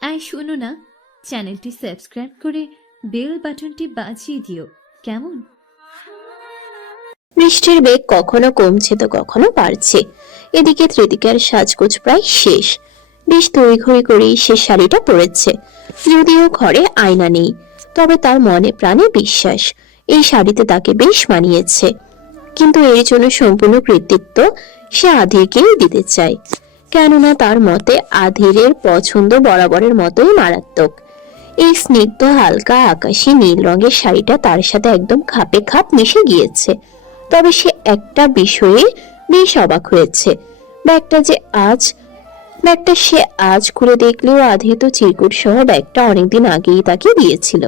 আর শোনো না, চ্যানেলটি সাবস্ক্রাইব করে বেল বাটনটি বাজিয়ে দিও কেমন। বৃষ্টির বেগ কখনো কমছে তো কখনো বাড়ছে। এদিকে ত্রিদিকার সাজগোজ প্রায় শেষ। বেশ তড়িঘড়ি করেই সে শাড়িটা পরেছে। যদিও ঘরে আয়না নেই, তবে তার মনে প্রাণে বিশ্বাস এই শাড়িতে তাকে বেশ মানিয়েছে। কিন্তু এর জন্য সম্পূর্ণ কৃতিত্ব সে আধিরকেই দিতে চায়, কেননা তার মতে আধিরের পছন্দ বরাবরের মতোই মারাত্মক। এই স্নিগ্ধ হালকা আকাশী নীল রঙের শাড়িটা তার সাথে একদম খাপে খাপ মিশে গিয়েছে। তবে সে একটা বিষয়ে বেশ অবাক হয়েছে। ব্যাগটা সে আজ খুলে দেখলেও আধে তো চিরকুট সহ ব্যাগটা অনেকদিন আগেই তাকে দিয়েছিল,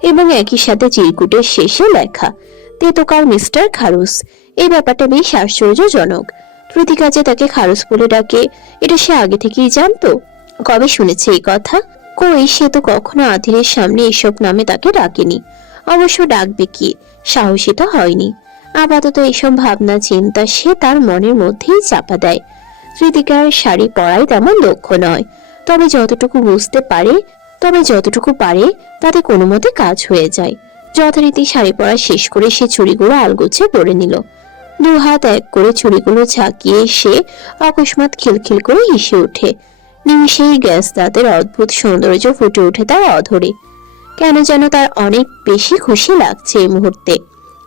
এবং একই সাথে চিরকুটের শেষে লেখা তেতোকার মিস্টার খারুস। এই ব্যাপারটা বেশ আশ্চর্যজনক। ত্রিদিকা যে তাকে খারুস বলে ডাকে, এটা সে আগে থেকেই জানতো। কবে শুনেছে এই কথা? কই, সে তো কখনো আধিরের সামনে এসব নামে তাকে ডাকেনি। অবশ্য ডাকবে কি, সাহসীটা হয়নি। আপাতত এসব ভাবনা চিন্তা সে তার মনের মধ্যেই চাপা দেয়। ত্রিদিকার শাড়ি পরাই তেমন দক্ষ নয়, তবে যতটুকু পারে তাতে কোনো মতে কাজ হয়ে যায়। যথারীতি শাড়ি পরা শেষ করে সে চুড়িগুলো আলগোছে পরে নিল। দু হাত এক করে চুড়িগুলো ঝাঁকিয়ে সে অকস্মাৎ খিলখিল করে হেসে ওঠে। নিমিষেই গ্যাস দাঁতের অদ্ভুত সৌন্দর্য ফুটে ওঠে তার অধরে। কেন যেন তার অনেক বেশি খুশি লাগছে এই মুহূর্তে।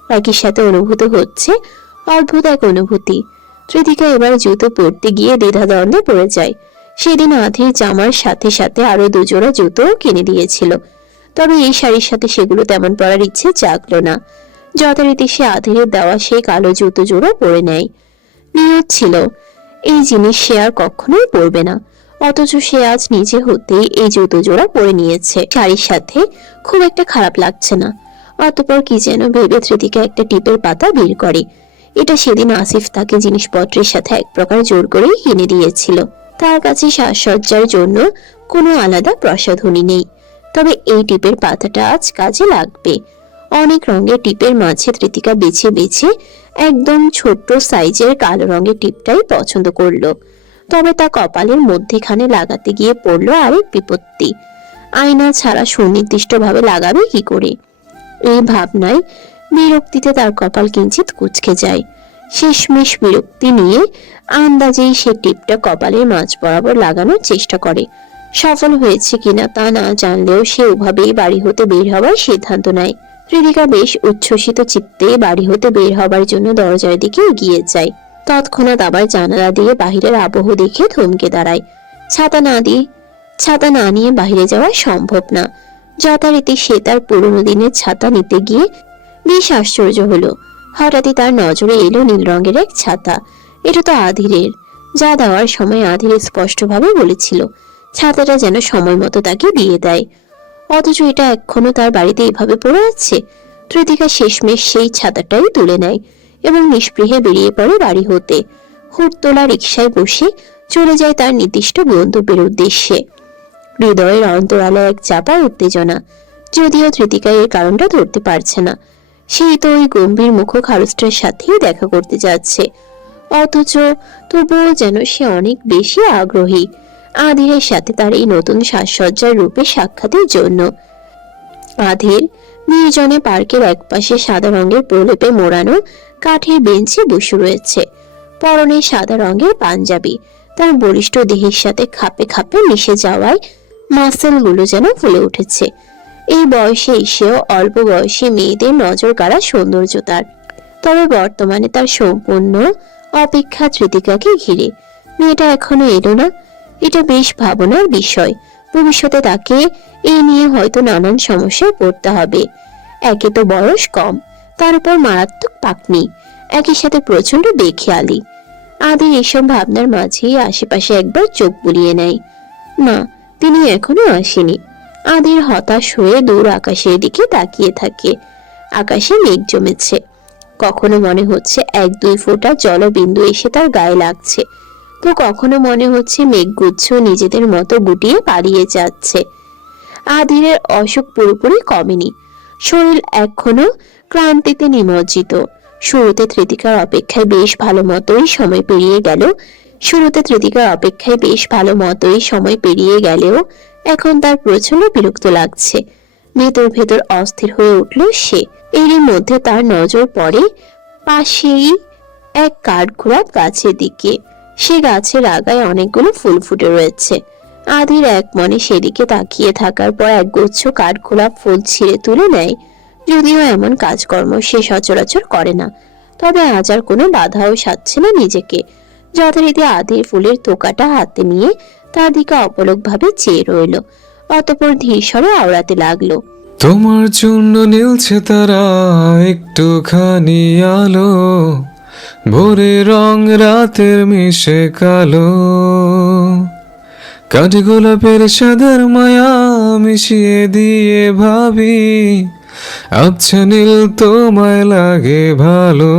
একই সাথে অনুভূত হচ্ছে অদ্ভুত এক অনুভূতি। ত্রিদিকা এবার জুতো পরতে গিয়ে দ্বিধাদ্বন্দ্বে পড়ে যায়। সেদিন আধির জামার সাথে সাথে আরো দুজোড়া জুতো কিনে দিয়েছিল, তবে এই শাড়ির সাথে সেগুলো তেমন পরার ইচ্ছে জাগলো না। যথারীতি সে আধিরের দেওয়া সেই কালো জুতো জোড়া পরে নেয়। নিয়ত ছিল এই জিনিস সে আর কখনোই পরবে না, অথচ সে আজ নিজে হতেই এই জুতো জোড়া পরে নিয়েছে। শাড়ির সাথে খুব একটা খারাপ লাগছে না। অতঃপর কি যেন ভেবে ত্রিদিকা একটা টিপের পাতা বের করে। এটা সেদিন আসিফ তাকে জিনিসপত্রের সাথে এক প্রকার জোর করেই কিনে দিয়েছিল। তার কাছে সাজসজ্জার জন্য কোনো আলাদা প্রসাধনী নেই, তবে এই টিপের পাতাটা আজ কাজে লাগবে। অনেক রঙের টিপের মাঝে ত্রিদিকা বেছে বেছে একদম ছোট্ট সাইজের কালো রঙের টিপটাই পছন্দ করলো। তবে তা কপালের মধ্যেখানে লাগাতে গিয়ে পড়লো আরেক বিপত্তি। আয়না ছাড়া সুনির্দিষ্টভাবে লাগাবে কি করে? এই ভাবনায় বিরক্তিতে তার কপাল কিঞ্চিত কুঁচকে যায়। শেষমেশ বিরক্তি নিয়ে আন্দাজেই সে টিপটা কপালের মাঝ বরাবর লাগানোর চেষ্টা করে। সফল হয়েছে কিনা তা না জানলেও সে ওভাবেই বাড়ি হতে বের হওয়ার সিদ্ধান্ত নেয়। ত্রিদিকা বেশ উচ্ছ্বসিত চিত্তে বাড়ি হতে বের হবার জন্য দরজার দিকে এগিয়ে যায়। তৎক্ষণাৎ আবার জানালা দিয়ে বাহিরের আবহ দেখে থমকে দাঁড়ায়। ছাতা না নিয়ে বাহিরে যাওয়া সম্ভব না। যথারীতি সে তার পুরনো দিনের ছাতা নিতে গিয়ে বেশ আশ্চর্য হলো। হঠাৎই তার নজরে এলো নীল রঙের এক ছাতা। এটা তো আধিরের, যা দেওয়ার সময় আধির স্পষ্টভাবে বলেছিল ছাতাটা যেন সময় মতো তাকে দিয়ে দেয়। অথচ এটা এখনো তার বাড়িতে এভাবে পড়ে আছে। ত্রিদিকা শেষমেশ সেই ছাতাটাই তুলে নেয় এবং নিষ্পৃহে বেরিয়ে পড়ে বাড়ি হতে। হুড়তোলা রিকশায় বসে চলে যায় তার নির্দিষ্ট গন্তব্যের উদ্দেশ্যে। হৃদয়ের অন্তরালে এক চাপা উত্তেজনা, যদিও ত্রিদিকা এর কারণটা ধরতে পারছে না। সেই তো ওই গম্ভীর মুখ খারুসটার সাথেই দেখা করতে যাচ্ছে, অথচ তবুও যেন সে অনেক বেশি আগ্রহী আধিরের সাথে তার এই নতুন সাজসজ্জার রূপে সাক্ষাতের জন্য। আধির নির্জনে পার্কের একপাশে সাদা রঙের প্রলেপে মোড়ানো কাঠের বেঞ্চে বসে রয়েছে। পরনে সাদা রঙের পাঞ্জাবি তার বলিষ্ঠ দেহের সাথে খাপে খাপে মিশে যাওয়ায় মাসেলগুলো যেন ফুলে উঠেছে। এই বয়সে এসেও অল্প বয়সী মেয়েদের নজর কাড়া সৌন্দর্য তার। তবে বর্তমানে তার সম্পূর্ণ অপেক্ষা ত্রিদিকাকে ঘিরে। মেয়েটা এখনো এলো না, এটা বেশ ভাবনার বিষয়। ভবিষ্যতে তাকে এই নিয়ে হয়তো নানান সমস্যায় পড়তে হবে। একে তো বয়স কম, তার উপর মারাত্মক পাকনি, একই সাথে প্রচন্ড বেখেয়ালি। আদির এসব ভাবনার মাঝেই আশেপাশে একবার চোখ বুলিয়ে নেয়। না, তিনি এখনো আসেনি। আদির হতাশ হয়ে দূর আকাশের দিকে তাকিয়ে থাকে। আকাশে মেঘ জমেছে। কখনো মনে হচ্ছে 1-2 ফোঁটা জলবিন্দু এসে তার গায়ে লাগছে, তো কখনো মনে হচ্ছে মেঘগুচ্ছ নিজেদের মতো গুটিয়ে পালিয়ে যাচ্ছে। আদিরের অসুখ পুরোপুরি কমেনি, শরীর এখনো ক্লান্তিতে নিমজ্জিত। শুরুতে ত্রিদিকার অপেক্ষায় বেশ ভালো মতোই সময় পেরিয়ে গেলেও এখন তার প্রচন্ড বিরক্ত লাগছে। ভেতর ভেতর অস্থির হয়ে উঠল সে। এরই মধ্যে তার নজর পড়ে পাশেই এক কাঠগোলাপ গাছের দিকে। সে গাছের আগায় অনেকগুলো ফুল ফুটে রয়েছে। আদির এক মনে সেদিকে তাকিয়ে থাকার পর একগুচ্ছ কাঠগোলাপ ফুল ছিঁড়ে তুলে নেয়। যদিও এমন কাজকর্ম সে সচরাচর করে না, তবে আজ আর কোনো বাধাও সাধছে না নিজেকে। যথারীতি আদির ফুলের তোকাটা হাতে নিয়ে তার দিকে অপলক ভাবে চেয়ে রইল। অতঃপর ধীর স্বরে আওড়াতে লাগলো, তোমার জন্য নীলছে তারা একটুখানি আলো, ভোরে রং রাতের মিশে কালো, কাঠি গোলাপের সাদার মায়া মিশিয়ে দিয়ে ভাবি, আচ্ছা নীল তোমায় লাগে ভালো,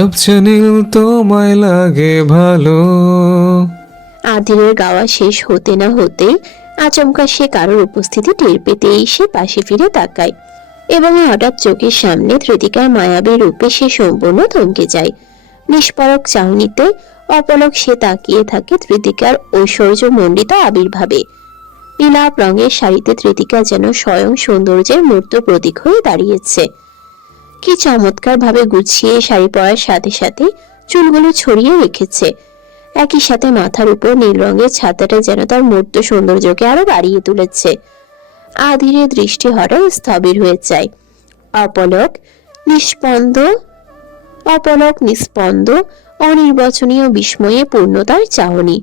আচ্ছা নীল তোমায় লাগে ভালো। আদিরের গাওয়া শেষ হতে না হতে আচমকা সে কারোর উপস্থিতি টের পেতেই সে পাশে ফিরে তাকায় এবং হঠাৎ চোখের সামনে ধৃতিকার মায়াবী রূপে সে সম্পূর্ণ থমকে যায়। নিষ্পরক চাহনিতে অপলক সে তাকিয়ে থাকে ধৃতিকার ঐশ্বর্য মণ্ডিত আবির্ভাবে। নীলাপ রঙের শাড়িতে ধৃতিকা যেন স্বয়ং সৌন্দর্যের মূর্ত প্রতীক হয়ে দাঁড়িয়েছে। কি চমৎকার ভাবে গুছিয়ে শাড়ি পরার সাথে সাথে চুলগুলো ছড়িয়ে রেখেছে। একই সাথে মাথার উপর নীল রঙের ছাতাটা যেন তার মূর্ত সৌন্দর্যকে আরো বাড়িয়ে তুলেছে। আধীরে দৃষ্টি হঠাৎ স্থবির হয়ে যায়। অপলক নিস্পন্দ অনির্বচনীয় বিস্ময়ে পূর্ণ তার চাহনি।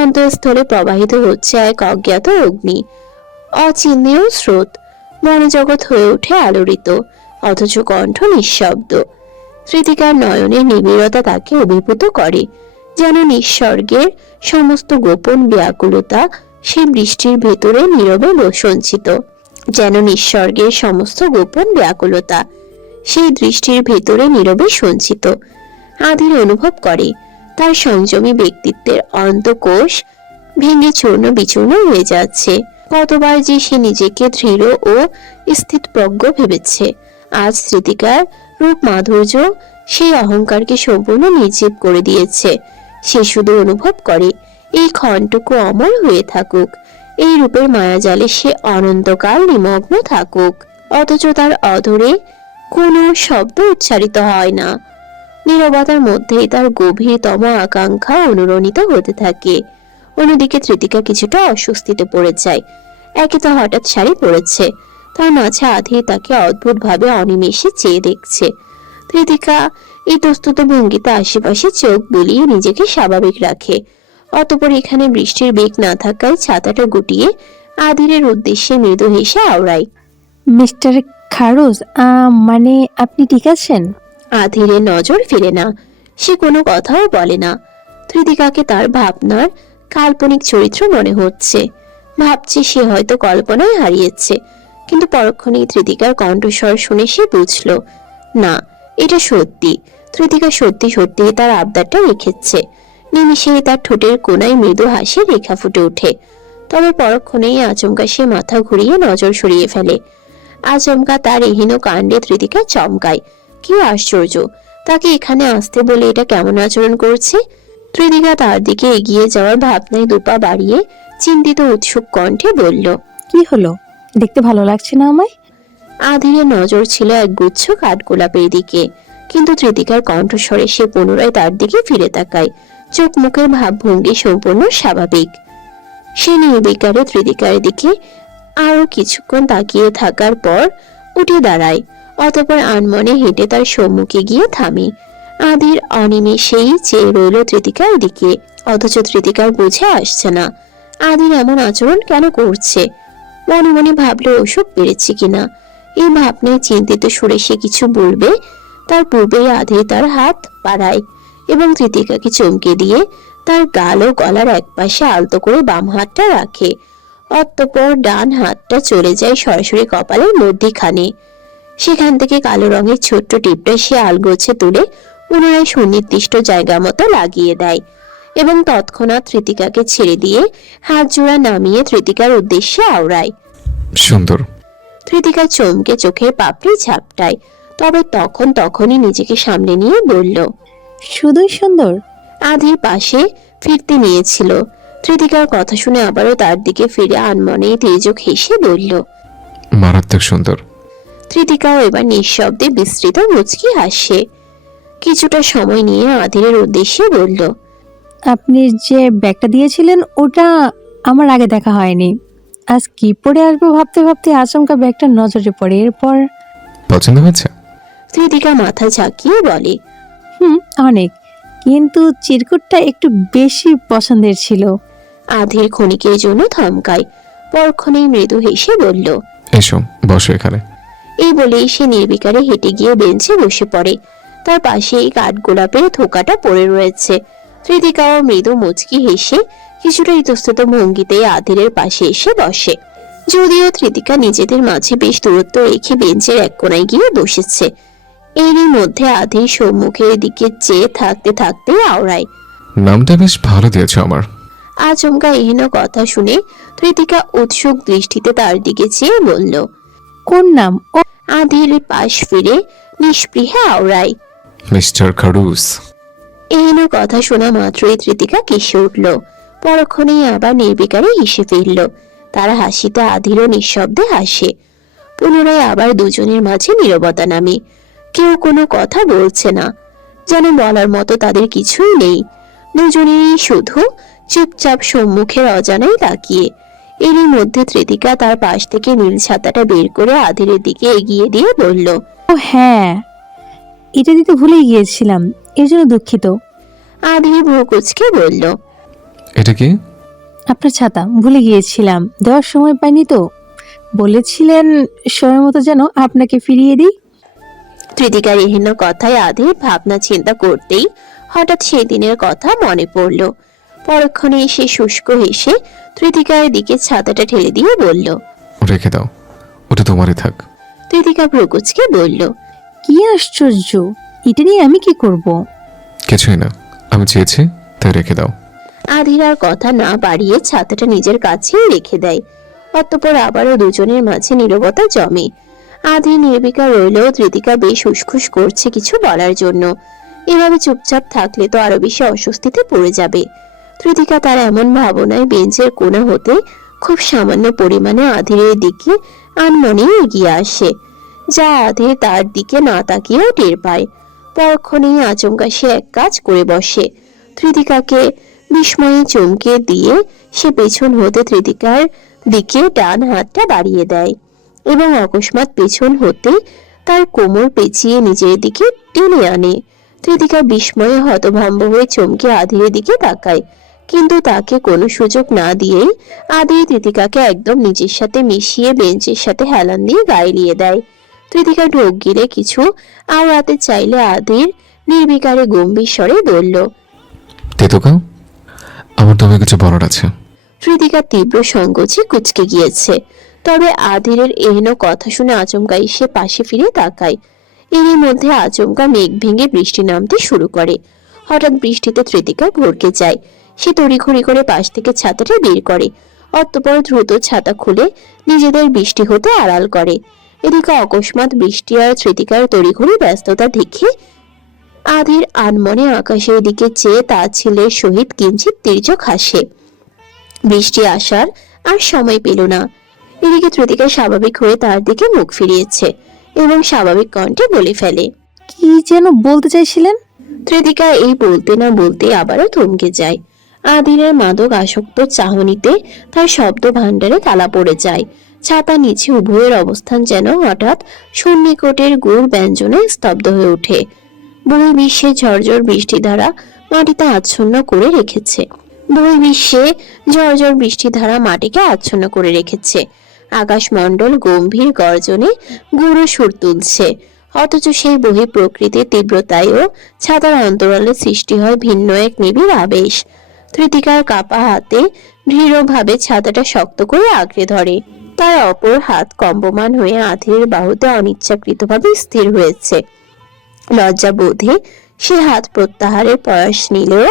অন্তঃস্থলে প্রবাহিত হচ্ছে এক অজ্ঞাত অগ্নি, অচিহ্নেয় স্রোত। মনোজগৎ হয়ে ওঠে আলোড়িত, অথচ কণ্ঠ নিঃশব্দ। ধৃতিকার নয়নের নিবিড়তা তাকে অভিভূত করে, যেন নিঃসর্গের সমস্ত গোপন ব্যাকুলতা সে বৃষ্টির ভেতরে নীরবে সঞ্চিত। যেন নিঃসর্গের সমস্ত গোপন ব্যাকুলতা সেই দৃষ্টির ভেতরে নীরবে সঞ্চিত। আধীর অনুভব করে তার সংযমী ব্যক্তিত্বের অন্তঃকোষ ভেঙে চূর্ণ বিচূর্ণ হয়ে যাচ্ছে। কতবার যে সে নিজেকে দৃঢ় ও স্থিতপ্রজ্ঞ ভেবেছে, আজ ধৃতিকার রূপ মাধুর্য সেই অহংকারকে সম্পূর্ণ নির্জীব করে দিয়েছে। সে শুধু অনুভব করে এই ক্ষণটুকু অমর হয়ে থাকুক, এই রূপের মায়াজালে সে অনন্তকাল নিমগ্ন থাকুক। অথচ তার অধরে কোনো শব্দ উচ্চারিত হয় না। নীরবতার মধ্যেই তার গভীরতম আকাঙ্ক্ষা অনুরণিত হতে থাকে। অন্যদিকে ধৃতিকা কিছুটা অস্বস্তিতে পড়ে যায়। একে তো হঠাৎ শাড়ি পরেছে, তার মাঝে আধি তাকে অদ্ভুত ভাবে অনিমেষে চেয়ে দেখছে। ধৃতিকা ইতস্তত ভঙ্গিতে আশেপাশে চোখ বুলিয়ে নিজেকে স্বাভাবিক রাখে। অতঃপর এখানে বৃষ্টির বেগ না থাকায় ছাতাটা গুটিয়ে আধিরের উদ্দেশ্যে মৃদু হেসে আওড়ায়, মিস্টার খারুজ, মানে আপনি ঠিক আছেন? আধিরের নজর ফিরে না, সে কোনো কথাও বলে না। ধৃতিকাকে তার ভাবনার কাল্পনিক চরিত্র মনে হচ্ছে। ভাবছে সে হয়তো কল্পনায় হারিয়েছে, কিন্তু পরক্ষণেই ধৃতিকার কণ্ঠস্বর শুনে সে বুঝল না, এটা সত্যি। ধৃতিকা সত্যি সত্যি তার আবদারটা রেখেছে। নিমিষেই তার ঠোঁটের কোনায় মৃদু হাসির রেখা ফুটে ওঠে। তবে পরক্ষণেই আচমকা সে মাথা ঘুরিয়ে নজর সরিয়ে ফেলে। আচমকা তার এহীন কাণ্ডে ধৃতিকা চমকায়। কি আশ্চর্য, তাকে এখানে আসতে বলে এটা কেমন আচরণ করছে। ধৃতিকা তার দিকে এগিয়ে যাওয়ার ভাবনায় দুপা বাড়িয়ে চিন্তিত উৎসুক কণ্ঠে বলল, কি হলো? দেখতে ভালো লাগছে না আমায়? আধিরের নজর ছিল এক গুচ্ছ কাঠগোলাপের দিকে, কিন্তু ধৃতিকার কণ্ঠস্বরে সে পুনরায় তার দিকে ফিরে তাকায়। চোখ মুখের ভাবভঙ্গি সম্পূর্ণ স্বাভাবিক। সে নির্বিকারে ধৃতিকার দিকে আরো কিছুক্ষণ তাকিয়ে থাকার পর উঠে দাঁড়ায়। অতঃপর আনমনে হেঁটে তার সম্মুখে গিয়ে থামে। আদির অনিমেষেই চেয়ে রইল ধৃতিকার দিকে, অথচ ধৃতিকার বুঝে আসছে না আদির এমন আচরণ কেন করছে। মনে মনে ভাবলে ওসব পেরেছে কিনা। এই ভাবনায় চিন্তিত সুরে সে কিছু বলবে, তার পূর্বেই আদির তার হাত বাড়ায় এবং ধৃতিকাকে চমকে দিয়ে তার গাল ও গলার একপাশে আলতো করে বাম হাতটা রাখে। অতঃপর ডান হাতটা চলে যায় সরাসরি কপালের মধ্যিখানে। সেখান থেকে কালো রঙের ছোট্ট টিপটা সে আলগোছে তুলে পুনরায় সুনির্দিষ্ট জায়গা মতো লাগিয়ে দেয় এবং তৎক্ষণাৎ ধৃতিকাকে ছেড়ে দিয়ে হাত জোড়া নামিয়ে ধৃতিকার উদ্দেশ্যে আওড়ায়, সুন্দর। ধৃতিকা চমকে চোখের পাপড়ি ঝাপটায়, তবে তখনই নিজেকে সামলে নিয়ে বলল, শুধুই সুন্দর? আধির পাশে ফিরতে নিয়েছিল। ত্রিতিকার কথা শুনে আবারও তার দিকে ফিরে আনমনে তির্যক হেসে বলল। মারাত্মক সুন্দর। ত্রিতিকাও এবার নিঃশব্দে বিস্তৃত মুচকি হাসে। কিছুটা সময় নিয়ে আধিরের উদ্দেশ্যে বলল। আপনি যে ব্যাগটা দিয়েছিলেন ওটা আমার আগে দেখা হয়নি। আজ কি পরে আসবো ভাবতে ভাবতে আচমকা ব্যাগটা নজরে পড়ে। এরপর পছন্দ হয়েছে? ত্রিতিকা মাথা ঝাঁকিয়ে বলে। অনেক, কিন্তু চিরকুটটা একটু বেশি পছন্দের ছিল। আধির ক্ষণিকের জন্য থমকায়, পরক্ষণেই মৃদু হেসে বলল। এসো বসো এখানে। এই বলেই সে নির্বিকারে হেঁটে গিয়ে বেঞ্চে বসে পড়ে। তার পাশে এই কাঠগোলাপের থোকাটা পড়ে রয়েছে। ত্রিতিকাও মৃদু মুচকি হেসে কিছুটা ইতস্তত ভঙ্গিতে আধিরের পাশে এসে বসে। যদিও ত্রিতিকা নিজেদের মাঝে বেশ দূরত্ব রেখে বেঞ্চের এক কোণায় গিয়ে বসেছে। এরই মধ্যে আধির সম্মুখের দিকে চেয়ে থাকতে থাকতে আওড়ায়। নামটা বেশ ভালো দিয়েছো আমার। আচমকা এহেন কথা শুনে ত্রিতিকা উৎসুক দৃষ্টিতে তার দিকে চেয়ে বলল। কোন নাম? ও আধির পাশ ফিরে নিষ্পৃহে আওড়ায়। মিস্টার খারুস। এহেন কথা শোনা মাত্রই ত্রিতিকা কেসে উঠল। পরক্ষণেই আবার নির্বিকারে হেসে ফিরল। তার হাসিতে আধিরও নিঃশব্দে হাসে। পুনরায় আবার দুজনের মাঝে নীরবতা নামে। কেউ কোনো কথা বলছে না, যেন বলার মতো তাদের কিছুই নেই। দুজনেরই শুধু চুপচাপ সম্মুখের অজানায় তাকিয়ে। এরই মধ্যে ত্রিতিকা তার পাশ থেকে নীল ছাতাটা বের করে আধিরের দিকে এগিয়ে দিয়ে বলল। হ্যাঁ, এটা দিতে ভুলে গিয়েছিলাম, এর জন্য দুঃখিত। আধির ভ্রু কুঁচকে বলল। এটা কি? আপনার ছাতা ভুলে গিয়েছিলাম, দেওয়ার সময় পাইনি তো। বলেছিলেন সময় মতো যেন আপনাকে ফিরিয়ে দিই। ত্রিতিকার এহেন কথায় আধির ভাবনা চিন্তা করতেই হঠাৎ সেই দিনের কথা মনে পড়ল। পরক্ষণে সে শুষ্ক হেসে ত্রিতিকার দিকে ছাতাটা ঠেলে দিয়ে বলল। রেখে দাও, ওটা তোমারই থাক। ত্রিতিকা ভ্রুকুচকে বলল। কি আশ্চর্য, এটা নিয়ে আমি কি করব? কিছুই না, আমি চেয়েছি তাই রেখে দাও। আধির আর কথা না বাড়িয়ে ছাতাটা নিজের কাছেই রেখে দেয়। অতঃপর আবারও দুজনের মাঝে নীরবতা জমে। আধির নির্বিকার রইলেও ত্রিতিকা বেশ উসখুস করছে কিছু বলার জন্য। এভাবে চুপচাপ থাকলে তো আরো বেশি অস্বস্তিতে পড়ে যাবে। ত্রিতিকা তার এমন ভাবনায় বেঞ্চের কোণা হতে খুব সামান্য পরিমাণে আধিরের দিকে আনমনে এগিয়ে আসে, যা আধির তার দিকে না তাকিয়েও টের পায়। পরক্ষণেই আচমকা সে এক কাজ করে বসে। ত্রিতিকাকে বিস্ময়ে চমকে দিয়ে সে পেছন হতে ত্রিতিকার দিকে ডান হাতটা বাড়িয়ে দেয় এবং অকস্মাৎ পেছন হতে তার কোমর পেঁচিয়ে নিজের দিকে টেনে আনে। ত্রিতিকা বিস্ময়ে হতভম্ব হয়ে চমকে আধিরের দিকে তাকায়, কিন্তু তাকে কোনো সুযোগ না দিয়েই আধির ত্রিতিকাকে একদম নিজের সাথে মিশিয়ে বেঞ্চের সাথে হেলান দিয়ে গায়ে লিয়ে দেয়। ত্রিতিকা ঢোক গিলে কিছু আওড়াতে চাইলে আধির নির্বিকারে গম্ভীর স্বরে বলল। তেতুকা, আমার তোমায় কিছু বলার আছে। ত্রিতিকা তীব্র সংকোচে কুঁচকে গিয়েছে। তবে আধিরের এহেন কথা শুনে আচমকাই সে পাশে ফিরে তাকায়। এরই মধ্যে আচমকা মেঘ ভেঙে বৃষ্টি নামতে শুরু করে। হঠাৎ বৃষ্টিতে ত্রিতিকা ভড়কে যায়। সে তড়িঘড়ি করে পাশ থেকে ছাতাটা বের করে। অতঃপর দ্রুত ছাতা খুলে নিজেদের বৃষ্টি হতে আড়াল করে। এদিকে অকস্মাৎ বৃষ্টি আর ত্রিতিকার তড়িঘড়ি ব্যস্ততা দেখে আধির আনমনে আকাশের দিকে চেয়ে তার ছেলের সহিত কিঞ্চিত তির্যক হাসে। বৃষ্টি আসার আর সময় পেল না। এদিকে ত্রিতিকা স্বাভাবিক হয়ে তার দিকে মুখ ফিরিয়েছে এবং স্বাভাবিক কণ্ঠে বলে ফেলে। কি যেন বলতে চাইছিলেন? ত্রিতিকা এই বলতে না বলতে আবারও থমকে যায়। আধিরের মাদক আসক্ত চাহনিতে তার শব্দ ভাণ্ডারে তালা পড়ে যায়। ছাতা নিচে উভয়ের অবস্থান যেন হঠাৎ সন্নিকটের গুড় ব্যঞ্জনে স্তব্ধ হয়ে ওঠে। বহির্বিশ্বে ঝরঝর বৃষ্টি ধারা মাটিতে আচ্ছন্ন করে রেখেছে। বহির্বিশ্বে ঝরঝর বৃষ্টিধারা মাটিকে আচ্ছন্ন করে রেখেছে। আকাশমণ্ডল গম্ভীর গর্জনে গুঁড়ো সুর তুলছে। অথচ সেই বহি প্রকৃতির তীব্রতায়ও ছাতার অন্তরালে সৃষ্টি হয় ভিন্ন এক নিবিড় আবেশ। ত্রিতিকার কাপা হাতে দৃঢ়ভাবে ছাতাটা শক্ত করে আঁকড়ে ধরে। তার অপর হাত কম্পমান হয়ে আধিরের বাহুতে অনিচ্ছাকৃতভাবে স্থির হয়েছে। লজ্জা বোধে সে হাত প্রত্যাহারের প্রয়াস নিলেও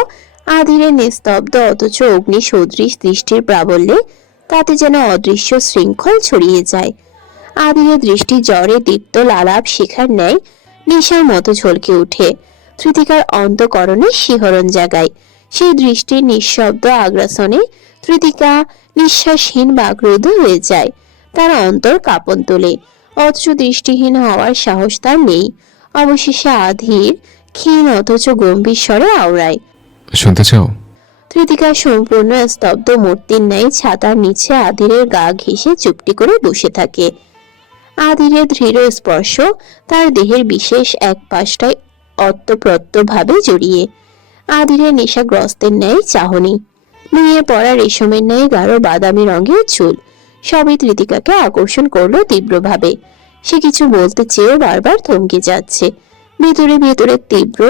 আধিরের নিস্তব্ধ অথচ অগ্নি সদৃশ দৃষ্টির প্রাবল্যে তাতে যেন অদৃশ্য শৃঙ্খল ছড়িয়ে যায়। আধিরের দৃষ্টি জ্বরে দীপ্ত লালাপ শিখার ন্যায় নেশার মতো ঝলকে উঠে। ত্রিতিকার অন্তঃকরণে শিহরণ জাগায়। সেই দৃষ্টির নিঃশব্দ আগ্রাসনে কৃতিকা নিঃশ্বাসহীন বাকরুদ্ধ হয়ে যায়। তার অন্তর কাঁপন তোলে, অথচ দৃষ্টিহীন হওয়ার সাহস তার নেই। অবশেষে আধির ক্ষীণ অথচ গম্ভীর স্বরে আওড়ায়, শুনতে চাও? কৃতিকা সম্পূর্ণ স্তব্ধ মূর্তির ন্যায় ছাতার নিচে আধিরের গা ঘেঁষে চুপটি করে বসে থাকে। আধিরের দৃঢ় স্পর্শ তার দেহের বিশেষ এক পাশটায় অত্যপ্রত্যভাবে জড়িয়ে। আধিরের নেশাগ্রস্তের ন্যায় চাহনি, নুয়ে পড়া রেশমের ন্যায় গাঢ় বাদামি রঙের চুল, সবই কৃতিকাকে আকর্ষণ করলো তীব্রভাবে। সে কিছু বলতে চেয়েও বারবার থমকে যাচ্ছে। ভেতরে ভেতরে তীব্র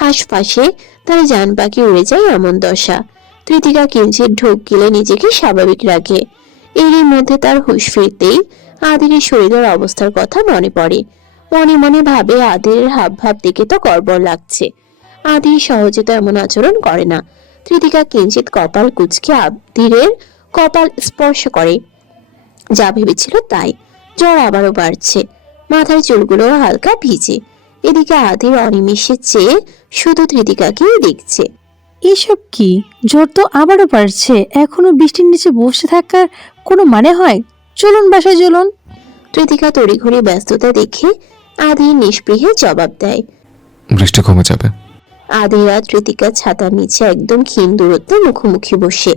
হাঁসফাঁসে তার জান পাখি উড়ে যায় এমন দশা। কৃতিকা কিঞ্চিত ঢোক গিলে নিজেকে স্বাভাবিক রাখে। এরই মধ্যে তার হুঁশ ফিরতেই আদিরের শরীরের অবস্থার কথা মনে পড়ে। মনে মনে ভাবে, আদিরের হাবভাব দেখে তো গড়বড় লাগছে। আদির সহজে তো এমন আচরণ করে না। কৃতিকা কিঞ্চিত কপাল কুঁচকে আদিরের কপাল স্পর্শ করে। যা ভেবেছিল তাই। জ্বর আবারও বাড়ছে, মাথার চুলগুলো হালকা ভিজে। এদিকে আদির অনিমেষে চেয়ে শুধু কৃতিকাকেই দেখছে। এসব কি? জ্বর তো আবারও বাড়ছে, এখনো বৃষ্টির নিচে বসে থাকার কোনো মানে হয়? চলুন বাসায় চলুন। কৃতিকা তড়িঘড়ি ব্যস্ততা দেখে আদির নিষ্পৃহে জবাব দেয়। বৃষ্টি কমে যাবে। আদির আর কৃতিকা ছাতার নিচে একদম ক্ষীণ দূরত্বে মুখোমুখি বসে,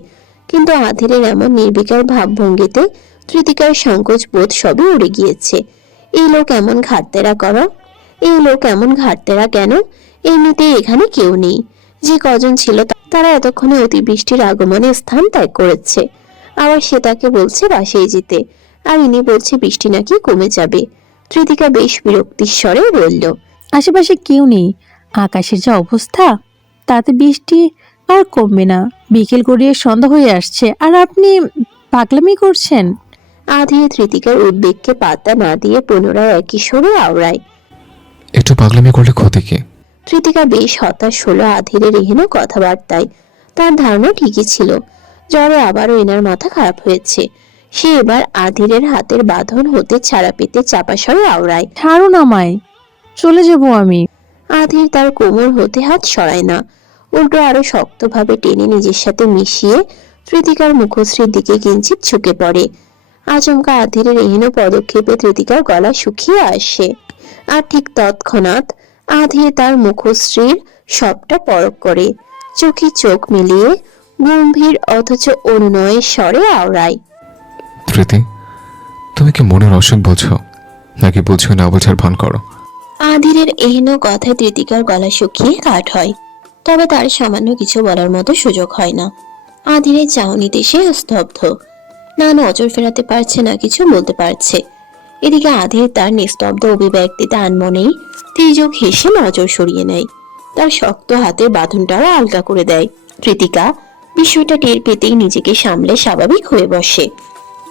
কিন্তু আধিরের এমন নির্বিকার ভাবভঙ্গিতে কৃতিকার সংকোচ বোধ সবই উড়ে গিয়েছে। এই লোক এমন ঘাটতেরা করো, এই লোক এমন ঘাটতেরা কেন? এমনিতেই এখানে কেউ নেই। যে কজন ছিল তারা এতক্ষণে অতিবৃষ্টির আগমনে স্থান ত্যাগ করেছে। আবার সে তাকে বলছে বাসায় যেতে, আর ইনি বলছে বৃষ্টি নাকি কমে যাবে। কৃতিকা বেশ বিরক্তির স্বরে বলল, আশেপাশে কেউ নেই, আকাশের যা অবস্থা তাতে বৃষ্টি আর কমবে না। বিকেল গড়িয়ে সন্ধ্যা হয়ে আসছে আর আপনি পাগলামি করছেন। আধির কৃতিকার উদ্বেগকে পাত্তা না দিয়ে পুনরায় একই সুরে আওড়ায়। একটু পাগলামি করলে ক্ষতি কি? কৃতিকা বেশ হতাশ হলো আধিরের এহেন কথাবার্তায়। তার ধারণা ঠিকই ছিল, জ্বরে আবারও এনার মাথা খারাপ হয়েছে। সে এবার আধিরের হাতের বাঁধন হতে ছাড়া পেতে চাপা স্বরে আওড়ায়, ছাড়ুন আমায়, চলে যাব আমি। আধির তার কোমর হতে হাত সরায় না, উল্টো আরো শক্তভাবে টেনে নিজের সাথে মিশিয়ে কৃতিকার মুখশ্রীর দিকে কিঞ্চিত ঝুঁকে পড়ে। আচমকা আধিরের এহেন পদক্ষেপে কৃতিকার গলা শুকিয়ে আসে, আর ঠিক তৎক্ষণাৎ আধির তার মুখশ্রীর সবটা পরখ করে। চোখে চোখ মিলিয়ে গম্ভীর অথচ অনুনয়ের স্বরে আওড়ায়, প্রীতি, তুমি কি মনের অসুখ বলছো, নাকি বুঝছো না বোঝার ভান করো? আধিরের এহেন কথায় কৃতিকার গলা শুকিয়ে কাঠ হয়, তবে তার সামান্য কিছু বলার মতো সুযোগ হয় না। আধিরের চাহনিতে সে স্তব্ধ, না নজর ফেরাতে পারছে না কিছু বলতে পারছে। এদিকে আধির তার নিস্তব্ধ অভিব্যক্তিতে আনমনেই তীর্যক হেসে নজর সরিয়ে নেয়। তার শক্ত হাতের বাঁধনটাও আলগা করে দেয়। কৃতিকা বিষয়টা টের পেতেই নিজেকে সামলে স্বাভাবিক হয়ে বসে।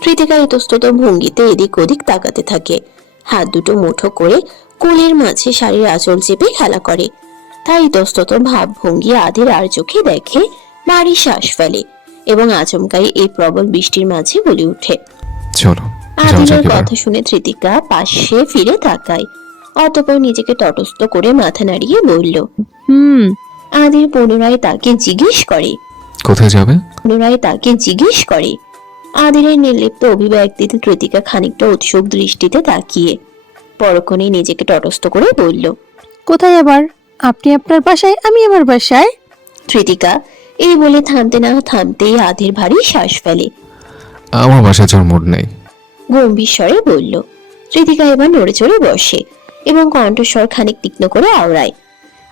কৃতিকা ইতস্তত ভঙ্গিতে এদিক ওদিক তাকাতে থাকে, হাত দুটো মুঠো করে কোলের মাঝে শাড়ির আঁচল চেপে খেলা করে। তাই ইতস্তত ভাবভঙ্গি আধির আর চোখে দেখে, ভারী শ্বাস ফেলে এবং আচমকাই এই প্রবল বৃষ্টির মাঝে বলে ওঠে, চলো যাও আধিরের যাকে কথা শুনে কৃতিকা পাশে ফিরে তাকায়, অতঃপর নিজেকে তটস্থ করে মাথা নাড়িয়ে বলল। আধির পুনরায় তাকে জিজ্ঞেস করে, কোথায় যাবে? আধিরের নির্লিপ্ত অভিব্যক্তিতে কৃতিকা খানিকটা উৎসুক দৃষ্টিতে তাকিয়ে পরক্ষণে নিজেকে তটস্থ করে বলল, কোথায় আবার? আপনি আপনার বাসায়, আমি আমার বাসায়। কৃতিকা এই বলে থামতে না থামতেই আধির ভারী শ্বাস ফেলে। আমার বাসায় যাওয়ার মুড নেই, গম্ভীর স্বরে বলল। কৃতিকা এবার নড়ে চড়ে বসে এবং কণ্ঠস্বর খানিক তীক্ষ্ণ করে আওড়ায়,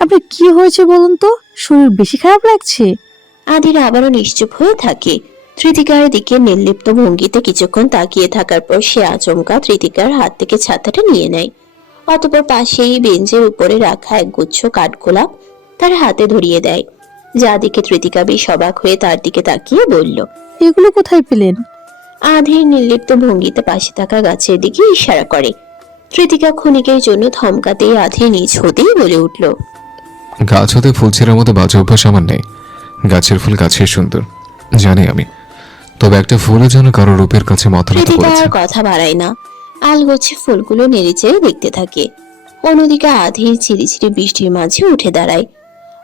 আপনার কি হয়েছে বলুন তো, শরীর বেশি খারাপ লাগছে? আধির আবারও নিশ্চুপ হয়ে থাকে। কৃতিকার দিকে নির্লিপ্ত ভঙ্গিতে কিছুক্ষণ তাকিয়ে থাকার পর সে আচমকা কৃতিকার হাত থেকে ছাতাটা নিয়ে নেয়। অতঃপর পাশেই বেঞ্চের উপরে রাখা এক গুচ্ছ কাঠগোলাপ তার হাতে ধরিয়ে দেয়, যা দিকে কৃতিকা বেশ অবাক হয়ে তার দিকে তাকিয়ে বলল, এগুলো কোথায় পেলেন? আধির নির্লিপ্ত ভঙ্গিতে পাশে থাকা গাছের দিকে ইশারা করে। কৃতিকা ক্ষণিকের জন্য থমকাতেই আধির নিজ হতেই বলে উঠল, গাছ হতে ফুল ছেঁড়ার মতো বাজে অভ্যাস আমার নেই। গাছের ফুল গাছের সুন্দর জানি আমি, তবে একটা ফুলও যেন কারো রূপের কাছে মাথা নত কৃতিকা করেছে। আর কথা বাড়ায় না, আলগোছে ফুলগুলো নেড়ে চেড়ে দেখতে থাকে। অন্যদিকে আধির ঝিরিঝিরি বৃষ্টির মাঝে উঠে দাঁড়ায়।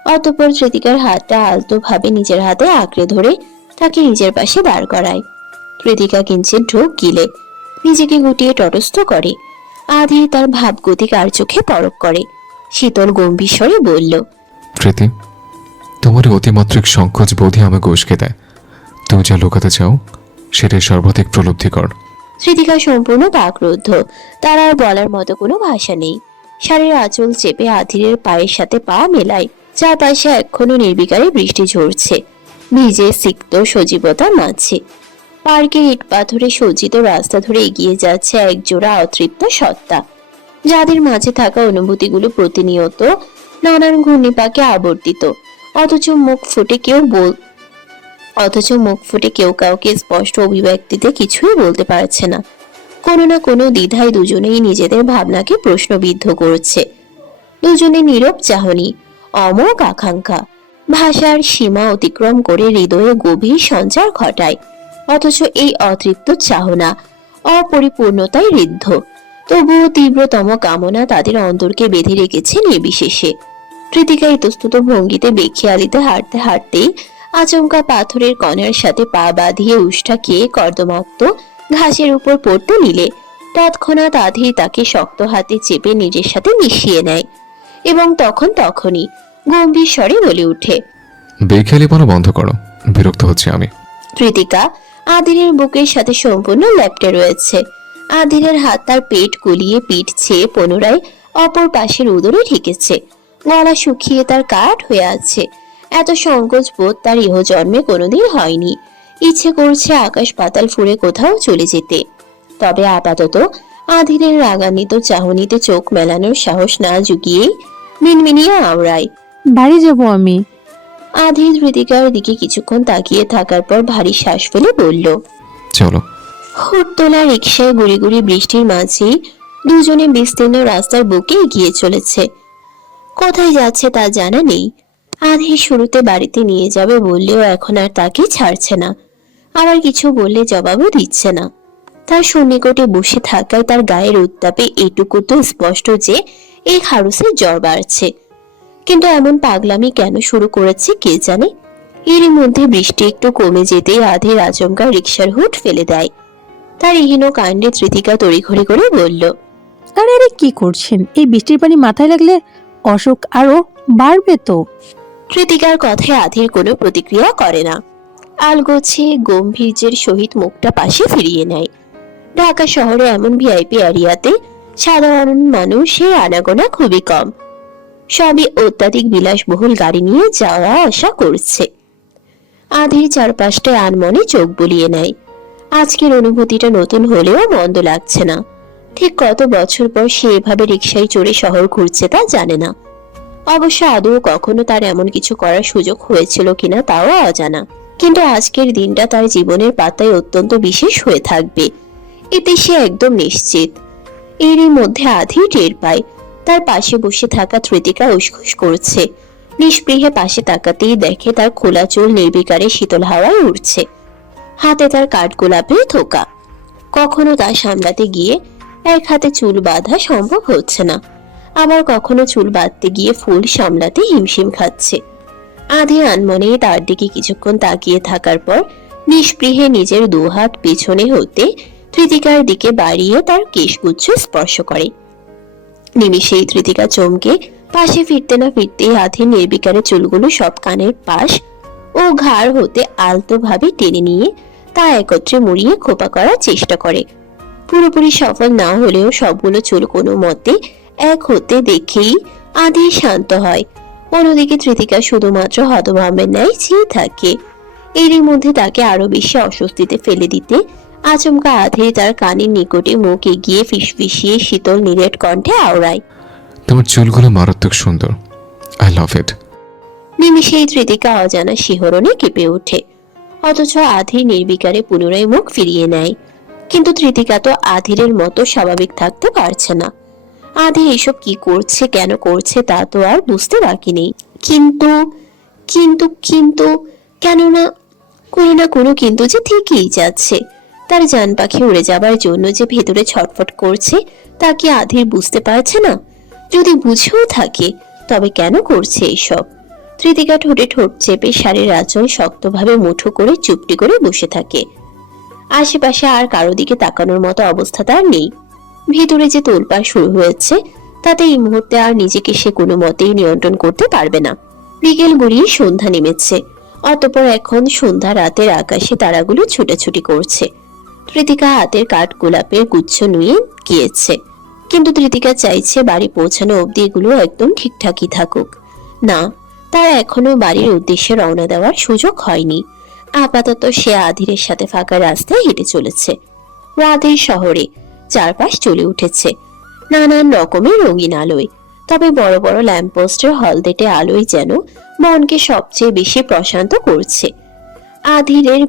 অতঃপর কৃতিকার হাতটা আলতোভাবে নিজের হাতে আঁকড়ে ধরে তাকে নিজের পাশে দাঁড় করায়। কৃতিকা কিঞ্চিত ঢোক গিলে নিজেকে গুটিয়ে তটস্থ করে। আধি তার ভাবগতিক আর চোখে পরখ করে, শীতল গম্ভীর স্বরে বলল, প্রীতি, তোমার এই অতিমাত্রিক সংকোচ বোধই আমাকে উস্কে দেয়। তুমি যা লুকাতে চাও সেটাই সর্বাধিক প্রলব্ধিকর। কৃতিকা সম্পূর্ণ বাকরুদ্ধ, তার আর বলার মতো কোনো ভাষা নেই। শাড়ির আঁচল চেপে আধিরের পায়ের সাথে পা মেলায়। চারপাশে এখনো নির্বিকারে বৃষ্টি ঝরছে, ভিজে সিক্ত সজীবতার মাঝে। পার্কের ইট পাথরে সজ্জিত রাস্তা ধরে এগিয়ে যাচ্ছে এক জোড়া অতৃপ্ত সত্তা, যাদের মাঝে থাকা অনুভূতিগুলো প্রতিনিয়ত নানান ঘূর্ণিপাকে আবর্তিত। অথচ মুখ ফুটে কেউ কাউকে স্পষ্ট অভিব্যক্তিতে কিছুই বলতে পারছে না। কোনো না কোনো দ্বিধায় দুজনেই নিজেদের ভাবনাকে প্রশ্নবিদ্ধ করছে। দুজনে নীরব চাহনি, অমোঘ আকাঙ্ক্ষা ভাষার সীমা অতিক্রম করে হৃদয়ে গভীর সঞ্চার ঘটায়। অথচ এই অতৃপ্ত চাহনা অপরিপূর্ণতায় ঋদ্ধ, তবুও তীব্রতম কামনা তাদের অন্তরকে বেঁধে রেখেছে নির্বিশেষে। কৃতিকা ইতস্তত ভঙ্গিতে বেখিয়ালিতে হাঁটতে হাঁটতেই আচমকা পাথরের কণার সাথে পা বাঁধিয়ে উষ্ঠা খেয়ে কর্দমাক্ত ঘাসের উপর পড়তে নিলে তৎক্ষণাৎ আধি তাকে শক্ত হাতে চেপে নিজের সাথে মিশিয়ে নেয় এবং তখনই গম্ভীর স্বরে বলে ওঠে, বেখেয়ালিপনা বন্ধ করো, বিরক্ত হচ্ছে আমি। কৃতিকা আদিরের বুকের সাথে সম্পূর্ণ লেপ্টে রয়েছে। আদিরের হাত তার পেট গুলিয়ে পিঠ ছেয়ে পুনরায় অপর পাশের উদরে ঠেকেছে। গলা শুকিয়ে তার কাঠ হয়ে আছে। এত সংকোচ বোধ তার ইহজন্মে কোনোদিন হয়নি। ইচ্ছে করছে আকাশ পাতাল ফুঁড়ে কোথাও চলে যেতে। তবে আপাতত আধিরের রাগান্বিত চাহনিতে চোখ মেলানোর সাহস না জুগিয়েই মিনমিনিয়ে আওড়ায়, বাড়ি যাব আমি। আধি কৃতিকার দিকে কিছুক্ষণ তাকিয়ে থাকার পর ভারী শ্বাস ফেলে বলল, চলো। হুড়তোলা রিকশায় গুড়ি গুড়ি বৃষ্টির মাঝে দুজনে বিস্তীর্ণ রাস্তার বুকে এগিয়ে চলেছে। কোথায় যাচ্ছে তা জানা নেই। আধি শুরুতে বাড়িতে নিয়ে যাবে বললেও এখন আর তাকে ছাড়ছে না, আবার কিছু বললে জবাবও দিচ্ছে না। তার সন্নিকটে বসে থাকায় তার গায়ের উত্তাপে এটুকু তো স্পষ্ট যে এই খারুসের জ্বর বাড়ছে। কিন্তু এমন পাগলামি কেন শুরু করেছে কে জানে। এরই মধ্যে বৃষ্টি একটু কমে যেতেই আধের আচমকা রিকশার হুট ফেলে দেয়। তার ইহীন কাণ্ডে কৃতিকা তড়িঘড়ি করে বলল, আরে আরে কি করছেন? এই বৃষ্টির পানি মাথায় লাগলে অসুখ আরো বাড়বে তো। কৃতিকার কথায় আধের কোনো প্রতিক্রিয়া করে না। আলগোছে গম্ভীর্যের সহিত মুখটা পাশে ফিরিয়ে নেয়। ঢাকা শহরে এমন ভিআইপি এরিয়াতে সাধারণ মানুষের আনাগোনা খুবই কম। সবই অত্যাধিক বিলাসবহুল গাড়ি নিয়ে যাওয়া আসা করছে। আধের চারপাশটায় আনমনে চোখ বুলিয়ে নেয়। আজকের অনুভূতিটা নতুন হলেও মন্দ লাগছে না। ঠিক কত বছর পর সে এভাবে রিকশায় চড়ে শহর ঘুরছে তা জানে না। অবশ্য আদৌ কখনো তার এমন কিছু করার সুযোগ হয়েছিল কিনা তাও অজানা। কিন্তু আজকের দিনটা তার জীবনের পাতায় অত্যন্ত বিশেষ হয়ে থাকবে, এতে সে একদম নিশ্চিত। এরই মধ্যে আধি টের পায় তার পাশে বসে থাকা কৃতিকা উসখুস করছে। নিষ্পৃহে পাশে তাকাতেই দেখে তার খোলা চুল নির্বিকারে শীতল হাওয়ায় উড়ছে। হাতে তার কাঠগোলাপের থোকা। কখনো তা সামলাতে গিয়ে এক হাতে চুল বাঁধা সম্ভব হচ্ছে না, আবার কখনো চুল বাঁধতে গিয়ে ফুল সামলাতে হিমশিম খাচ্ছে। আধি আনমনে তার দিকে কিছুক্ষণ তাকিয়ে থাকার পর নিষ্পৃহে নিজের দুহাত পেছনে হতে কৃতিকার দিকে বাড়িয়ে তার কেশগুচ্ছ স্পর্শ করে। নিমিষেই কৃতিকা চমকে পাশে ফিরতে না ফিরতেই আধি নির্বিকারে চুলগুলো সব কানের পাশ ও ঘাড় হতে আলতোভাবে টেনে নিয়ে তা একত্রে মুড়িয়ে খোপা করার চেষ্টা করে। পুরোপুরি সফল না হলেও সবগুলো চুল কোনো মতে এক হতে দেখেই আধি শান্ত হয়। অন্যদিকে কৃতিকা শুধুমাত্র হতভাবের ন্যায় চেয়ে থাকে। এরই মধ্যে তাকে আরো বেশি অস্বস্তিতে ফেলে দিতে আচমকা আধি তার কানের নিকটে মুখ এগিয়ে ফিসফিসিয়ে শীতল নিরেট কণ্ঠে আওড়ায়, তোমার চুলগুলো মারাত্মক সুন্দর, আই লাভ ইট। নিমিষেই কৃতিকা অজানা শিহরণে কেঁপে ওঠে। অথচ আধি নির্বিকারে পুনরায় মুখ ফিরিয়ে নেয়। কিন্তু কৃতিকা তো আধিরের মতো স্বাভাবিক থাকতে পারছে না। আধি এসব কি করছে, কেন করছে তা তো আর বুঝতে বাকি নেই। কিন্তু কিন্তু কিন্তু কেননা কোনো না কোনো কিন্তু যে থেকেই যাচ্ছে। তার জান পাখি উড়ে যাবার জন্য যে ভেতরে ছটফট করছে তা কি আধির বুঝতে পারছে না? যদি বুঝেও থাকে তবে কেন করছে এসব? কৃতিকা ঠোঁটে ঠোঁট চেপে শাড়ির আঁচল শক্তভাবে মুঠো করে চুপটি করে বসে থাকে। আশেপাশে আর কারো দিকে তাকানোর মতো অবস্থা তার নেই। ভিতরে যে তোলপাড় শুরু হয়েছে তাতে এই মুহূর্তে আর নিজেকে সে কোনো মতেই নিয়ন্ত্রণ করতে পারবে না। বিকেল গড়িয়ে সন্ধ্যা নেমেছে। অতঃপর এখন সন্ধ্যা রাতের আকাশে তারাগুলো ছুটাছুটি করছে। কৃতিকা হাতের কাঠ গোলাপের গুচ্ছ নিয়ে গিয়েছে, কিন্তু কৃতিকা চাইছে বাড়ি পৌঁছানো অবধি এগুলো একদম ঠিকঠাকই থাকুক। না, তার এখনো বাড়ির উদ্দেশ্যে রওনা দেওয়ার সুযোগ হয়নি। আপাতত সে আধিরের সাথে ফাঁকা রাস্তায় হেঁটে চলেছে। রাতের শহরে চারপাশ চলে উঠেছে নানান রকমের রঙিন আলোয়। তবে বড় বড় ল্যাম্পপোস্টের হলদেটে আলোয় যেন মনকে সবচেয়ে বেশি প্রশান্ত করছে। আধিরের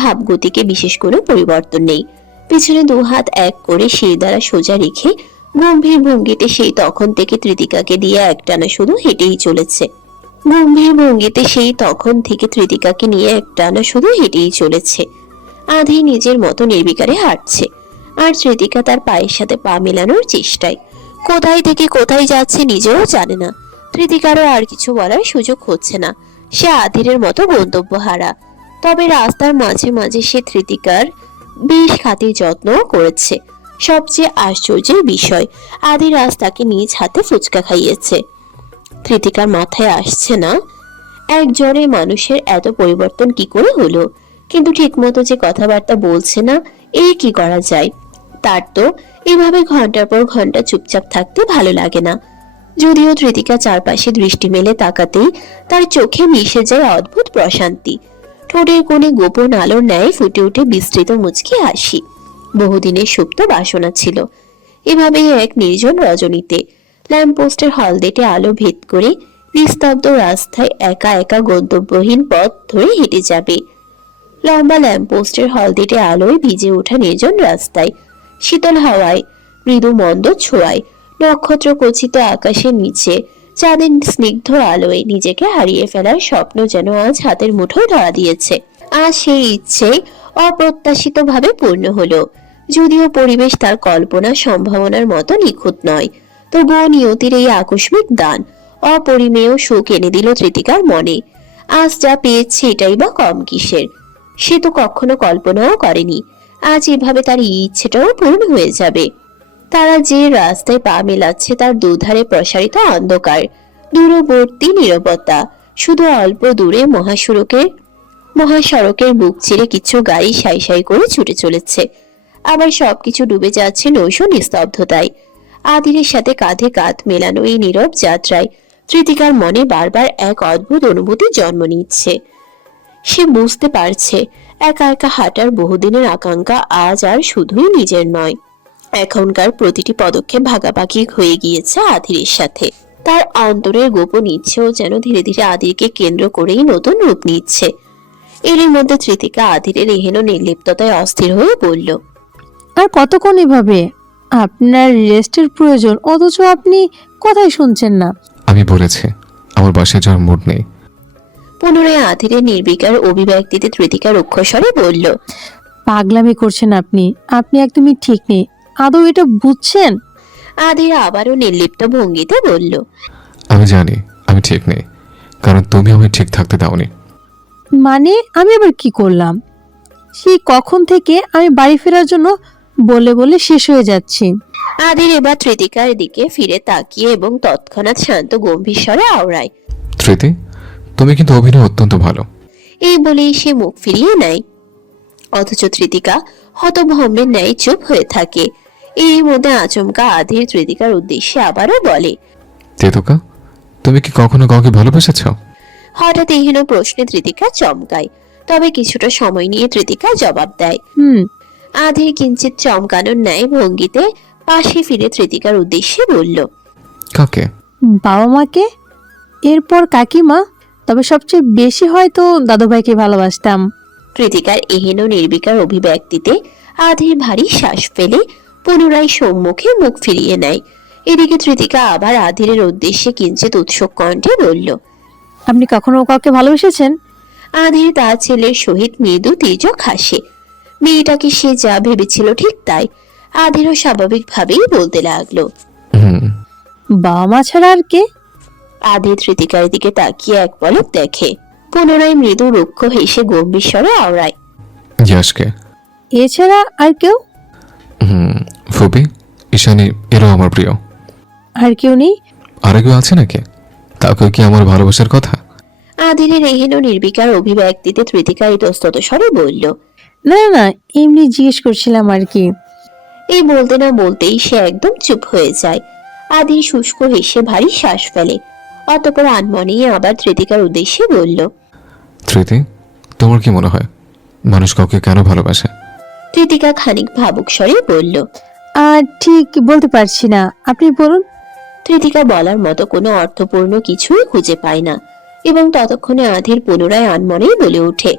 ভাবগতিকে বিশেষ কোনো পরিবর্তন নেই। পিছনে দুহাত এক করে শির দ্বারা সোজা রেখে গম্ভীর ভঙ্গিতে সেই তখন থেকে কৃতিকাকে দিয়ে একটানা শুধু হেঁটেই চলেছে। আধি নিজের মতো নির্বিকারে হাঁটছে, আর কৃতিকা তার পায়ের সাথে পা মেলানোর চেষ্টায়। কোথায় থেকে কোথায় যাচ্ছে নিজেও জানে না। কৃতিকারও আর কিছু বলার সুযোগ হচ্ছে না। সে আধিরের মতো গন্তব্য হারা। তবে রাস্তার মাঝে মাঝে সে কৃতিকার বেশ খাতির যত্ন করেছে। সবচেয়ে আশ্চর্যের বিষয়, আধি রাস্তাকে নিজ হাতে ফুচকা খাইয়েছে। কৃতিকার মাথায় আসছে না এক জ্বরে মানুষের এত পরিবর্তন কি করে হলো। কিন্তু ঠিক মতো যে কথাবার্তা বলছে না, এই কি করা যায়। তার তো এভাবে ঘন্টার পর ঘন্টা চুপচাপ থাকতে ভালো লাগে না। যদিও কৃতিকা চারপাশে দৃষ্টি মেলে তাকাতেই তার চোখে মিশে যায় অদ্ভুত প্রশান্তি। ঠোঁটের কোণে গোপন আলোর ন্যায় ফুটে উঠে বিস্তৃত মুচকি হাসি। বহুদিনের সুপ্ত বাসনা ছিল এভাবেই এক নির্জন রজনীতে ল্যাম্পপোস্টের হলদেটে আলো ভেদ করে নিস্তব্ধ রাস্তায় একা একা গন্তব্যহীন পথ ধরে হেঁটে যাবে। লম্বা ল্যাম্পপোস্টের হলদেটে আলোয় ভিজে ওঠা নির্জন রাস্তায়, শীতল হাওয়ায়, মৃদু মন্দ ছোঁয়ায়, নক্ষত্র খচিত আকাশের নিচে চাঁদের স্নিগ্ধ আলোয় নিজেকে হারিয়ে ফেলার স্বপ্ন যেন আজ হাতের মুঠোয় ধরা দিয়েছে। আজ সেই ইচ্ছে অপ্রত্যাশিত ভাবে পূর্ণ হলো। যদিও পরিবেশ তার কল্পনা সম্ভাবনার মতো নিখুঁত নয়, তবুও নিয়তির এই আকস্মিক দান অপরিমেয় সুখ এনে দিল কৃতিকার মনে। আজ যা পেয়েছে এটাই বা কম কিসের। সে তো কখনো কল্পনাও করেনি আজ এভাবে তার ইচ্ছেটাও পূর্ণ হয়ে যাবে। তারা যে রাস্তায় পা মেলাচ্ছে তার দুধারে প্রসারিত অন্ধকার, দূরবর্তী নীরবতা। শুধু অল্প দূরে মহাসড়কের বুক চিরে কিছু গাড়ি সাই সাই করে ছুটে চলেছে। আবার সবকিছু ডুবে যাচ্ছে নৈশ নিস্তব্ধতায়। আদিরের সাথে কাঁধে কাঁধ মেলানো এই নীরব যাত্রায় কৃতিকার মনে বারবার এক অদ্ভুত অনুভূতি জন্ম নিচ্ছে। সে বুঝতে পারছে একা একা হাঁটার বহুদিনের আকাঙ্ক্ষা আজ আর শুধুই নিজের নয়, এখনকার প্রতিটি পদক্ষেপ ভাগাভাগি হয়ে গিয়েছে আধিরের সাথে। তার অন্তরের গোপন ইচ্ছেও যেন ধীরে ধীরে আদিরকে কেন্দ্র করেই নতুন রূপ নিচ্ছে। এরই মধ্যে কৃতিকা আধিরের এহেন নির্লিপ্ততায় অস্থির হয়ে বলল, আর কতক্ষণ এভাবে? আপনার রেস্টের প্রয়োজন, অথচ আপনি কথাই শুনছেন না। আমি বলেছি আমার বাসায় যাওয়ার মুড নেই। পুনরায় আধিরের নির্বিকার অভিব্যক্তিতে কৃতিকা রুক্ষস্বরে বলল, পাগলামি করছেন আপনি। আপনি একদমই ঠিক নেই। আদৌ এটা বুঝছেন? আধির আবারও নির্লিপ্ত ভঙ্গিতে বলল, আমি জানি আমি ঠিক নেই, কারণ তুমি আমায় ঠিক থাকতে দাওনি। মানে আমি আবার কি করলাম? সেই কখন থেকে আমি বাড়ি ফেরার জন্য বলে বলে শেষ হয়ে যাচ্ছি। আধির এবার কৃতিকার দিকে ফিরে তাকিয়ে এবং তৎক্ষণাৎ শান্ত গম্ভীর স্বরে আওড়ায়, স্মৃতি, তুমি কিন্তু অভিনয় অত্যন্ত ভালো। এই বলেই সে মুখ ফিরিয়ে নেয়। অথচ কৃতিকা হতভম্বের ন্যায় চুপ হয়ে থাকে। এর মধ্যে আচমকা আধির কৃতিকার উদ্দেশ্যে আবারও বলে, তেতুকা, তুমি কি কখনো কাউকে ভালোবেসেছ? হঠাৎ এহেন প্রশ্নে কৃতিকা চমকায়। তবে কিছুটা সময় নিয়ে কৃতিকা জবাব দেয়। আধির কিঞ্চিত চমকানোর ন্যায় ভঙ্গিতে পাশে ফিরে কৃতিকার উদ্দেশ্যে বলল, কাকে? বাবা মাকে, এরপর কাকিমা, তবে সবচেয়ে বেশি হয়তো দাদুভাইকে ভালোবাসতাম। কৃতিকার এহেন নির্বিকার অভিব্যক্তিতে আধির ভারী শ্বাস ফেলে পুনরায় সম্মুখে মুখ ফিরিয়ে নেয়। এদিকে কৃতিকা আবার আধিরের উদ্দেশ্যে কিঞ্চিত উৎসুক কণ্ঠে বলল, আপনি কখনো কাউকে ভালোবেসেছেন? আধির তার ছেলের সহিত মৃদু তির্যক হাসে। মেয়েটাকে সে যা ভেবেছিল ঠিক তাই। আধিরও স্বাভাবিকভাবেই বলতে লাগলো, বাবা মা ছাড়া আর কে? আদি ধৃতিকার দিকে তাকিয়ে এক পলক দেখে, পুনরায় মৃদু রুক্ষ হেসে গম্ভীর স্বরে আওড়ায়, ইয়াসকে। এছাড়া আর কেউ? ফুপি, ঈশানী, এরাও আমার প্রিয়। আর কেউ নেই? আর কেউ আছে নাকি? তাকেও কি আমার ভালোবাসার কথা? আদিরের এহেন নির্বিকার অভিব্যক্তিতে ধৃতিকা ইতস্তত স্বরে বলল। না না না, এমনি জিজ্ঞেস করছিলাম আর কি। এই বলতে না বলতেই সে একদম চুপ হয়ে যায়। আদির শুষ্ক হেসে ভারী শ্বাস ফেলে, অতঃপর আনমনেই আবার ধৃতিকার উদ্দেশ্যে বলল। ধৃতি, তোমার কি মনে হয় মানুষ কাউকে কেন ভালোবাসে? ধৃতিকা খানিক ভাবুক স্বরে বলল। আর ঠিক বলতে পারছি না, আপনি বলুন। ধৃতিকা বলার মতো কোনো অর্থপূর্ণ কিছুই খুঁজে পায় না, এবং ততক্ষণে আধির পুনরায় আনমনেই বলে ওঠে।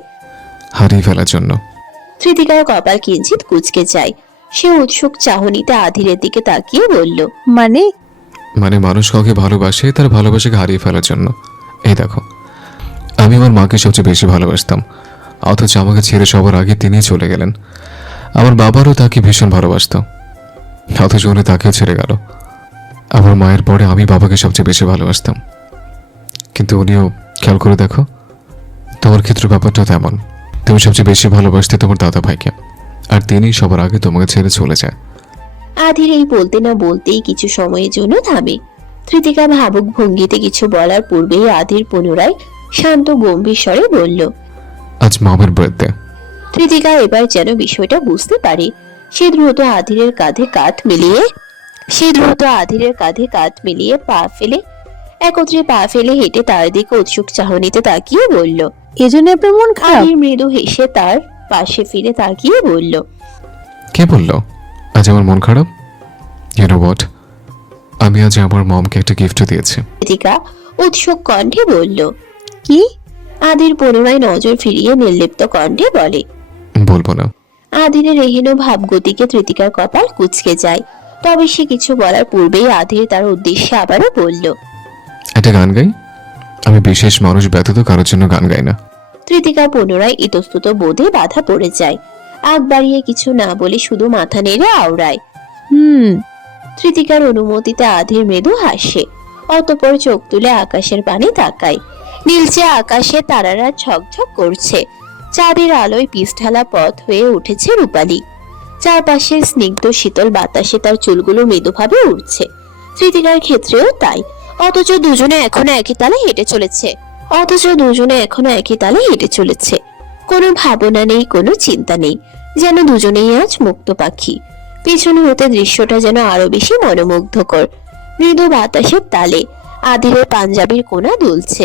হারিয়ে ফেলার জন্য। ধৃতিকার কপাল কিঞ্চিত কুঁচকে যায়। সে উৎসুক চাহনিতে আধিরের দিকে তাকিয়ে বলল। মানে? মানে মানুষ কাউকে ভালোবাসে তার ভালোবাসাকে হারিয়ে ফেলার জন্য। এই দেখো, আমি আমার মাকে সবচেয়ে বেশি ভালোবাসতাম, অথচ আমাকে ছেড়ে সবার আগে তিনিই চলে গেলেন। আমার বাবারও তাকে ভীষণ ভালোবাসত, অথচ উনি তাকেও ছেড়ে গেল। আমার মায়ের পরে আমি বাবাকে সবচেয়ে বেশি ভালোবাসতাম, কিন্তু উনিও, খেয়াল করে দেখো, তোমার ক্ষেত্রে ব্যাপারটা তেমন। তুমি সবচেয়ে বেশি ভালোবাসতে তোমার দাদা ভাইকে, আর তিনি সবার আগে তোমাকে ছেড়ে চলে যায়। আধির এই বলতে না বলতেই কিছু সময়ের জন্য থামে। ধৃতিকা ভাবুক ভঙ্গিতে কিছু বলার পূর্বেই আধির পুনরায় শান্ত গম্ভীর স্বরে বলল। আজ মামের বার্থডে। ধৃতিকা এবার যেন বিষয়টা বুঝতে পারে। সে দ্রুত আধিরের কাঁধে কাঁধ মিলিয়ে একত্রে পা ফেলে হেঁটে তার দিকে উৎসুক চাহনিতে তাকিয়ে বলল। এজন্য আপনার মন খারাপ? আধির মৃদু হেসে তার পাশে ফিরে তাকিয়ে বলল। কে বলল আজ আমার মন খারাপ? ইউ নো হোয়াট, আমি আজ আমার মমকে একটা গিফট দিয়েছি। ধৃতিকা উৎসুক কণ্ঠে বলল। কি? আদির পুনরায় নজর ফিরিয়ে নির্লিপ্ত কণ্ঠে বলে। বলবো না। আধিরের এহেন ভাবগতিকে ধৃতিকার কপাল কুঁচকে যায়। তবে সে কিছু বলার পূর্বেই আধির তার উদ্দেশ্যে আবারও বলল। একটা গান গাই? আমি বিশেষ মানুষ ব্যতীত কারোর জন্য গান গাই না। ধৃতিকা পুনরায় ইতস্তত বোধে বাধা পড়ে যায়। আগ বাড়িয়ে কিছু না বলে শুধু মাথা নেড়ে আওড়ায়। ধৃতিকার অনুমতিতে আধির মৃদু হাসে, অতঃপর চোখ তুলে আকাশের পানে তাকায়। নীলচে আকাশে তারারা ঝকঝক করছে, চাঁদের আলোয় পিছঢালা পথ হয়ে উঠেছে রূপালী। চারপাশের স্নিগ্ধ শীতল বাতাসে তার চুলগুলো মৃদুভাবে উঠছে। ধৃতিকার ক্ষেত্রেও তাই, অথচ দুজনে এখনো একই তালে হেঁটে চলেছে। কোনো ভাবনা নেই, কোনো চিন্তা নেই, যেন দুজনেই আজ মুক্ত পাখি। পিছনে হতে দৃশ্যটা যেন আরো বেশি মনোমুগ্ধকর। মৃদু বাতাসের তালে আধিরের পাঞ্জাবির কোনা দুলছে,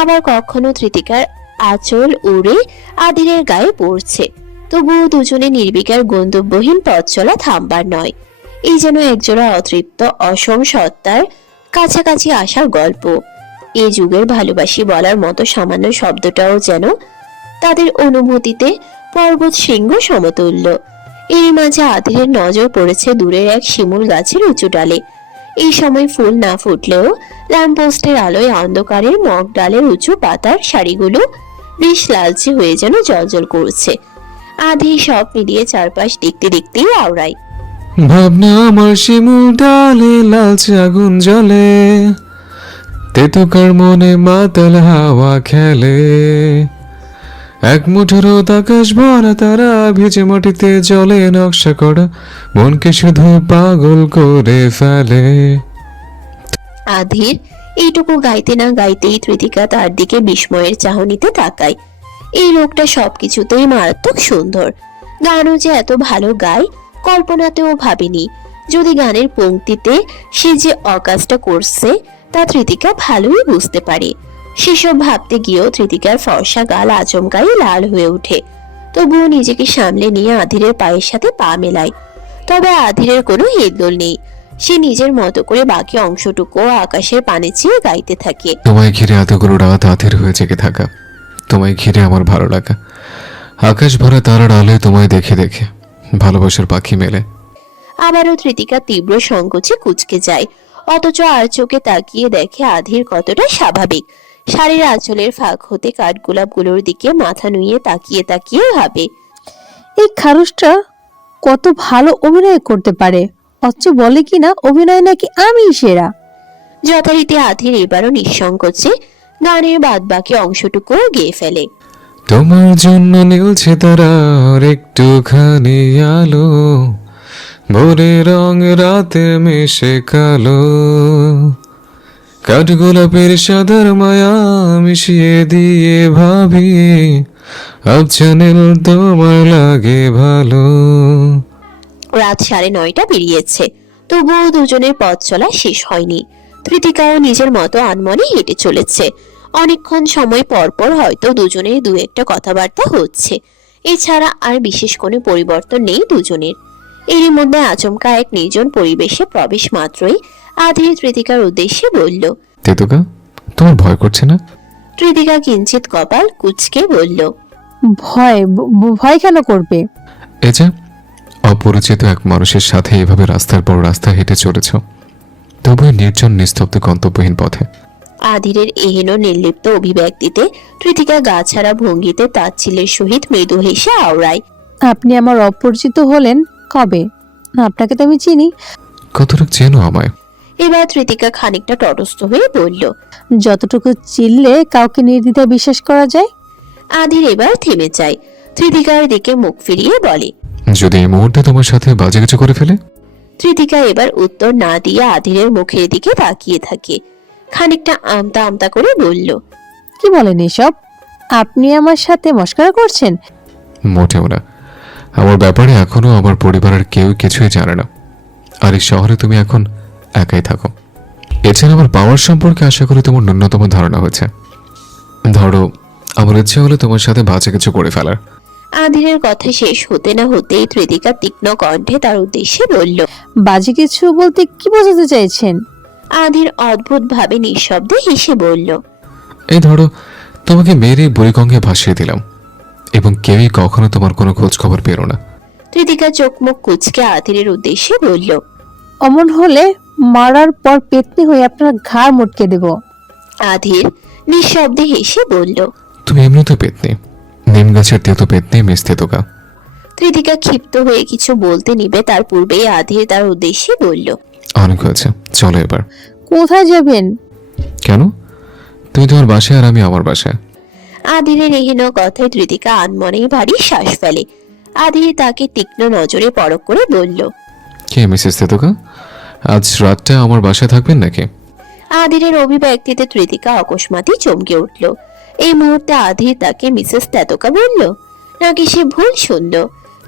আবার কখনো ধৃতিকার আঁচল উড়ে আধিরের গায়ে পড়ছে। তবুও দুজনে নির্বিকার গন্তব্যহীন পথ চলা থামবার নয়। এই যেন একজোড়া অতৃপ্ত অসম সত্তার কাছাকাছি আসার গল্প। এই যুগের ভালোবাসি বলার মতো সামান্য শব্দটাও যেন তাদের অনুভূতিতে পর্বত শৃঙ্গ সমতুল্য। এর মাঝে আধিরের নজর পড়েছে দূরের এক শিমুল গাছের উঁচু ডালে। এই সময় ফুল না ফুটলেও ল্যাম্পপোস্টের আলোয় অন্ধকারের মগ ডালের উঁচু পাতার সারিগুলো বেশ লালচে হয়ে যেন জ্বলজ্বল করছে। আধি সব মিলিয়ে চারপাশ দেখতে দেখতেই আওড়ায়। ভাবনা আমার শিমুল ডালে লালচে আগুন জ্বলে, তেতুকার মনে মাতাল হাওয়া খেলে, এক মুঠো রোদ আকাশ ভরা তারা ভিজে মাটিতে জলে নকশা করা মনকে শুধু পাগল করে ফেলে। আধির এইটুকু গাইতে না গাইতেই ধৃতিকা তার দিকে বিস্ময়ের চাহনিতে তাকায়। এই লোকটা সবকিছুতেই মারাত্মক সুন্দর। গানও যে এত ভালো গায় কল্পনাতেও ভাবিনি। যদি গানের পংক্তিতে সে যে অকাজটা করছে তা ধৃতিকা ভালোই বুঝতে পারে। সেসব ভাবতে গিয়েও ধৃতিকার ফর্সা গাল আচমকাই লাল হয়ে ওঠে। তবুও নিজেকে সামলে নিয়ে আধিরের পায়ের সাথে পা মেলায়। তবে আধিরের কোনো হেলদোল নেই। সে নিজের মতো করে বাকি অংশটুকু আকাশের পানে চেয়ে গাইতে থাকে। তোমায় ঘিরে এতগুলো রাত আধের হয়ে জেগে থাকা, তোমায় ঘিরে আমার ভালো লাগা, আকাশ ভরা তারার আলোয় তোমায় দেখে দেখে ভালোবাসার পাখি মেলে। আবারও ধৃতিকা তীব্র সংকোচে কুঁচকে যায়, অথচ আর চোখে তাকিয়ে দেখে আধির কতটা স্বাভাবিক। শাড়ির আঁচলের ফাঁক হতে কাঠগোলাপগুলোর দিকে মাথা নুইয়ে তাকিয়ে তাকিয়ে ভাবে, এই খারুসটা কত ভালো অভিনয় করতে পারে, অথচ বলে কিনা অভিনয় নাকি আমি সেরা। যথারীতি আধির এবারও নিঃসংকোচে গানের বাদবাকি অংশটুকু গেয়ে ফেলে। তোমার জন্য নীলছে তারা আর একটুখানি আলো, ভোরে রং রাতে মিশে কালো, কাঠগোলাপের সাদার মায়া মিশিয়ে দিয়ে ভাবি আবছা নীল তোমার লাগে ভালো। রাত 9:30 পেরিয়েছে, তবুও দুজনের পথ চলা শেষ হয়নি। কৃতিকাও নিজের মতো আনমনে হেঁটে চলেছে। অনেকক্ষণ সময় পর পর হয়তো দুজনের দু একটা কথাবার্তা হচ্ছে, এছাড়া আর বিশেষ কোনো পরিবর্তন নেই দুজনের। এরই মধ্যে আচমকা এক নির্জন পরিবেশে প্রবেশ মাত্রই আধির কৃতিকার উদ্দেশ্যে বলল। তেতুকা, তোমার ভয় করছে না? কৃতিকা কিঞ্চিত কপাল কুঁচকে বলল, ভয় কেন করবে? এই যে অপরিচিত এক মানুষের সাথে এভাবে রাস্তার পর রাস্তা হেঁটে চলেছ, তবু এই নির্জন নিস্তব্ধ গন্তব্যহীন পথে। আধিরের এহেন নির্লিপ্ত অভিব্যক্তিতে কৃতিকা গা ছাড়া ভঙ্গিতে তাচ্ছিল্যের সহিত মৃদু হেসে আওড়ায়। আপনি আমার অপরিচিত হলেন কবে? আপনাকে তো আমি চিনি। কতটুকু চেনো আমায়? এবার কৃতিকা খানিকটা তটস্থ হয়ে বলল, যতটুকু চিনলে কাউকে নির্দ্বিধায় বিশ্বাস করা যায়। আধির এবার থেমে যায়, কৃতিকার দিকে মুখ ফিরিয়ে বলে, যদি এই মুহূর্তে তোমার সাথে বাজে কিছু করে ফেলে? কৃতিকা এবার উত্তর না দিয়ে আধিরের মুখের দিকে তাকিয়ে থাকে। খানিকটা আমতা আমতা করে বলল, কি বলেন এসব? আপনি আমার সাথে মস্করা করছেন? মোটেও না। আমার ব্যাপারে এখনো আমার পরিবারের কেউ কিছুই জানে না, আর এই শহরে তুমি এখন একাই থাকো। এছাড়া আমার পাওয়ার সম্পর্কে আশা করি তোমার ন্যূনতম ধারণা হয়েছে। ধরো, আমার ইচ্ছে হলো তোমার সাথে বাজে কিছু করে ফেলার। আধিরের কথা শেষ হতে না হতেই কৃতিকা তীক্ষ্ণ কণ্ঠে তার উদ্দেশ্যে বলল, বাজে কিছু বলতে কি বোঝাতে চাইছেন? আধির অদ্ভুত ভাবে নিঃশব্দে হেসে বলল, এই ধরো, তোমাকে মেরে বুড়িগঙ্গে ভাসিয়ে দিলাম এবং কেউই কখনো তোমার কোনো খোঁজ খবর পেলো না। কৃতিকা চোখ মুখ কুঁচকে আধিরের উদ্দেশ্যে বলল, অমন হলে মারার পর পেতনি হয়ে আপনার ঘাড় মুটকে দেব। আধির নিঃশব্দে হেসে বলল, তুমি এমনি তো পেতনি, নিম গাছের তেতো পেতনি মিস তেতোকা। কৃতিকা ক্ষিপ্ত হয়ে কিছু বলতে নিবে তার পূর্বেই আধির তার উদ্দেশ্যে বলল, অনেক হয়েছে, চলো এবার। কোথায় যাবেন? কেন? তুমি তোমার বাসায় আর আমি আমার বাসায়। আধিরের এহেন কথায় কৃতিকা আনমনেই ভারী শ্বাস ফেলে। আধির তাকে তীক্ষ্ণ নজরে পরখ করে বলল, কে মিসেস তেতোকা? আজ রাতটা আমার বাসায় থাকবেন নাকি? আধিরের অভিব্যক্তিতে কৃতিকা অকস্মাতই চমকে উঠল। এই মুহূর্তে আধির তাকে মিসেস তেতোকা বলল, নাকি সে ভুল শুনল?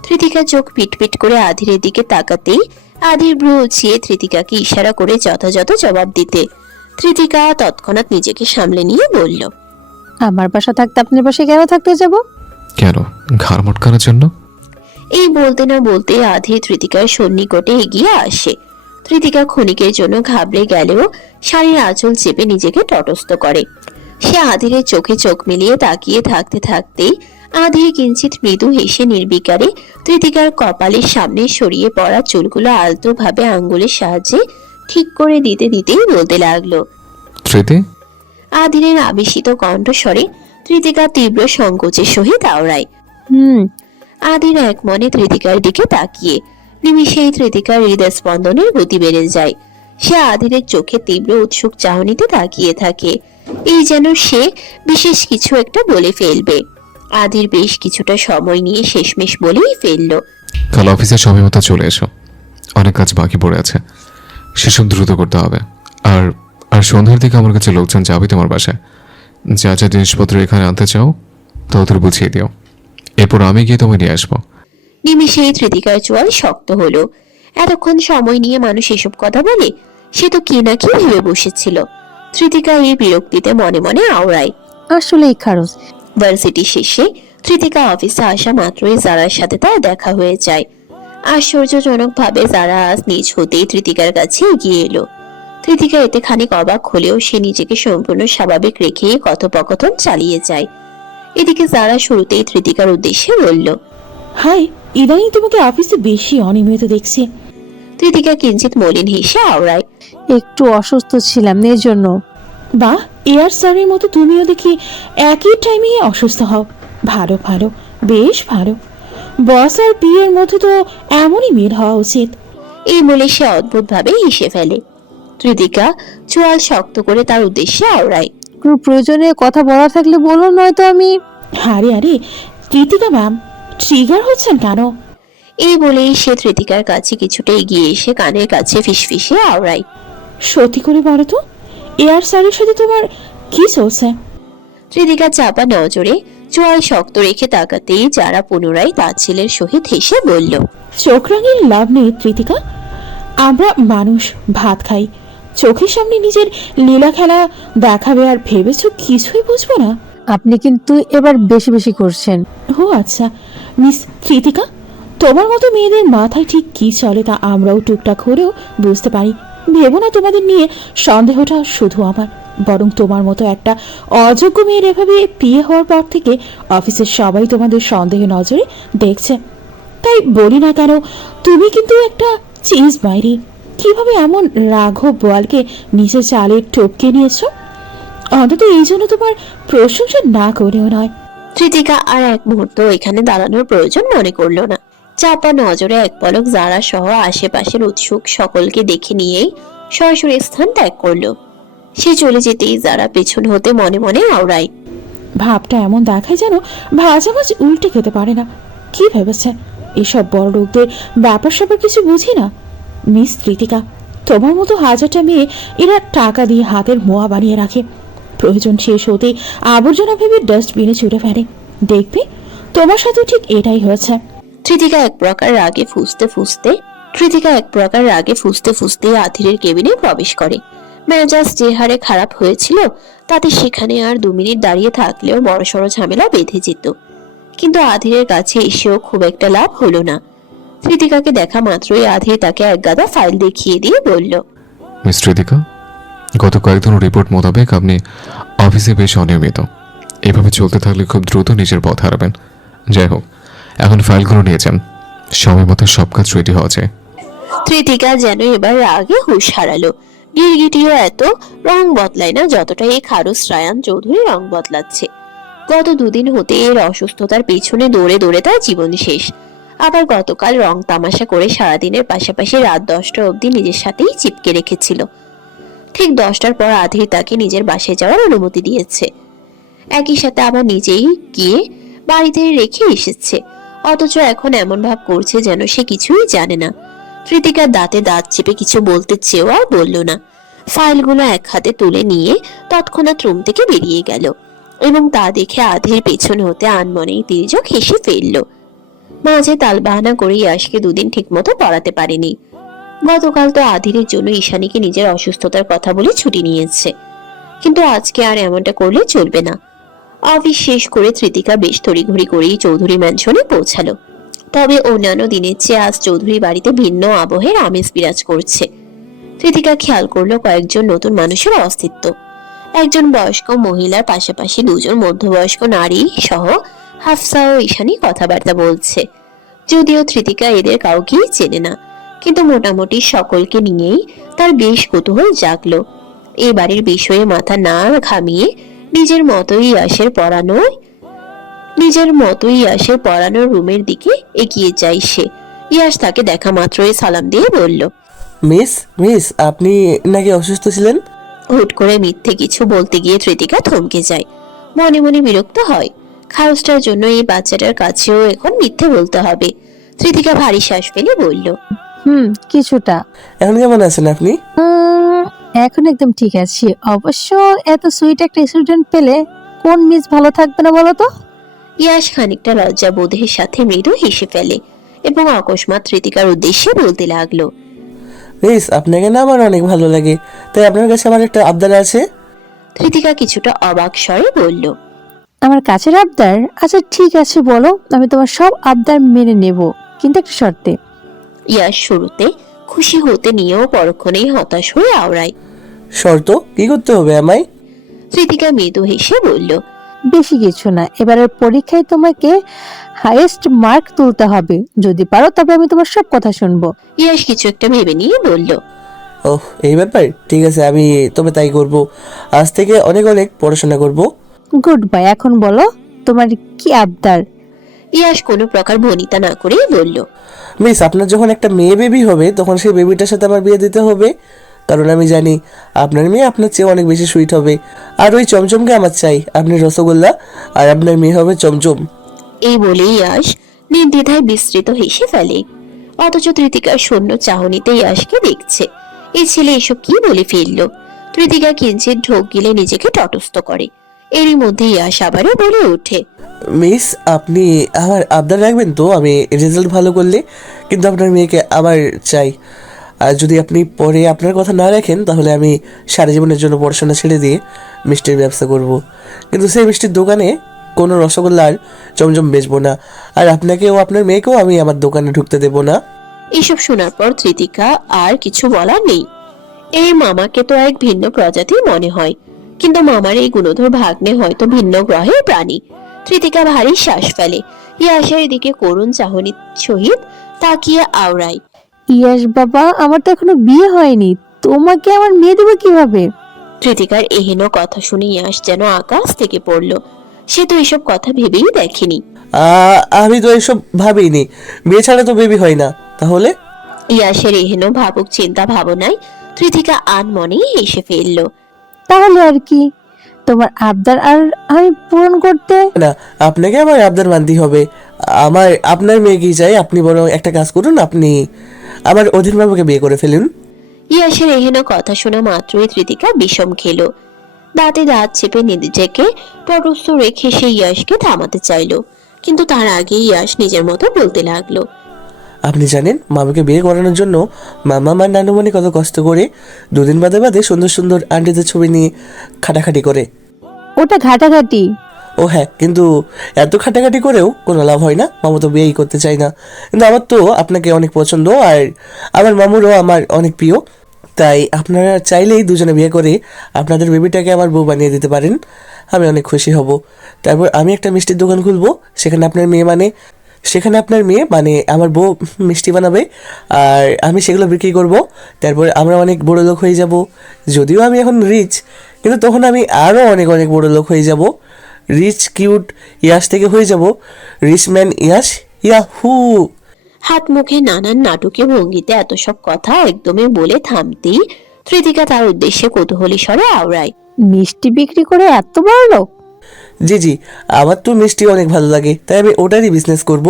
কৃতিকা চোখ পিটপিট করে আধিরের দিকে তাকাতেই আধির ভ্রু উঁচিয়ে কৃতিকাকে ইশারা করে যথাযথ জবাব দিতে কৃতিকা তৎক্ষণাৎ নিজেকে সামলে নিয়ে বলল, আমার বাসা থাকতে আপনার বাসায় কেন থাকতে যাব? কেন, ঘাড় মটকানোর জন্য? এই বলতে না বলতে আধির কৃতিকার সন্নিকটে এগিয়ে আসে। কৃতিকা ক্ষণিকের জন্য ঘাবড়ে গেলেও শাড়ির আঁচল চেপে নিজেকে তটস্থ করে। সে আধিরের চোখে চোখ মিলিয়ে তাকিয়ে থাকতে থাকতেই আধির কিঞ্চিত মৃদু হেসে নির্বিকারে কৃতিকার কপালের সামনে সরিয়ে পড়া চুলগুলো আলতো ভাবে আঙ্গুলের সাহায্যে ঠিক করে দিতে দিতেই বলতে লাগলো, স্মৃতি। আধিরের আবেশিত কণ্ঠস্বরে কৃতিকা তীব্র সংকোচের সহিত আওড়ায়। আধির এক মনে কৃতিকার দিকে তাকিয়ে নিমিষেই কৃতিকার হৃদয় স্পন্দনের গতি বেড়ে যায়। সে আধিরের চোখে তীব্র উৎসুক চাহনিতে তাকিয়ে থাকে, এই যেন সে বিশেষ কিছু একটা বলে ফেলবে। আধির বেশ কিছুটা সময় নিয়ে শেষমেশ বলেই ফেলল, কাল অফিসে সময় মতো চলে এসো, অনেক কাজ বাকি পড়ে আছে, সেসব দ্রুত করতে হবে। আর আর সন্ধ্যার দিকে আমার কাছে লোকজন যাবে তোমার বাসায়। যা যা জিনিসপত্র এখানে আনতে চাও তা ওদের বুঝিয়ে দিও, এরপর আমি গিয়ে তোমায় নিয়ে আসবো। নিমিষেই কৃতিকার চোয়াল শক্ত হলো। এতক্ষণ সময় নিয়ে মানুষ এসব কথা বলে? সে তো কি না কি ভেবে বসেছিল। কৃতিকা এই বিরক্তিতে মনে মনে আওড়ায়। আসলেই খারজ। ভার্সিটি শেষে কৃতিকা অফিসে আসা মাত্রই জারার সাথে তার দেখা হয়ে যায়। আশ্চর্যজনকভাবে জারা আজ নিজ হতেই কৃতিকার কাছে এগিয়ে এলো। কৃতিকা এতে খানিক অবাক হলেও সে নিজেকে সম্পূর্ণ স্বাভাবিক রেখে কথোপকথন চালিয়ে যায়। এদিকে জারা শুরুতেই কৃতিকার উদ্দেশ্যে বলল, হাই, ইদানিং তোমাকে অফিসে বেশি অনিয়মিত দেখছি। কৃতিকা কিঞ্চিত মলিন হেসে আওড়ায়, একটু অসুস্থ ছিলাম এর জন্য। বাহ, এয়ার স্যারের মতো তুমিও দেখি একই টাইমে অসুস্থ হও। ভালো ভালো, বেশ ভালো। বস আর পিএর মধ্যে তো এমনই মিল হওয়া উচিত। এই বলে সে অদ্ভুত ভাবে হেসে ফেলে। কৃতিকা চোয়াল শক্ত করে তার উদ্দেশ্যে আওড়ায়। কোনো প্রয়োজনে কথা বলা থাকলে বলো, নয়তো আমি। আরে আরে কৃতিকা ম্যাম, ট্রিগার হচ্ছেন কেন? এই বলেই সে কৃতিকার কাছে কিছুটা এগিয়ে এসে কানের কাছে ফিসফিসে আওড়ায়। সত্যি করে বলো তো, এয়ার স্যারের সাথে তোমার কি চলছে? কৃতিকা চাপা নজরে চোয়াল শক্ত রেখে তাকাতেই যারা পুনরায় তাচ্ছিলের সহিত হেসে বলল, চোখ রাঙিয়ে লাভ নেই কৃতিকা। আমরা মানুষ, ভাত খাই, চোখের সামনে নিজের লীলা খেলা দেখাবে আর ভেবেছো কিছুই বুঝবো না? আপনি কিন্তু এবার বেশি বেশি করছেন। ও আচ্ছা মিস কৃতিকা, তোমার মতো মেয়েদের মাথায় ঠিক কি চলে তা আমরাও টুকটাক হলেও বুঝতে পারি। ভেবো না তোমাদের নিয়ে সন্দেহটা শুধু আমার, বরং তোমার মতো একটা অযোগ্য মেয়ের এভাবে বিয়ে হওয়ার পর থেকে অফিসের সবাই তোমাদের সন্দেহ নজরে দেখছে। তাই বলি না কেন, তুমি কিন্তু একটা চিজ বাইরে। কিভাবে এমন রাঘব বোয়ালকে নিচে চালে টপকে নিয়েছো? অন্তত এই জন্য তোমার প্রশংসা না করেও নয়। কৃতিকা আর এক মুহূর্ত এখানে দাঁড়ানোর প্রয়োজন মনে করলো না। চাপা নজরে এক পলক যারা সহ আশেপাশের উৎসুক সকলকে দেখে নিয়েই সরাসরি স্থান ত্যাগ করলো। সে চলে যেতেই যারা পেছন হতে মনে মনে আওড়ায়। ভাবটা এমন দেখায় যেন ভাজা মাছ উল্টে খেতে পারে না। কি ভেবেছে এসব বড় লোকদের ব্যাপার স্যাপার কিছু বুঝি না? মিস কৃতিকা, তোমার মতো হাজারটা মেয়ে এরা টাকা দিয়ে হাতের মোয়া বানিয়ে রাখে, প্রয়োজন শেষ হতেই আবর্জনা ভেবে ডাস্টবিনে ছুটে ফেলে। দেখবে তোমার সাথে ঠিক এটাই হয়েছে। কৃতিকা এক প্রকার রাগে ফুঁসতে ফুঁসতে আধিরের কেবিনে প্রবেশ করে। মেজাজ যে হারে খারাপ হয়েছিল তাতে সেখানে আর 2 মিনিট দাঁড়িয়ে থাকলেও বড়সড় ঝামেলা বেঁধে যেত। কিন্তু আধিরের কাছে এসেও খুব একটা লাভ হলো না। কৃতিকাকে দেখা মাত্রই আধির তাকে এক গাদা ফাইল দেখিয়ে দিয়ে বলল, মিস কৃতিকা, গত কয়েকদিন রিপোর্ট মোতাবেক আপনি অফিসে বেশ অনিয়মিত। এভাবে চলতে থাকলে খুব দ্রুত নিজের পথ হারাবেন। যাই হোক, এখন ফাইলগুলো নিয়ে যান, সময় মতো সব কাজ রেডি হওয়া যায়। কৃতিকা যেন এবার রাগে হুঁশ হারালো। গিরগিটিও এত রং বদলায় না যতটা এই খারুস রায়ান চৌধুরী রং বদলাচ্ছে। গত 2 দিন হতে এর অসুস্থতার পেছনে দৌড়ে দৌড়ে তার জীবন শেষ। আবার গতকাল রং তামাশা করে সারাদিনের পাশাপাশি রাত 10টা অবধি নিজের সাথেই চিপকে রেখেছিল। ঠিক 10টার পর আধির তাকে নিজের বাসায় যাওয়ার অনুমতি দিয়েছে। একই সাথে আবার নিজেই গিয়ে বাড়িতে রেখে এসেছে, অথচ এখন এমন ভাব করছে যেন সে কিছুই জানে না। কৃতিকার দাঁতে দাঁত চেপে কিছু বলতে চেয়েও আর বলল না। ফাইলগুলো এক হাতে তুলে নিয়ে তৎক্ষণাৎ রুম থেকে বেরিয়ে গেল এবং তা দেখে আধির পেছনে হতে আনমনেই তির্যক হেসে ফেলল। মাঝে তালবাহানা করে ইয়াশকে 2 দিন ঠিক মতো পড়াতে পারেনি। গতকাল তো আধিরের জন্য ঈশানীকে নিজের অসুস্থতার কথা বলে ছুটি নিয়েছে, কিন্তু আজকে আর এমনটা করলে চলবে না। অফিস শেষ করে কৃতিকা বেশ তড়িঘড়ি করেই চৌধুরী ম্যানশনে পৌঁছালো। তবে অন্যান্য দিনের চেয়ে আজ চৌধুরী বাড়িতে ভিন্ন আবহের আমেজ বিরাজ করছে। কৃতিকা খেয়াল করলো কয়েকজন নতুন মানুষের অস্তিত্ব। একজন বয়স্ক মহিলার পাশাপাশি 2 জন মধ্যবয়স্ক নারী সহ হাফসা ও ঈশানী কথাবার্তা বলছে। যদিও কৃতিকা এদের কাউকেই চেনে না, কিন্তু মোটামুটি সকলকে নিয়েই তার বেশ কৌতূহল জাগলো। এই বাড়ির বিষয়ে মাথা না ঘামিয়ে নিজের মতোই ইয়াসের পড়ানোর রুমের দিকে এগিয়ে যায় সে। ইয়াস তাকে দেখা মাত্রই সালাম দিয়ে বলল, মিস আপনি নাকি অসুস্থ ছিলেন? হুট করে মিথ্যে কিছু বলতে গিয়ে কৃতিকা থমকে যায়। মনে মনে বিরক্ত হয়, খারুসটার জন্য এই বাচ্চাটার কাছেও এখন মিথ্যে বলতে হবে। কৃতিকা ভারী শ্বাস ফেলে বলল, কিছুটা। এখন কেমন আছেন আপনি? এখন একদম ঠিক আছি। অবশ্য এত সুইট একটা স্টুডেন্ট পেলে কোন মিস ভালো থাকবে না বলো তো? ইয়াস খানিকটা লজ্জা বোধের সাথে মৃদু হেসে ফেলে এবং অকস্মাৎ কৃতিকার উদ্দেশ্যে বলতে লাগলো, মিস আপনাকে না আমার অনেক ভালো লাগে, তাই আপনার কাছে আমার একটা আবদার আছে। কৃতিকা কিছুটা অবাক স্বরে বলল, আমার কাছের আবদার? আচ্ছা ঠিক আছে, বলো, আমি তোমার সব আবদার মেনে নেব, কিন্তু একটা শর্তে। ইয়াস শুরুতে খুশি হতে নিয়েও পরক্ষণেই হতাশ হয়ে আওড়ায়। শর্ত কি করতে হবে আমায়? কৃতিকা মৃদু হেসে বলল, বেশি কিছু না, এবারের পরীক্ষায় তোমাকে হাইয়েস্ট মার্ক তুলতে হবে। যদি পারো তবে আমি তোমার সব কথা শুনবো। ইয়াস কিছু একটা ভেবে নিয়ে বলল, ওহ, এই ব্যাপার, ঠিক আছে, আমি তবে তাই করব। আজ থেকে অনেক অনেক পড়াশোনা করব। Good bye. এখন বলো তোমার কি আবদার? ইয়াস কোনো প্রকার ভনিতা না করেই বলল, মিস আপনার যখন একটা মেয়ে বেবি হবে তখন সেই বেবিটার সাথে আমার বিয়ে দিতে হবে। কারণ আমি জানি আপনার মেয়ে আপনার চেয়ে অনেক বেশি সুইট হবে। আর ওই চমচমকে আমার চাই, আপনি রসগোল্লা আর আপনার মেয়ে হবে চমচম। এই বলে ইয়াশ নির্দ্বিধায় বিস্তৃত হেসে ফেলে। অথচ তৃতিকার শূন্য চাহনিতে ইয়াশকে দেখছে। এই ছেলে এসব কি বলে ফেলল? তৃতিকা কিঞ্চিত ঢোক গিলে নিজেকে তটস্থ করে। এরই মধ্যে ইয়াশ আবারও বলে ওঠে, মিস, আপনি আমার আবদার রাখবেন তো? আমি রেজাল্ট ভালো করলে কিন্তু আপনার মেয়েকে আবার চাই। আর যদি আপনি পরে আপনার কথা না রাখেন তাহলে আমি সারা জীবনের জন্য পড়াশোনা ছেড়ে দিয়ে মিষ্টির ব্যবসা করব। কিন্তু সেই মিষ্টির দোকানে কোনো রসগোল্লা আর চমচম বেচবো না। আর আপনাকেও আপনার মেয়েকেও আমি আমার দোকানে ঢুকতে দেবো না। এসব শোনার পর তৃতিকা আর কিছু বলার নেই। এই মামাকে তো এক ভিন্ন প্রজাতির মনে হয়, কিন্তু মামার এই গুণধর ভাগ্নে হয়তো ভিন্ন গ্রহের প্রাণী। তৃতিকা ভারী শ্বাস ফেলে। ইয়াসের দিকে করুণ চাহনির সহিত তাকিয়ে আওড়ায়। ইয়াশ বাবা, আমার তো এখনো বিয়ে হয়নি, তোমাকে আমার মেয়ে দেবো কিভাবে? তৃতিকার এহেন কথা শুনে ইয়াস যেন আকাশ থেকে পড়ল। সে তো এসব কথা ভেবেই দেখেনি। আমি তো এসব ভাবিনি, বিয়ে ছাড়া তো বেবি হয় না। তাহলে ইয়াসের এহেন ভাবুক চিন্তা ভাবনায় তৃতিকা আনমনে হেসে ফেলল। তাহলে আর কি, তোমার আবদার আর আমি পূরণ করতে। না, আপনাকে আমার আবদার মানতেই হবে। আপনার মেয়ে কি চাই? আপনি বরং একটা কাজ করুন, আপনি আমার অধীর বাবুকে বিয়ে করে ফেলুন। ইয়াসের এহেন কথা শোনা মাত্রই তৃতিকা বিষম খেল। দাঁতে দাঁত চেপে নিজেকে তটস্থ রেখে সে ইয়াসকে থামাতে চাইল, কিন্তু তার আগে ইয়াস নিজের মতো বলতে লাগলো। আপনি জানেন মামাকে বিয়ে করানোর জন্য মামা আর নানুমণি কত কষ্ট করে দুদিন বাদে বাদে সুন্দর সুন্দর আন্টিদের ছবি নিয়ে খাটাখাটি করে। ওটা ঘাটাঘাটি। ও হ্যাঁ, কিন্তু এত খাটাখাটি করেও কোনো লাভ হয় না। মামু তো বিয়েই করতে চায় না। কিন্তু আমার তো আপনাকে অনেক পছন্দ, আর আমার মামুরও আমার অনেক প্রিয়। তাই আপনারা চাইলেই দুজনে বিয়ে করে আপনাদের বেবিটাকে আমার বউ বানিয়ে দিতে পারেন। আমি অনেক খুশি হব। তারপর আমি একটা মিষ্টির দোকান খুলবো, সেখানে আপনার মেয়ে মানে আমার বউ মিষ্টি বানাবে, আর আমি সেগুলো বিক্রি করব। তারপর আমরা অনেক বড় লোক হয়ে যাব। যদিও আমি এখন রিচ, কিন্তু তখন আমি আরও অনেক অনেক বড় লোক হয়ে যাব। রিচ কিউট ইয়াস থেকে হয়ে যাব রিচ ম্যান ইয়াস। ইয়াহু! হাত মুখে নানান নাটকে ভঙ্গিতে এত সব কথা একদমই বলে থামতেই তৃতিকা তার উদ্দেশ্যে কৌতূহলী স্বরে আওড়ায়। মিষ্টি বিক্রি করে এত বড় লোক? জি জি, আমার তো মিষ্টি অনেক ভালো লাগে, তাই আমি ওটারই বিজনেস করব।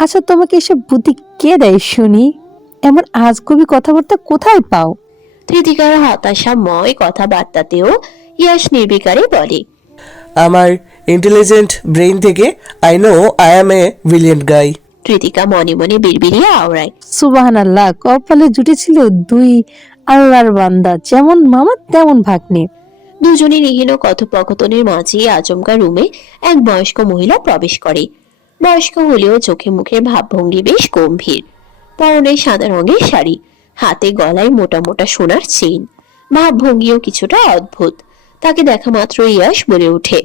আচ্ছা, তোমাকে এসব বুদ্ধি কে দেয় শুনি? এমন আজগুবি কথাবার্তা কোথায় পাও? তৃতিকার হতাশাময় কথাবার্তাতেও ইয়াস নির্বিকারে বলে, আমার ইন্টেলিজেন্ট ব্রেইন থেকে I know I am a brilliant guy. Tritika মনে মনে বিড়বিড়িয়ে আওড়ায়। সুবহানাল্লাহ, কপালে জুটেছিল দুই আল্লাহর বান্দা, যেমন মামা তেমন ভাগ্নে। দুজনের এহেন কথোপকথনের মাঝে আচমকা রুমে এক বয়স্ক মহিলা প্রবেশ করে। বয়স্ক হলেও চোখে মুখে ভাবভঙ্গি বেশ গম্ভীর। পরনে সাদা রঙের শাড়ি, হাতে গলায় মোটা মোটা সোনার চেইন। ভাবভঙ্গিও কিছুটা অদ্ভুত। তাকে দেখা মাত্র ইয়াস বলে ওঠে,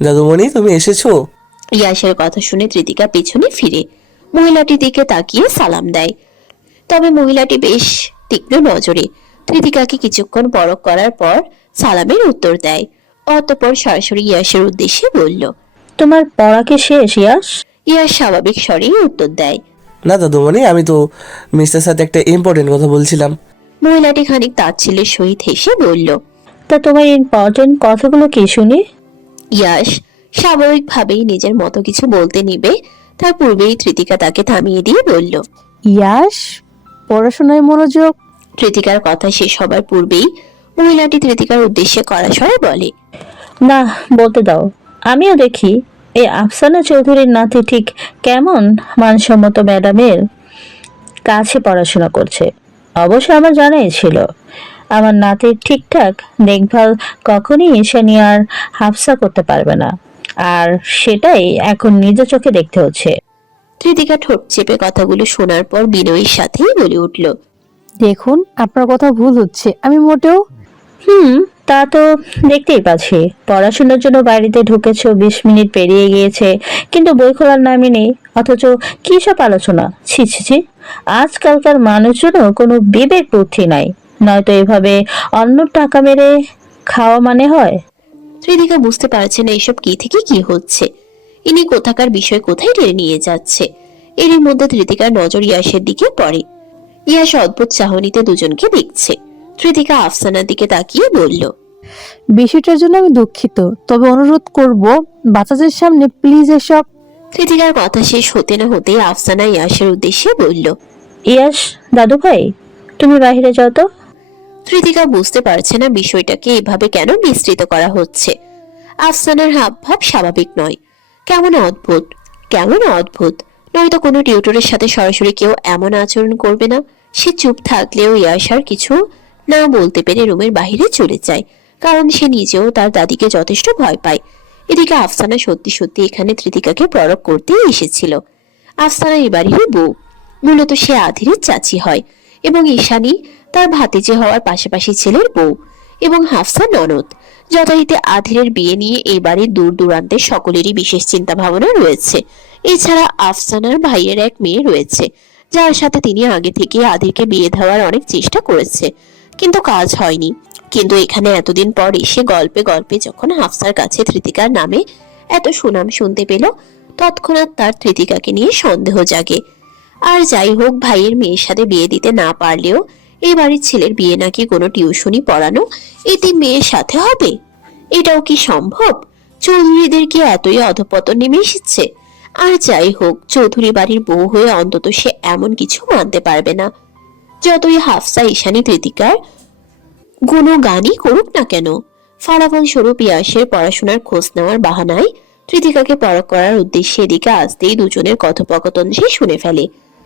দাদুমণি, তুমি এসেছো? ইয়াসের কথা শুনে তৃতিকা পেছনে ফিরে মহিলাটির দিকে তাকিয়ে সালাম দেয়। তবে মহিলাটি বেশ তীক্ষ্ণ নজরে তৃতিকাকে কিছুক্ষণ পরখ করার পর সালামের উত্তর দেয়। অতঃপর সরাসরি ইয়াসের উদ্দেশ্যে বলল, তোমার পড়া কি শেষ ইয়াস? ইয়াস স্বাভাবিক স্বরেই উত্তর দেয়। না দাদুমণি, আমি তো মিস্টার সাথে একটা ইম্পর্টেন্ট কথা বলছিলাম। মহিলাটি খানিক তাচ্ছিল্যের সহিত হেসে বলল, তা তোমার ইম্পর্টেন্ট কথাগুলো কি শুনি? ইয়াস স্বাভাবিকভাবেই নিজের মতো কিছু বলতে নিবে, তার পূর্বেই তৃতিকা তাকে থামিয়ে দিয়ে বলল। ইয়াশ, পড়াশোনায় মনোযোগ। তৃতিকার কথা শেষ হবার পূর্বেই মহিলাটি তৃতিকার উদ্দেশ্যে কড়া স্বরে বলে, না, বলতে দাও। আমিও দেখি এই আফসানা চৌধুরীর নাতি ঠিক কেমন মানসম্মত ম্যাডামের কাছে পড়াশোনা করছে। অবশ্য আমার জানাই ছিল আমার নাতির ঠিকঠাক দেখভাল কখনই ঈশানী আর হাফসা করতে পারবে না, আর সেটাই এখন নিজ চোখে দেখতে হচ্ছে। তৃতিকা ঠোঁট চেপে কথাগুলো শোনার পর বিনয়ের সাথেই বলে উঠল, দেখুন, আপনার কথা ভুল হচ্ছে। আমি মোটেও। তা তো দেখতেই পাচ্ছি। পড়াশোনার জন্য বাড়িতে ঢুকেছো, 20 মিনিট পেরিয়ে গিয়েছে, কিন্তু বই খোলার নামই নেই। অথচ কি সব আলোচনা! ছি ছি ছি, আজকালকার মানুষজনও কোনো বিবেক বুদ্ধি নাই। নয়তো এভাবে অন্য টাকা মেরে খাওয়া মানে হয়? তৃতিকা বুঝতে পারছে না এসব কি থেকে কি হচ্ছে। ইনি কোথাকার বিষয় কোথায় টেনে নিয়ে যাচ্ছে। এরই মধ্যে তৃতিকার নজর ইয়াসের দিকে পড়ে। ইয়াস অদ্ভুত চাহনিতে দুজনকে দেখছে। কৃতিকা আফসানার দিকে তাকিয়ে বলল, বিষয়টার জন্য আমি দুঃখিত, তবে অনুরোধ করব বাচ্চাদের সামনে প্লিজ এসব। কৃতিকার কথা শেষ হতে না হতেই আফসানা ইয়াসের উদ্দেশ্যে বলল, ইয়াস, দাদু ভাই, তুমি বাইরে যাও তো। কৃতিকা বুঝতে পারছে না বিষয়টাকে এভাবে কেন বিস্তৃত করা হচ্ছে। আফসানার হাবভাব স্বাভাবিক নয়, কেমন অদ্ভুত, কেমন অদ্ভুত। নয়তো কোনো টিউটরের সাথে সরাসরি কেউ এমন আচরণ করবে না। সে চুপ থাকলেও ইয়াস আর কিছু না বলতে পেরে রুমের বাইরে চলে যায়, কারণ সে নিজেও তার দাদিকে যথেষ্ট ভয় পায়। এদিকে আফসানা সত্যি সত্যি এখানে কৃতিকাকে প্ররোগ করতেই এসেছিল। আফসানা এবারেরই বউ, মূলত সে আধিরের চাচি হয় এবং ঈশানী তার ভাতিজে হওয়ার পাশাপাশি ছেলের বউ এবং হাফসা ননদ। যথারীতি আধিরের বিয়ে নিয়ে এই বাড়ির দূর দূরান্তের সকলেরই বিশেষ চিন্তা ভাবনা রয়েছে। এছাড়া আফসানার ভাইয়ের এক মেয়ে রয়েছে, যার সাথে তিনি আগে থেকে আধিরকে বিয়ে দেওয়ার অনেক চেষ্টা করেছে, কিন্তু কাজ হয়নি। কিন্তু এখানে এতদিন পর এসে গল্পে গল্পে যখন হাফসার কাছে কৃতিকার নামে এত সুনাম শুনতে পেল, তৎক্ষণাৎ তার কৃতিকাকে নিয়ে সন্দেহ জাগে। আর যাই হোক, ভাইয়ের মেয়ের সাথে বিয়ে দিতে না পারলেও এই বাড়ির ছেলের বিয়ে নাকি কোনো টিউশনি পড়ানো এতে মেয়ের সাথে হবে, এটাও কি সম্ভব? চৌধুরীদের কি এতই অধপতন নেমে এসেছে? আর যাই হোক, চৌধুরী বাড়ির বউ হয়ে অন্তত সে এমন কিছু মানতে পারবে না। যতই হাফসা ঈশানী কৃতিকার গুণগানই করুক না কেন, ফলাফল স্বরূপ ইয়াসের পড়াশোনার খোঁজ নেওয়ার বাহানায় কৃতিকাকে পরখ করার উদ্দেশ্যে এদিকে আসতেই দুজনের কথোপকথন সে শুনে ফেলে।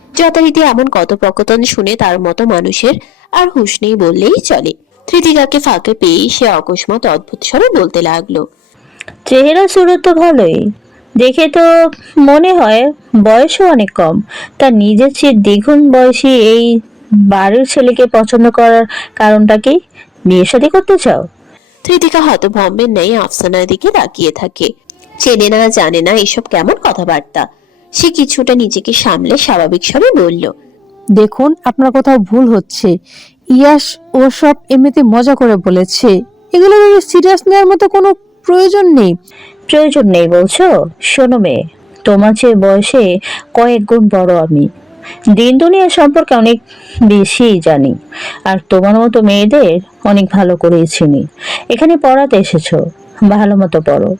যথারীতি এমন কথোপকথন শুনে তার মতো মানুষের আর হুঁশ নেই বললেই চলে। কৃতিকাকে ফাঁকে পেয়ে সে অকস্মাৎ অদ্ভুত স্বরে বলতে লাগলো, চেহারা সুরত তো ভালোই, দেখে তো মনে হয় বয়সও অনেক কম। তার নিজের চেয়ে দ্বিগুণ বয়সী এই বাড়ির ছেলেকে পছন্দ করার কারণটা কি? বিয়ে শাদী করতে চাও? কৃতিকা হতভম্বের ন্যায় আফসানার দিকে তাকিয়ে থাকে। চেনে না জানে না এসব কেমন কথাবার্তা। সে কিছুটা নিজেকে সামলে স্বাভাবিক স্বরে বলল, দেখুন, আপনার কোথাও ভুল হচ্ছে। ইয়াস ও সব এমনিতে মজা করে বলেছে, এগুলো সিরিয়াস নেওয়ার মতো কোনো প্রয়োজন নেই। প্রয়োজন নেই বলছো? শোনো মেয়ে, তোমার চেয়ে বয়সে কয়েক গুণ বড় আমি, দিন দুনিয়া সম্পর্কে অনেক বেশি জানি, আর তোমার মতো মেয়েদের অনেক ভালো করেই চিনি। এখানে পড়াতে এসেছো, ভালো মতো পড়ো,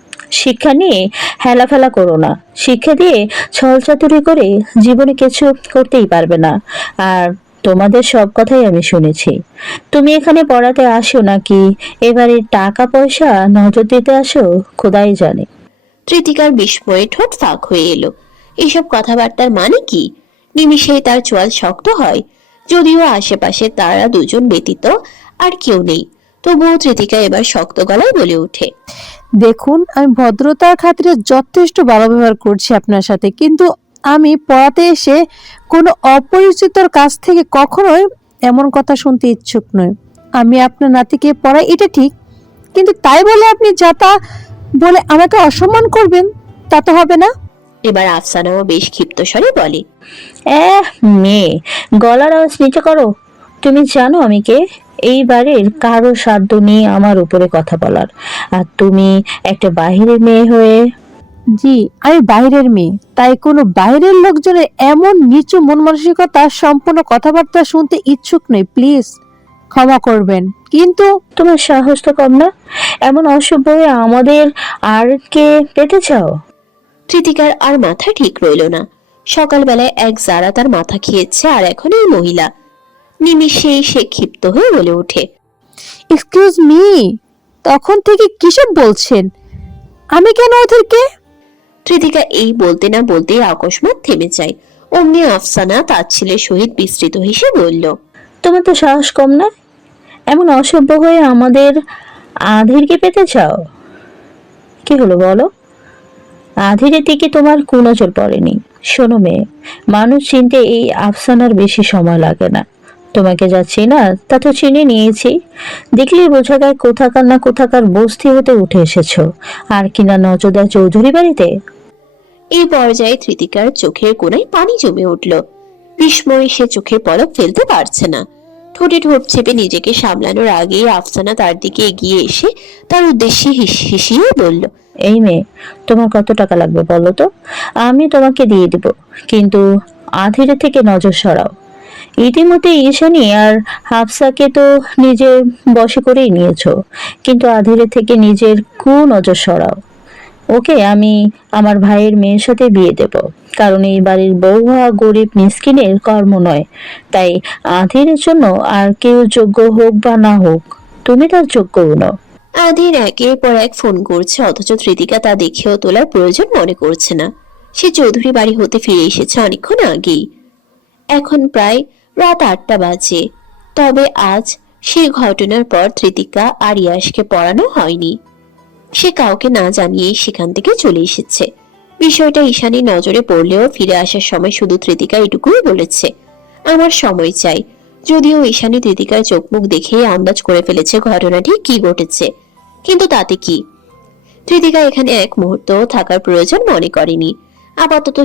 শিক্ষা নিয়ে হেলাফেলা করো না। শিক্ষা দিয়ে ছলচাতুরি করে জীবনে কিছু করতেই পারবে না। আর তোমাদের সব কথাই আমি শুনেছি। তুমি এখানে পড়াতে আসো নাকি এবারে টাকা পয়সা নজর দিতে আসো খোদাই জানে। কৃতিকার বিস্ময়ে ঠোঁট ফাঁক হয়ে এলো। এসব কথাবার্তার মানে কি? নিমিষেই তার চোয়াল শক্ত হয়। যদিও আশেপাশে তারা দুজন ব্যতীত আর কেউ নেই, তবুও কৃতিকা এবার শক্ত গলায় বলে ওঠে, দেখুন, আমি ভদ্রতার খাতিরে যথেষ্ট ভালো ব্যবহার করছি আপনার সাথে, কিন্তু আমি পড়াতে এসে কোনো অপরিচিতর কাছ থেকে কখনোই এমন কথা শুনতে ইচ্ছুক নই। আমি আপনার নাতিকে পড়াই, এটা ঠিক, কিন্তু তাই বলে আপনি যা তা বলে আমাকে অসম্মান করবেন, তা তো হবে না। এবার আফসানাও বেশ ক্ষিপ্ত স্বরে বলে, মেয়ে, গলার আওয়াজ নিচে করো। তুমি জানো আমি কে? এই বাড়ির কারো সাধ্য নেই আমার উপরে কথা বলার, আর তুমি একটা বাহিরের মেয়ে হয়ে। জি, আমি বাইরের মেয়ে, তাই কোনো বাইরের লোকজনের এমন নিচু মন মানসিকতা সম্পূর্ণ কথাবার্তা শুনতে ইচ্ছুক নই, প্লিজ ক্ষমা করবেন। কিন্তু তোমার সাহস তো কম না, এমন অসভ্য হয়ে আমাদের আর কে পেতে চাও? কৃতিকার আর মাথা ঠিক রইল না। সকালবেলায় এক জারা তার মাথা খেয়েছে, আর এখন এই মহিলা। নিমিষেই সে ক্ষিপ্ত হয়ে বলে ওঠে, এক্সকিউজ মি, তখন থেকে কিসব বলছেন? আমি কেন ওদেরকে? কৃতিকা এই বলতে না বলতেই অকস্মাৎ থেমে যায়। অমনি আফসানা তার ছেলের সহিত বিস্তৃত হেসে বলল, তোমার তো সাহস কম না, এমন অসভ্য হয়ে আমাদের আধিরকে পেতে চাও? কি হলো বলো? আধিরের দিকে তোমার কুনজর পড়েনি? শোনো মেয়ে, মানুষ চিনতে এই আফসানার বেশি সময় লাগে না। তোমাকে যা চেনা তা তো চিনে নিয়েছি। দেখলেই বোঝা যায় কোথাকার না কোথাকার বস্তি হতে উঠে এসেছো, আর কিনা নজরদার চৌধুরী বাড়িতে। এই পর্যায়ে কৃতিকার চোখের কোণায় পানি জমে উঠল। বিস্ময়ে সে চোখের পলক ফেলতে পারছে না। ঠোঁটে ঠোঁট চেপে নিজেকে সামলানোর আগেই আফসানা তার দিকে এগিয়ে এসে তার উদ্দেশ্যে হিসিয়ে বলল, এই মেয়ে, তোমার কত টাকা লাগবে বলো তো, আমি তোমাকে দিয়ে দিব, কিন্তু আধিরে থেকে নজর সরাও। ইতিমধ্যে ঈশানী আর হাফসাকে তো নিজের বশে করেই নিয়েছো, কিন্তু আধেরে থেকে নিজের কুনজর সরাও। ওকে আমি আমার ভাইয়ের মেয়ের সাথে বিয়ে দেব, কারণ এই বাড়ির বউ হওয়া গরিব মিসকিনের কর্ম নয়। তাই আধেরের জন্য আর কেউ যোগ্য হোক বা না হোক, তুমি তার যোগ্য নও। আধির একের পর এক ফোন করছে, অথচ ধৃতিকা তা দেখেও তোলার প্রয়োজন মনে করছে না। সে চৌধুরী বাড়ি হতে ফিরে এসেছে অনেকক্ষণ আগেই। এখন প্রায় রাত 8টা বাজে। তবে আজ সেই ঘটনার পর ধৃতিকা আর ইয়াশকে পড়ানো হয়নি। সে কাউকে না জানিয়েই সেখান থেকে চলে এসেছে। বিষয়টা ঈশানীর নজরে পড়লেও ফিরে আসার সময় শুধু ধৃতিকা এটুকুই বলেছে, আমার সময় চাই। যদিও ঈশানী ধৃতিকার চোখ মুখ দেখেই আন্দাজ করে ফেলেছে ঘটনাটি কি ঘটেছে, কিন্তু তাতে কি? ধৃতিকা এখানে এক মুহূর্ত থাকার প্রয়োজন মনে করেনি। আপাতত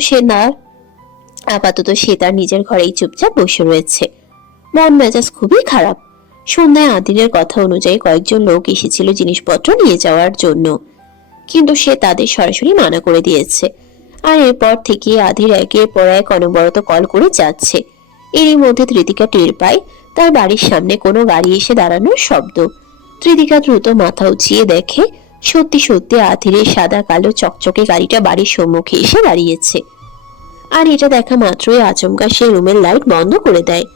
সে তার নিজের ঘরেই চুপচাপ বসে রয়েছে। মন মেজাজ খুবই খারাপ। সন্ধ্যায় আদিনের কথা অনুযায়ী কয়েকজন লোক এসেছিল জিনিসপত্র নিয়ে যাওয়ার জন্য, কিন্তু সে তাদের সরাসরি মানা করে দিয়েছে। আর এরপর থেকে আদির একের পর এক অনবরত কল করে যাচ্ছে। এরই মধ্যে ধৃতিকা টের পায় তার বাড়ির সামনে কোনো গাড়ি এসে দাঁড়ানোর শব্দ। ধৃতিকা দ্রুত মাথা উঁচিয়ে দেখে সত্যি সত্যি আধিরের সাদা কালো চকচকে গাড়িটা বাড়ির সম্মুখে এসে দাঁড়িয়েছে। আর এটা দেখা মাত্রই আচমকা সে রুমের লাইট বন্ধ করে দেয়।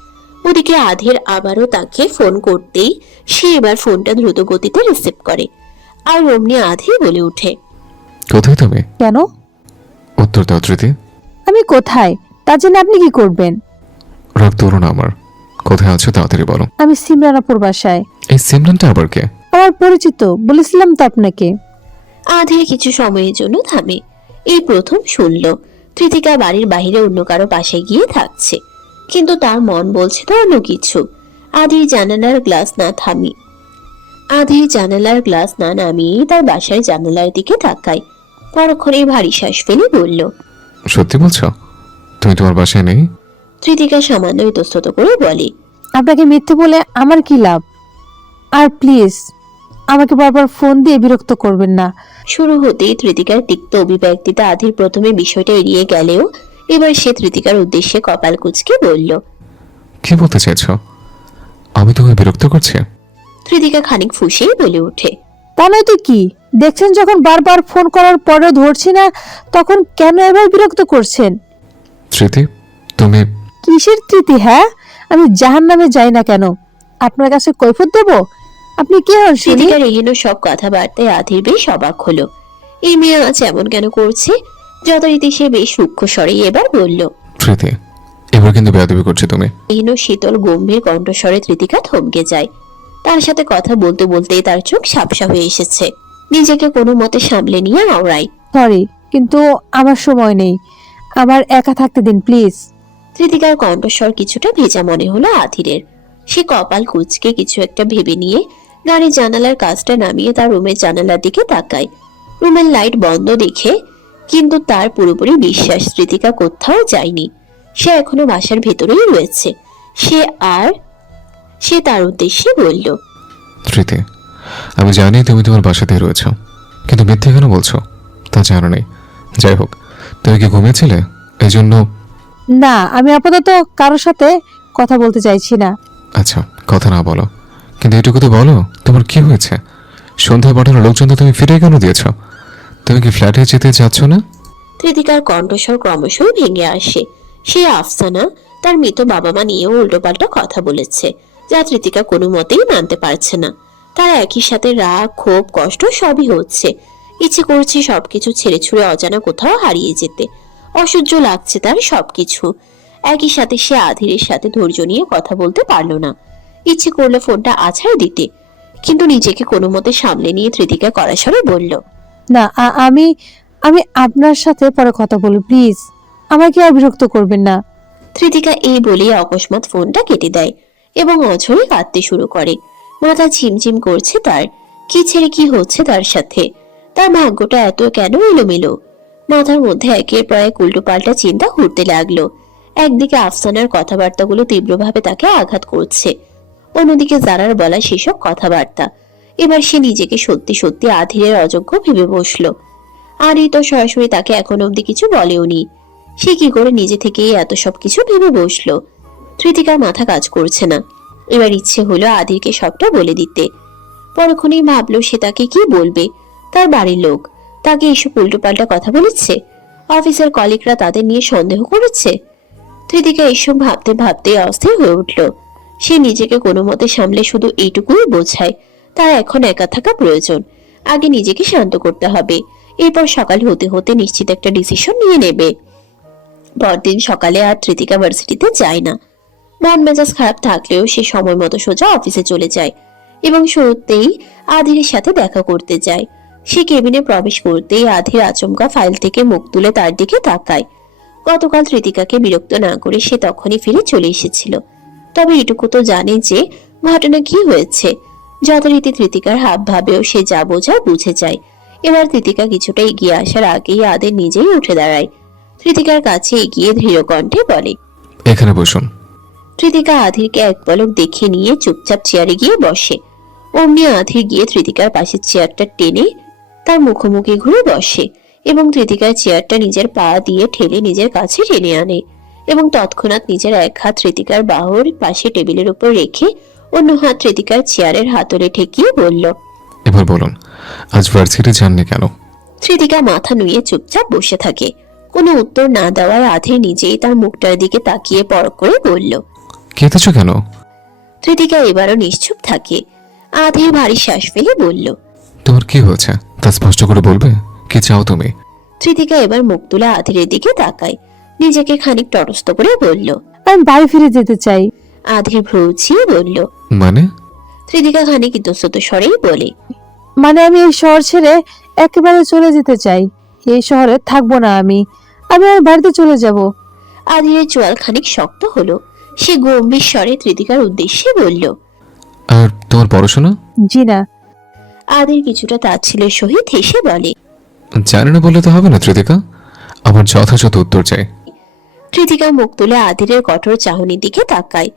ওদিকে আধের আবারও তাকে ফোন করতেই সে এবার ফোনটা দ্রুত গতিতে রিসিভ করে। আর অমনি আধেই বলে ওঠে, কোথায় তুমি? কেন? উত্তর দাও ধৃতি। আমি কোথায় তা জেনে আপনি কি করবেন? রাগ তোলো না আমার। কোথায় আছো তাড়াতাড়ি বলো। আমি সিমরানাপুর বাসায়। এই সিমরানটা আবার কে? আমার পরিচিত, বলেছিলাম তো আপনাকে। আধের কিছু সময়ের জন্য থামে। এই প্রথম শুনল ধৃতিকা বাড়ির বাইরে অন্য কারো পাশে গিয়ে থাকছে, কিন্তু তার মন বলছে তো অন্য কিছু। আধির জানালার গ্লাস না নামিয়ে তার বাসার জানালার দিকে তাকায়। পরক্ষণে ভারী শ্বাস ফেলে বলল, সত্যি বলছো? তুমি তোমার বাসায় নেই? ধৃতিকা সামান্য ইতস্তত করে বলে, আপনাকে মিথ্যে বলে আমার কি লাভ? আর প্লিজ আমাকে বারবার ফোন দিয়ে বিরক্ত করবেন না। শুরু হতেই ধৃতিকার তিক্ত অভিব্যক্তিতে আধির প্রথমে বিষয়টা এড়িয়ে গেলেও এবার সে ধৃতিকার উদ্দেশ্যে কপাল কুঁচকে বলল, কি বলতে চাইছো? আমি তোমাকে বিরক্ত করছি? ধৃতিকা খানিক ফুঁসেই বলে ওঠে, তা নয় তো কি? দেখছেন যখন বারবার ফোন করার পরেও ধরছি না, তখন কেন এবার বিরক্ত করছেন? ধৃতি তুমি কিসের তৃতি? হ্যাঁ, আমি জাহান্নামে যাই না কেন আপনার কাছে কৈফিয়ত দেব? আপনি কে হন শুনি? ধৃতিকার এহেন সব কথাবার্তায় আধির বেশ অবাক হলো। এই মেয়ে আজ এমন কেন করছে? যথারীতি সে বেশ রুক্ষ স্বরে এবার বলল, ধৃতি এবার কিন্তু বেয়াদবি করছো তুমি। এহেন শীতল গম্ভীর কণ্ঠস্বরে ধৃতিকা থমকে যায়। তার সাথে কথা বলতে বলতেই তার চোখ সাপসা হয়ে এসেছে। নিজেকে কোনো মতে সামলে নিয়ে আওড়ায়, সরি, কিন্তু আমার সময় নেই, আমার একা থাকতে দিন প্লিজ। ধৃতিকার কণ্ঠস্বর কিছুটা ভেজা মনে হলো আধিরের। সে কপাল কুঁচকে কিছু একটা ভেবে নিয়ে গাড়ির জানালার কাজটা নামিয়ে তার রুমের জানালার দিকে তাকায়। রুমের লাইট বন্ধ দেখে কিন্তু তার পুরোপুরি বিশ্বাস ধৃতিকা কোথাও যায়নি। সে এখনো বাসার ভেতরেই রয়েছে। সে তার উদ্দেশ্যে বলল, ধৃতি আমি জানি তুমি তোমার বাসাতেই রয়েছো, কিন্তু মিথ্যে কেন বলছো তা জানো নেই। যাই হোক, তুমি কি ঘুমিয়েছিলে এই জন্য? না, আমি আপাতত কারোর সাথে কথা বলতে চাইছি না। আচ্ছা কথা না বলো, কিন্তু এটুকু তো বলো তোমার কি হয়েছে? সন্ধ্যায় পাঠানো লোকজন তো তুমি ফিরে কেন দিয়েছ? তুমি কি ফ্ল্যাটে যেতে চাচ্ছ না? ধৃতিকার কণ্ঠস্বর ক্রমশই ভেঙে আসে। সে আফসানা তার মৃত বাবা মা নিয়েও উল্টোপাল্টা কথা বলেছে, যা ধৃতিকা কোনো মতেই মানতে পারছে না। তার একই সাথে রাগ, ক্ষোভ, কষ্ট সবই হচ্ছে। ইচ্ছে করছে সবকিছু ছেড়ে ছুড়ে অজানা কোথাও হারিয়ে যেতে। অসহ্য লাগছে তার সবকিছু। একই সাথে সে আধিরের সাথে ধৈর্য নিয়ে কথা বলতে পারল না। ইচ্ছে করলো ফোনটা আছাড় দিতে, কিন্তু নিজেকে কোনো মতে সামলে নিয়ে ধৃতিকা কড়াসরে বলল, না, আমি আমি আপনার সাথে পরে কথা বলি প্লিজ, আমাকে আর বিরক্ত করবেন না। ধৃতিকা এই বলে অকস্মাৎ ফোনটা কেটে দেয় এবং অঝরে কাঁদতে শুরু করে। মাথা ঝিমঝিম করছে তার। কি ছেড়ে কি হচ্ছে তার সাথে? তার ভাগ্যটা এত কেন এলোমেলো? মাথার মধ্যে একের পর এক উল্টো পাল্টা চিন্তা ঘুরতে লাগলো। একদিকে আফসানার কথাবার্তাগুলো তীব্রভাবে তাকে আঘাত করছে, অন্যদিকে জারার বলা সেসব কথাবার্তা। এবার সে নিজেকে সত্যি সত্যি আধিরের অযোগ্য ভেবে বসলো। আর এই তো সরাসরি তাকে এখন অব্দি কিছু বলেওনি। সে কি করে নিজে থেকেই এত সব কিছু ভেবে বসলো? তৃতিকার মাথা কাজ করছে না। এবার ইচ্ছে হলো আদিরকে সবটা বলে দিতে। পরক্ষণেই ভাবলো সে তাকে কি বলবে। তার বাড়ির লোক তাকে এসব উল্টোপাল্টা কথা বলেছে, অফিসের কলিগরা তাদের নিয়ে সন্দেহ করেছে। তৃতিকা এসব ভাবতে ভাবতে অস্থির হয়ে উঠল। সে নিজেকে কোনো মতে সামলে শুধু এইটুকুই বোঝায়, তার এখন একা থাকা প্রয়োজন। আগে নিজেকে শান্ত করতে হবে, এরপর সকাল হতে হতে নিশ্চিত একটা ডিসিশন নিয়ে নেবে। পরদিন সকালে আর তৃতিকা ভার্সিটিতে যায় না। মন মেজাজ খারাপ থাকলেও সে সময় মতো সোজা অফিসে চলে যায় এবং শুরুতেই আধিরের সাথে দেখা করতে যায়। সে কেবিনে প্রবেশ করতেই আধির আচমকা ফাইল থেকে মুখ তুলে তার দিকে তাকায়। গতকাল তৃতিকাকে বিরক্ত না করে সে তখনই ফিরে চলে এসেছিল, তবে এটুকু তো জানে যে ঘটনা কি হয়েছে। যথারীতি তৃতিকার হাব ভাবেও সে যা বোঝায় বুঝে যায়। এবার তৃতিকা কিছুটা এগিয়ে আসার আগেই আদের নিজেই উঠে দাঁড়ায়। তৃতিকার কাছে এগিয়ে দৃঢ় কণ্ঠে বলে, এখানে বসুন। তৃতিকা আধিরকে এক পলক দেখে নিয়ে চুপচাপ চেয়ারে গিয়ে বসে। অমনি আধির গিয়ে তৃতিকার পাশের চেয়ারটা টেনে তার মুখোমুখি ঘুরে বসে এবং তৃতিকার চেয়ারটা নিজের পা দিয়ে ঠেলে নিজের কাছে টেনে আনে এবং তৎক্ষণাৎ নিজের এক হাত তৃতিকার বাহুর পাশে টেবিলের উপর রেখে অন্য হাত তৃতিকার চেয়ারের হাতলে ঠেকিয়ে বলল, এবার বলুন, আজ ভার্সিটি যাননি কেন? তৃতিকা মাথা নুয়ে চুপচাপ বসে থাকে। কোনো উত্তর না দেওয়ায় আধির নিজেই তার মুখটার দিকে তাকিয়ে পরখ করে বলল, কেঁদেছ কেন? তৃতিকা এবারও নিশ্চুপ থাকে। আধির ভারী শ্বাস ফেলে বলল, তোমার কি হয়েছে তা স্পষ্ট করে বলবে, কি চাও তুমি? তৃতিকা এবার মুখ তুলে আধিরের দিকে তাকায়, নিজেকে খানিক তটস্থ করে বলল, আমি বাড়ি ফিরে যেতে চাই। আধির ভ্রু উঁচিয়ে বলল। মানে? তৃতিকা খানিক ইতস্তত স্বরেই বলে, মানে আমি এই শহর ছেড়ে একেবারে চলে যেতে চাই। এই শহরে থাকবো না আমি আমি আমার বাড়িতে চলে যাব। আধিরের চোয়াল খানিক শক্ত হলো। সে গম্ভীর স্বরে তৃতিকার উদ্দেশ্যে বলল, আর তোমার পড়াশোনা? জি না। আধির কিছুটা তাচ্ছিলের সহিত হেসে বলে, জানি না বললে তো হবে না তৃতিকা, আমার যথাযথ উত্তর চাই। তৃতিকা মুখ তুলে আধিরের কঠোর চাহনির দিকে তাকায়।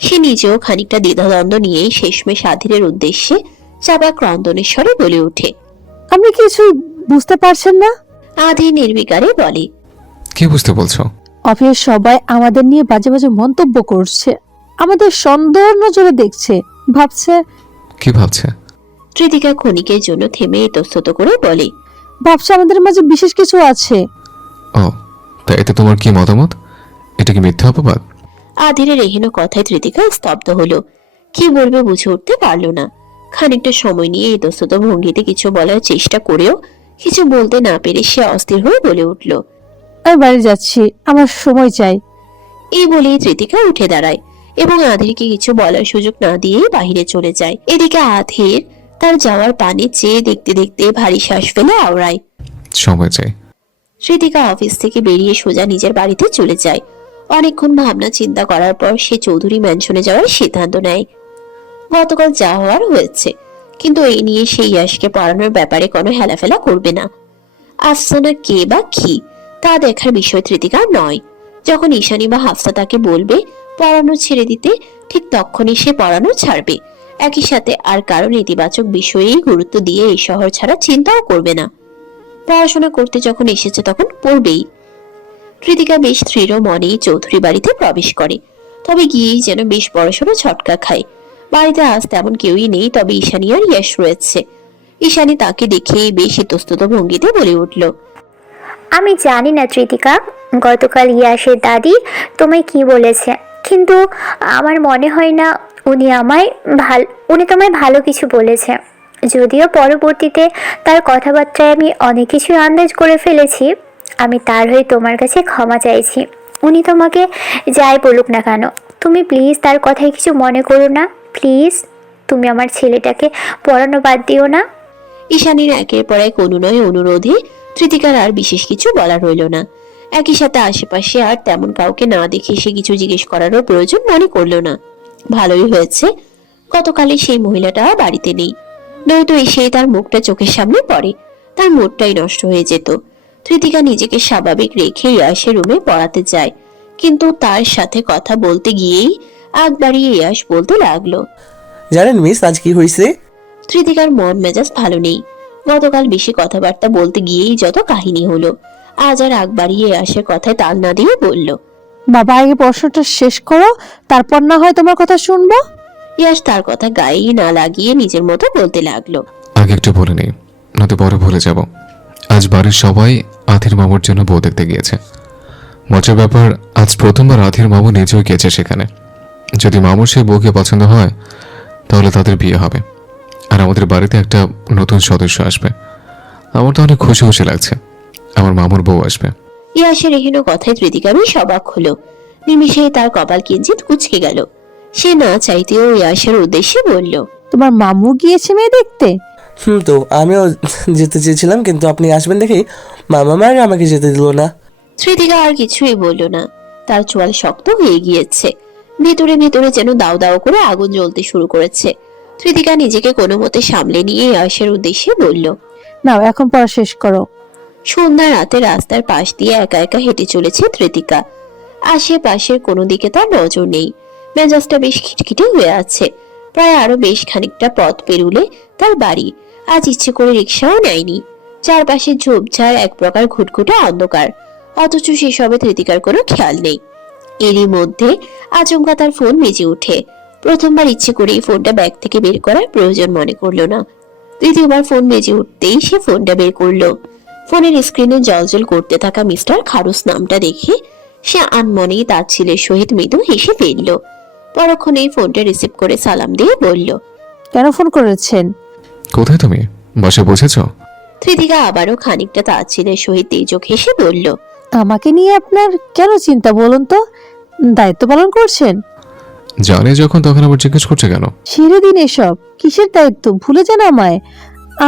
সে নিজেও খানিকটা দ্বিধাদ্বন্দ্ব নিয়েই শেষমেশ আধিরের উদ্দেশ্যে চাপা ক্রন্দনের স্বরে বলে ওঠে, আপনি কিছু বুঝতে পারছেন না? আধির নির্বিকারে বলে, কি বুঝতে বলছো? অফিসের সবাই আমাদের নিয়ে বাজে বাজে মন্তব্য করছে, আমাদের সন্দেহ নজরে দেখছে, ভাবছে। কি ভাবছে? তৃতিকা ক্ষণিকের জন্য থেমে ইতস্তত করে বলে, ভাবছে আমাদের মাঝে বিশেষ কিছু আছে। ও, তাই এতে তোমার কি মতামত? এটা কি মিথ্যা অপবাদ? আধিরের এহেন কথায় তৃতিকা স্তব্ধ হলো। কি বলবে বুঝে উঠতে পারলো না। খানিকটা সময় নিয়ে ইতস্তত ভঙ্গিতে কিছু বলার চেষ্টা করেও কিছু বলতে না পেরে সে অস্থির হয়ে বলে উঠল, আমি বাড়ি যাচ্ছি, আমার সময় চাই। এই বলেই তৃতিকা উঠে দাঁড়ায় এবং আধিরকে কিছু বলার সুযোগ না দিয়েই বাহিরে চলে যায়। এদিকে আধির তার যাওয়ার পানে চেয়ে দেখতে দেখতে ভারী শ্বাস ফেলে আওড়ায়। সময় চাই। তৃতিকা অফিস থেকে বেরিয়ে সোজা নিজের বাড়িতে চলে যায়। অনেকক্ষণ ভাবনা চিন্তা করার পর সে চৌধুরী ম্যানশনে যাওয়ার সিদ্ধান্ত নেয়। গতকাল যা হওয়ার হয়েছে, কিন্তু এই নিয়ে সে ইয়াশকে পড়ানোর ব্যাপারে কোনো হেলাফেলা করবে না। আফসানা কে বা কি তা দেখার বিষয় তৃতিকার নয়। যখন ঈশানী বা হাফসা তাকে বলবে পড়ানো ছেড়ে দিতে, ঠিক তখনই সে পড়ানো ছাড়বে। একই সাথে আর কারো নেতিবাচক বিষয়েই গুরুত্ব দিয়ে এই শহর ছাড়া চিন্তাও করবে না। পড়াশোনা করতে যখন এসেছে তখন পড়বেই। কৃতিকা বেশ দৃঢ় মনেই চৌধুরী বাড়িতে প্রবেশ করে, তবে গিয়েই যেন বেশ বড়সড় ছটকা খায়। বাড়িতে আজ তেমন কেউই নেই, তবে ঈশানী আর ইয়াশ রয়েছে। ঈশানী তাকে দেখেই বেশ ইতস্তত ভঙ্গিতে বলে উঠল, আমি জানি না তৃতিকা, গতকাল ইয়াসের দাদি তোমায় কি বলেছে, কিন্তু আমার মনে হয় না উনি তোমায় ভালো কিছু বলেছে। যদিও পরবর্তীতে তার কথাবার্তায় আমি অনেক কিছু আন্দাজ করে ফেলেছি। আমি তার হয়ে তোমার কাছে ক্ষমা চাইছি। উনি তোমাকে যাই বলুক না কেন, তুমি প্লিজ তার কথায় কিছু মনে করো না। প্লিজ, তুমি আমার ছেলেটাকে পড়ানো বাদ দিও না। ঈশানীর একের পর এক অনুনয় অনুরোধে তৃতিকার আর বিশেষ কিছু বলা রইল না। একই সাথে আশেপাশে আর তেমন কাউকে না দেখে সে কিছু জিজ্ঞেস করারও প্রয়োজন মনে করলো না। ভালোই হয়েছে গতকালে সেই মহিলাটা বাড়িতে নেই, নয়তো এসে তার মুখটা চোখের সামনে পড়ে তার মুডটাই নষ্ট হয়ে যেত। তৃতিকা নিজেকে স্বাভাবিক রেখে ইয়াসের রুমে পড়াতে যায়, কিন্তু তার সাথে কথা বলতে গিয়েই আগ বাড়িয়ে ইয়াস বলতে লাগলো, জানেন মিস, আজ কি হয়েছে? তৃতিকার মন মেজাজ ভালো নেই। গতকাল বেশি কথাবার্তা বলতে গিয়েই যত কাহিনী হলো। আজ আর আগ বাড়িয়ে ইয়াসের কথায় তাল না দিয়ে বলল, বাবা আগে প্রশ্নটা শেষ করো, তারপর না হয় তোমার কথা শুনবো। ইয়াশ তার কথা গায়ে না লাগিয়ে নিজের মতো বলতে লাগলো। আগে একটু বলে নিই, নয়তো পরে ভুলে যাব। আজ বাড়ির সবাই আধির মামুর জন্য বউ দেখতে গিয়েছে। মজার ব্যাপার, আজ প্রথমবার আধির মামু নিজেও গিয়েছে সেখানে। যদি মামুর সেই বউকে পছন্দ হয় তাহলে তাদের বিয়ে হবে, আর আমাদের বাড়িতে একটা নতুন সদস্য আসবে। আমার তো অনেক খুশি খুশি লাগছে, আমার মামুর বউ আসবে। ইয়াশের এহেন কথায় কৃতিকা বেশ অবাক হলো। নিমিষে তার কপাল কিঞ্চিত কুঁচকে গেল। সে না চাইতেও ইয়াশের উদ্দেশ্যে বলল, তোমার মামু গিয়েছে মেয়ে দেখতে? তো আমিও যেতে চেয়েছিলাম, কিন্তু আপনি আসবেন দেখেই মামা মায়ের আমাকে যেতে দিল না। কৃতিকা আর কিছুই বলল না। তার চোয়াল শক্ত হয়ে গিয়েছে, ভেতরে ভেতরে যেন দাও দাও করে আগুন জ্বলতে শুরু করেছে। কৃতিকা নিজেকে কোনো মতে সামলে নিয়ে ইয়াশের উদ্দেশ্যে বলল, নাও এখন পড়া শেষ করো। সন্ধ্যা রাতে রাস্তার পাশ দিয়ে একা একা হেঁটে চলেছে কৃতিকা। আশেপাশের কোনো দিকে তার নজর নেই। মেজাজটা বেশ খিটখিটে হয়ে আছে। প্রায় আরো বেশ খানিকটা পথ পেরুলে তার বাড়ি। আজ ইচ্ছে করে রিক্সাও নেয়নি। চারপাশে ঝোপঝাড়, এক প্রকার ঘুটঘুটে অন্ধকার, অথচ সেসবে কৃতিকার কোনো খেয়াল নেই। এরই মধ্যে আচমকা তার ফোন বেজে ওঠে। প্রথমবার ইচ্ছে করেই ফোনটা ব্যাগ থেকে বের করার প্রয়োজন মনে করলো না। দ্বিতীয়বার ফোন বেজে উঠতেই সে ফোনটা বের করলো। ফোনের স্ক্রিনে জলজল করতে থাকা মিস্টার খারুস নামটা দেখে সে আনমনেই তার ছেলের সহিত মৃদু হেসে ফেলল। পরক্ষণেই ফোনটা রিসিভ করে সালাম দিয়ে বলল, কেন ফোন করেছেন? কোথায় তুমি? বাসা পৌঁছেছ? কৃতিকা আবারও খানিকটা তার ছেলের সহিত তেজক হেসে বলল, আমাকে নিয়ে আপনার কেন চিন্তা বলুন তো? দায়িত্ব পালন করছেন। জানে যখন তখন আবার জিজ্ঞেস করছে কেন? ছেড়ে দিন এসব, কিসের দায়িত্ব? ভুলে যান আমায়।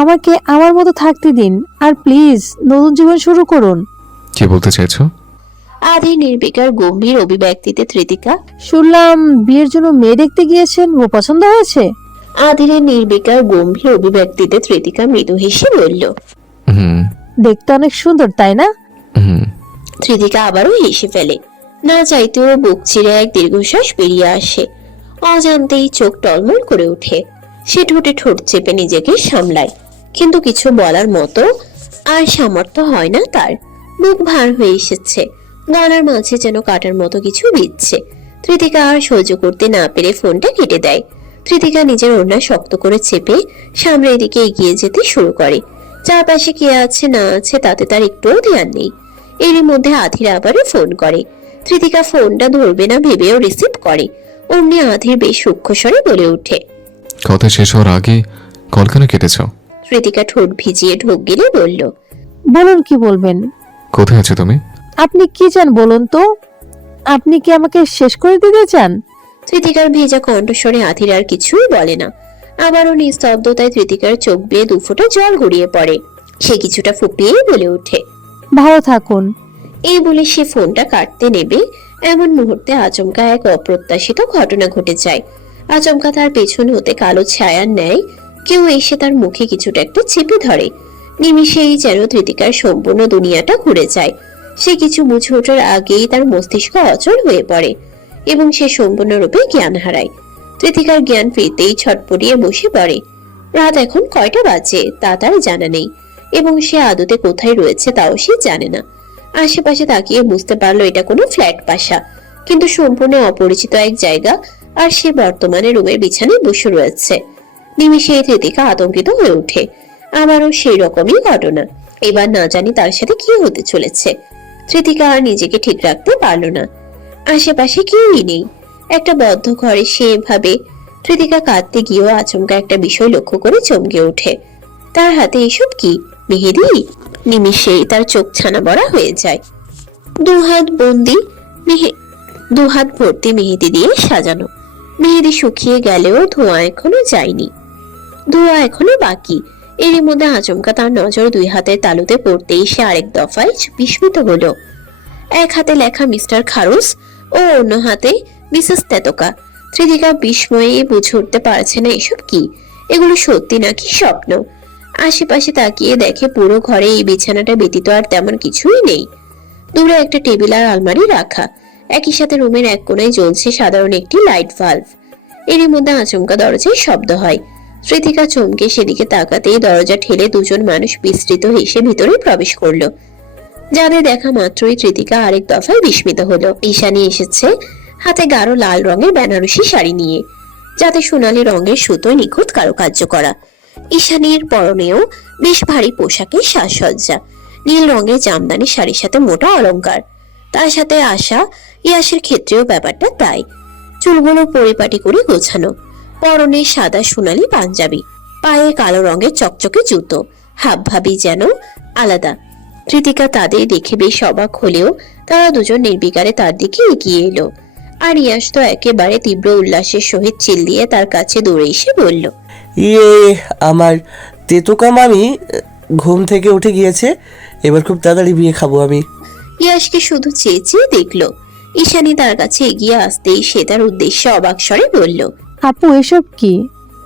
আমাকে আমার মতো থাকতে দিন, আর প্লিজ নতুন জীবন শুরু করুন। কি বলতে চাইছো? আধে নির্বিকার গম্ভীর অভিব্যক্তিতে কৃতিকা শুনলাম বিয়ের জন্য মেয়ে দেখতে গিয়েছেন, ও পছন্দ হয়েছে? আধের নির্বিকার গম্ভীর অভিব্যক্তিতে কৃতিকা মৃদু হেসে বলল, হুম দেখতে অনেক সুন্দর, তাই না? হুম। কৃতিকা আবারও হেসে ফেলে। না চাইতেও বুক চিরে এক দীর্ঘশ্বাস বেরিয়ে আসে। অজান্তেই চোখ টলমল করে ওঠে। সে ঠোঁটে ঠোঁট চেপে নিজেকে সামলায়, কিন্তু কিছু বলার মতো আর সামর্থ্য হয় না তার। মুখ ভার হয়ে এসেছে, গলার মাঝে যেন কাটার মতো কিছু বিচ্ছে। কৃতিকা আর সহ্য করতে না পেরে ফোনটা কেটে দেয়। কৃতিকা নিজের ওড়না শক্ত করে চেপে সামনের দিকে এগিয়ে যেতে শুরু করে। চারপাশে কে আছে না আছে তাতে তার একটুও ধ্যান নেই। এরই মধ্যে আধির আবারও ফোন করে। কৃতিকা ফোনটা ধরবে না ভেবেও রিসিভ করে। অমনি আধির বেশ সূক্ষ্ম স্বরে বলে ওঠে, কথা শেষ হওয়ার আগে কল কেন কেটেছ? কৃতিকা ঠোঁট ভিজিয়ে ঢোক গিলে বলল, বলুন কি বলবেন? কোথায় আছো তুমি? আপনি কি চান বলুন তো? আপনি কি আমাকে শেষ করে দিতে চান? কৃতিকার ভেজা কণ্ঠস্বরে আধির আর কিছুই বলে না। আবারও নিস্তব্ধতায় কৃতিকার চোখ বেয়ে দুফোঁটা জল গড়িয়ে পড়ে। সে কিছুটা ফুপিয়েই বলে ওঠে, ভালো থাকুন। এই বলে সে ফোনটা কাটতে নেবে, এমন মুহূর্তে আচমকা এক অপ্রত্যাশিত ঘটনা ঘটে যায়। আচমকা তার পেছন হতে কালো ছায়ার ন্যায় কেউ এসে তার মুখে কিছুটা একটা চেপে ধরে। নিমিষেই যেন কৃতিকার সম্পূর্ণ দুনিয়াটা ঘুরে যায়। সে কিছু বুঝে ওঠার আগেই তার মস্তিষ্ক অচল হয়ে পড়ে এবং সে সম্পূর্ণরূপে জ্ঞান হারায়। কৃতিকার জ্ঞান ফিরতেই ছটপটিয়ে বসে পড়ে। রাত এখন কয়টা বাজে তা তার জানা নেই, এবং সে আদতে কোথায় রয়েছে তাও সে জানে না। আশেপাশে তাকিয়ে বুঝতে পারলো এটা কোনো ফ্ল্যাট বাসা, কিন্তু সম্পূর্ণ অপরিচিত এক জায়গা, আর সে বর্তমানে রুমের বিছানায় বসে রয়েছে। নিমিষে কৃতিকা আতঙ্কিত হয়ে ওঠে। আমারও সেই রকমই ঘটনা। এবার না জানি তার সাথে কি হতে চলেছে। কৃতিকা আর নিজেকে ঠিক রাখতে পারলো না। আশেপাশে কেউই নেই। একটা বদ্ধ ঘরে সে এভাবে। কৃতিকা কাঁদতে গিয়েও আচমকা একটা বিষয় লক্ষ্য করে চমকে ওঠে। তার হাতে এসব কি? মেহেদি? নিমিষেই তার চোখ ছানা বড়া হয়ে যায়। দুহাত ভর্তি মেহেদি দিয়ে সাজানো। মেহেদি শুকিয়ে গেলেও ধোঁয়া এখনো যায়নি, ধোঁয়া এখনো বাকি। এরই মধ্যে আচমকা তার নজর দুই হাতের তালুতে পড়তেই সে আরেক দফায় বিস্মিত হলো। এক হাতে লেখা মিস্টার খারুস ও অন্য হাতে মিসেস তেতকা। কৃতিকা বিস্ময়ে বুঝে উঠতে পারছে না এসব কি, এগুলো সত্যি নাকি স্বপ্ন। আশেপাশে তাকিয়ে দেখে পুরো ঘরে এই বিছানাটা ব্যতীত আর তেমন কিছুই নেই। দূরে একটা টেবিল আর আলমারি রাখা, একই সাথে রুমের এক কোণায় জ্বলছে সাধারণ একটি লাইট ভাল্ব। এরই মধ্যে আচমকা দরজায় শব্দ হয়। কৃতিকা চমকে সেদিকে তাকাতেই দরজা ঠেলে দুজন মানুষ বিস্তৃত হেসে ভিতরে প্রবেশ করলো। যাদের দেখা মাত্রই কৃতিকা আরেক দফায় বিস্মিত হলো। ঈশানী এসেছে হাতে গাঢ় লাল রঙের বেনারসি শাড়ি নিয়ে, যাতে সোনালী রঙের সুতোয় নিখুঁত কারুকার্য করা। ঈশানীর পরনেও বেশ ভারী পোশাকের সাজসজ্জা, নীল রঙের জামদানি শাড়ির সাথে মোটা অলংকার। তার সাথে আসা ইয়াসের ক্ষেত্রেও ব্যাপারটা তাই। চুলগুলো পরিপাটি করে গোছানো, পরনে সাদা সোনালী পাঞ্জাবি, পায়ে কালো রঙের চকচকে জুতো, হাবভাবি যেন আলাদা। কৃতিকা তাদের দেখে বেশ অবাক হলেও তারা দুজন নির্বিকারে তার দিকে এগিয়ে এলো। আর ইয়াস তো একেবারে তীব্র উল্লাসের সহিত চিল্লিয়ে তার কাছে দৌড়ে এসে বলল, ইয়ে, আমার তেতুকা মামি ঘুম থেকে উঠে গিয়েছে, এবার খুব তাড়াতাড়ি বিয়ে খাবো আমি। ইয়াসকে শুধু চেয়ে চেয়ে দেখলো। ঈশানী তার কাছে এগিয়ে আসতেই সে তার উদ্দেশ্যে অবাক স্বরে বলল। আপু এসব কি?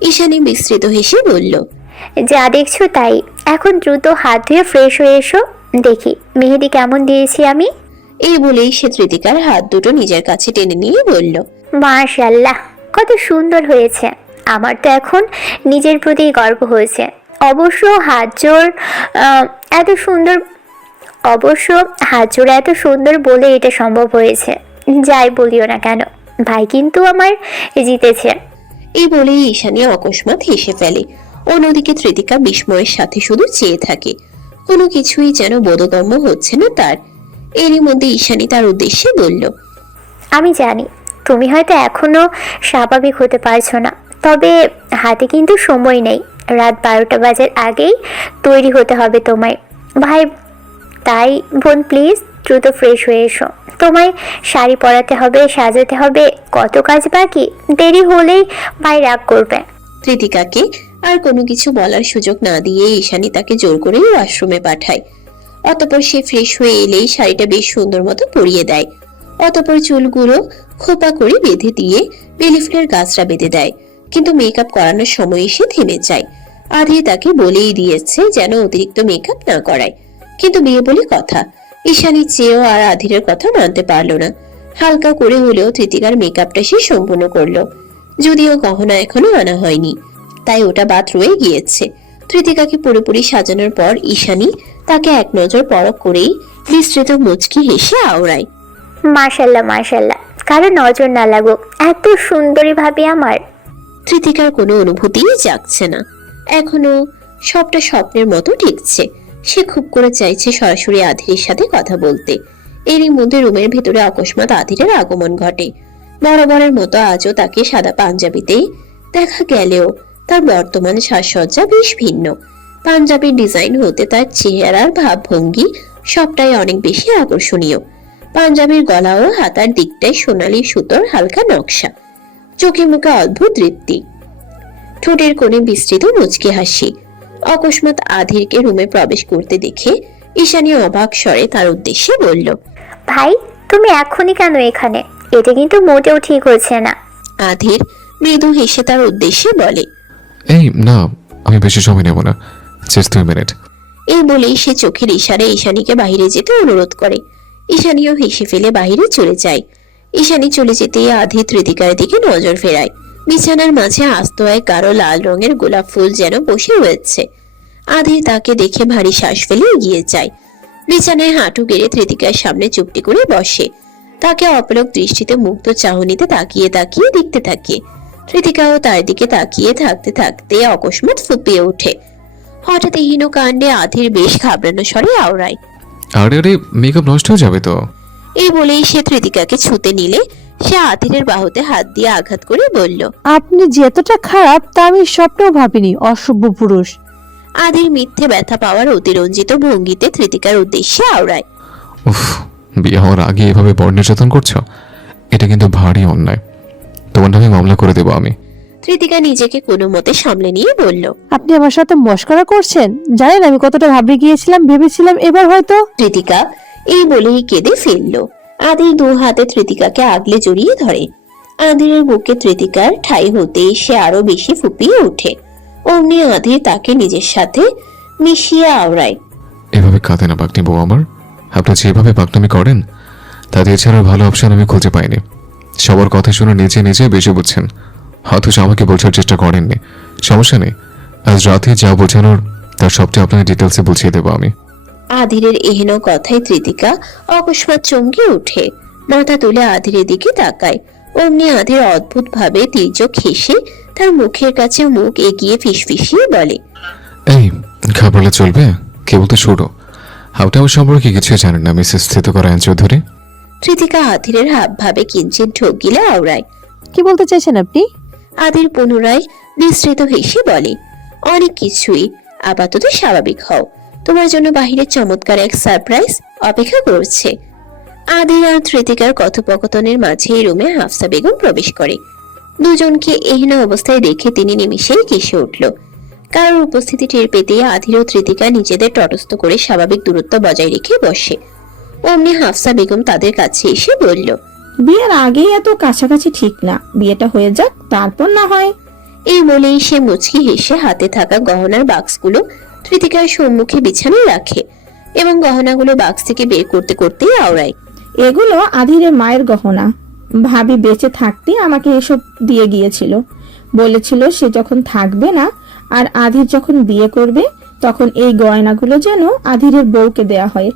ঈশানী বিস্তৃত হেসে বলল, যা দেখছো তাই। এখন দ্রুত হাত ধুয়ে ফ্রেশ হয়ে এসো, দেখি মেহেদি কেমন দিয়েছি আমি। এই বলেই সে কৃতিকার হাত দুটো নিজের কাছে টেনে নিয়ে বলল, মাশাআল্লাহ, কত সুন্দর হয়েছে। আমার তো এখন নিজের প্রতি গর্ব হয়েছে। অবশ্য হাত জোড় এত সুন্দর এত সুন্দর বলে এটা সম্ভব হয়েছে। যাই বলিও না কেন, ভাই কিন্তু আমার জিতেছে। এই বলেই ঈশানী অকস্মাৎ হেসে ফেলে। অন্যদিকে কৃতিকা বিস্ময়ের সাথে শুধু চেয়ে থাকে, কোনো কিছুই যেন বোধগম্য হচ্ছে না তার। এরই মধ্যে ঈশানী তার উদ্দেশ্যে বলল, আমি জানি তুমি হয়তো এখনো স্বাভাবিক হতে পারছো না, তবে হাতে কিন্তু সময় নেই। রাত 12টা বাজার আগেই তৈরি হতে হবে তোমায় ভাই। তাই বোন প্লিজ দ্রুত ফ্রেশ হয়ে এসো। তোমায় শাড়ি পরাতে হবে, সাজাতে হবে, কত কাজ বাকি। দেরি হলেই ভাই রাগ করবে। কৃতিকাকে আর কোনো কিছু বলার সুযোগ না দিয়ে ঈশানী তাকে জোর করেই ওয়াশরুমে পাঠায়। অতঃপর সে ফ্রেশ হয়ে এলেই শাড়িটা বেশ সুন্দর মতো পরিয়ে দেয়। অতঃপর চুলগুলো খোপা করে বেঁধে দিয়ে বেলিফুলের গাছটা বেঁধে দেয়। কিন্তু মেকআপ করানোর সময় এসে থেমে যায়। আধি তাকে বলেই দিয়েছে যেন অতিরিক্ত মেকআপ না করায়, কিন্তু বিয়ে বলে কথা। ঈশানী চেয়েও আর আধিরের কথা মানতে পারলো না। হালকা করে হলেও কৃতিকার মেকআপটা সে সম্পূর্ণ করলো, যদিও গহনা এখনো আনা হয়নি, তাই ওটা বাদ রয়ে গিয়েছে। কৃতিকাকে পুরোপুরি সাজানোর পর ঈশানী তাকে এক নজর পরখ করেই বিস্তৃত মুচকি হেসে আওড়ায়, মাশাল্লাহ মাশাল্লাহ, কারো নজর না লাগুক, এত সুন্দরী ভাবি আমার। কৃতিকার কোনো অনুভূতিই জাগছে না, এখনো সবটা স্বপ্নের মতো ঠেকছে। সে খুব করে চাইছে সরাসরি আধিরের সাথে কথা বলতে। এরই মধ্যে রুমের ভেতরে অকস্মাৎ আধিরের আগমন ঘটে। বরাবরের মতো আজও তাকে সাদা পাঞ্জাবিতেই দেখা গেলেও তার বর্তমান সাজসজ্জা বেশ ভিন্ন। পাঞ্জাবির ডিজাইন হতে তার চেহারার ভাবভঙ্গি সবটাই অনেক বেশি আকর্ষণীয়। পাঞ্জাবির গলা ও হাতার দিকটায় সোনালী সুতোর হালকা নকশা, চোখে মুখে অদ্ভুত তৃপ্তি, ঠোঁটের কোণে বিস্তৃত মুচকি হাসি। অকস্মাৎ আধিরকে রুমে প্রবেশ করতে দেখে ঈশানী অবাক স্বরে তার উদ্দেশ্যে বলল, ভাই তুমি এখনই কেন এখানে? এটা কিন্তু মোটেও ঠিক হচ্ছে না। আধির মৃদু হেসে তার উদ্দেশ্যে বলে, এই না, আমি বেশি সময় নেব না, জাস্ট 2 মিনিট। এই বলেই সে চোখের ইশারায় ঈশানীকে বাইরে যেতে অনুরোধ করে। ঈশানীও হেসে ফেলে বাইরে চলে যায়। ঈশানী চলে যেতেই আধির কৃতিকার দিকে নজর ফেরায়। বিছানার মাঝে আস্ত এক গাঢ় লাল রঙের গোলাপ ফুল যেন বসে রয়েছে। আধির তাকে দেখে ভারী শ্বাস ফেলে এগিয়ে যায়। বিছানায় হাঁটু গেড়ে কৃতিকার সামনে চুপটি করে বসে। তাকে অপলক দৃষ্টিতে মুগ্ধ চাহনিতে তাকিয়ে তাকিয়ে দেখতে থাকে। কৃতিকাও তার দিকে তাকিয়ে থাকতে থাকতে অকস্মাৎ ফুপিয়ে ওঠে। হঠাৎ হীন কাণ্ডে আধির বেশ ঘাবড়ানো স্বরে আওড়ায়, আরে আরে, মেকআপ নষ্ট হয়ে যাবে তো। এই বলেই সে কৃতিকাকে ছুতে নিলে সে আধিরের বাহুতে হাত দিয়ে আঘাত করে বলল, আপনি যে এতটা খারাপ তা আমি স্বপ্নেও ভাবিনি, অসভ্য পুরুষ। আধির মিথ্যে ব্যথা পাওয়ার অতিরঞ্জিত ভঙ্গিতে কৃতিকার উদ্দেশ্যে আওড়ায়, উফ, বিয়ে হওয়ার আগে এভাবে বর নির্যাতন করছো, এটা কিন্তু ভারী অন্যায়। তোমার নামে মামলা করে দেবো আমি। কৃতিকা নিজেকে কোনো মতে সামলে নিয়ে বলল, আপনি আমার সাথে মস্করা করছেন? জানেন আমি কতটা ঘাবড়ে গিয়েছিলাম, ভেবেছিলাম এবার হয়তো। কৃতিকা এই বলেই কেঁদে ফেলল। আধির দু হাতে কৃতিকাকে আগলে জড়িয়ে ধরে। আধিরের বুকে কৃতিকার ঠাঁই হতে সে আরো বেশি ফুপিয়ে ওঠে। অমনি আধির তাকে নিজের সাথে মিশিয়ে আওড়ায়, এভাবে কাঁদে না পাকনি বউ আমার, আপনি যেভাবে পাকনামি করেন তাতে এছাড়া ভালো অপশন আমি খুঁজে পাইনি। সবার কথা শুনে নিজে নিজে বেশি বুঝছেন, অথচ আমাকে বোঝার চেষ্টা করেননি। সমস্যা নেই, আজ রাতে যা বোঝানোর তার সবটা আপনাকে ডিটেলসে বুঝিয়ে দেবো আমি। আধিরের এহেন কথায় তৃতিকা অকস্মাৎ চমকে উঠে, মাথা তুলে আধিরের দিকে তাকায়। অমনি আধির অদ্ভুত ভাবে তির্যক হেসে তার মুখের কাছে মুখ এগিয়ে ফিসফিসিয়ে বলে, এই ঘাবড়ালে চলবে, কেবল তো শুরু। হাউটা আমার সম্পর্কে কিছুই জানেন না মিসেস স্থিতকরায়ণ চৌধুরী। তৃতিকা আধিরের হাব ভাবে কিঞ্চিত ঢোক গিলে আওড়ায়। কি বলতে চাইছেন আপনি? আধির পুনরায় বিস্তৃত হেসে বলে, অনেক কিছুই। আপাতত স্বাভাবিক হও, তোমার জন্য বাহিরে চমৎকার এক সারপ্রাইজ অপেক্ষা করছে। আধির আর তৃতিকার কথোপকথনের মাঝে এই রুমে হাফসা বেগম প্রবেশ করে। দুজনকে এহেন অবস্থায় দেখে তিনি নিমিষেই কেসে উঠল। কারোর উপস্থিতি টের পেতে আধির ও তৃতিকা নিজেদের তটস্থ করে স্বাভাবিক দূরত্ব বজায় রেখে বসে। অমনি হাফসা বেগম তাদের কাছে এসে বলল, বিয়ের আগেই এত কাছাকাছি ঠিক না, বিয়েটা হয়ে যাক তারপর না হয়। এই বলেই সে মুচকি হেসে হাতে থাকা গহনার বাক্সগুলো তৃতিকার সম্মুখে বিছানায় রাখে এবং গহনাগুলো বাক্স থেকে বের করতে করতেই আওড়ায়। এগুলো আধিরের মায়ের গহনা। ভাবি বেঁচে থাকতে আমাকে এসব দিয়ে গিয়েছিল। বলেছিল সে যখন থাকবে না আর আধির যখন বিয়ে করবে তখন এই গয়নাগুলো যেন আধিরের বউকে দেয়া হয়।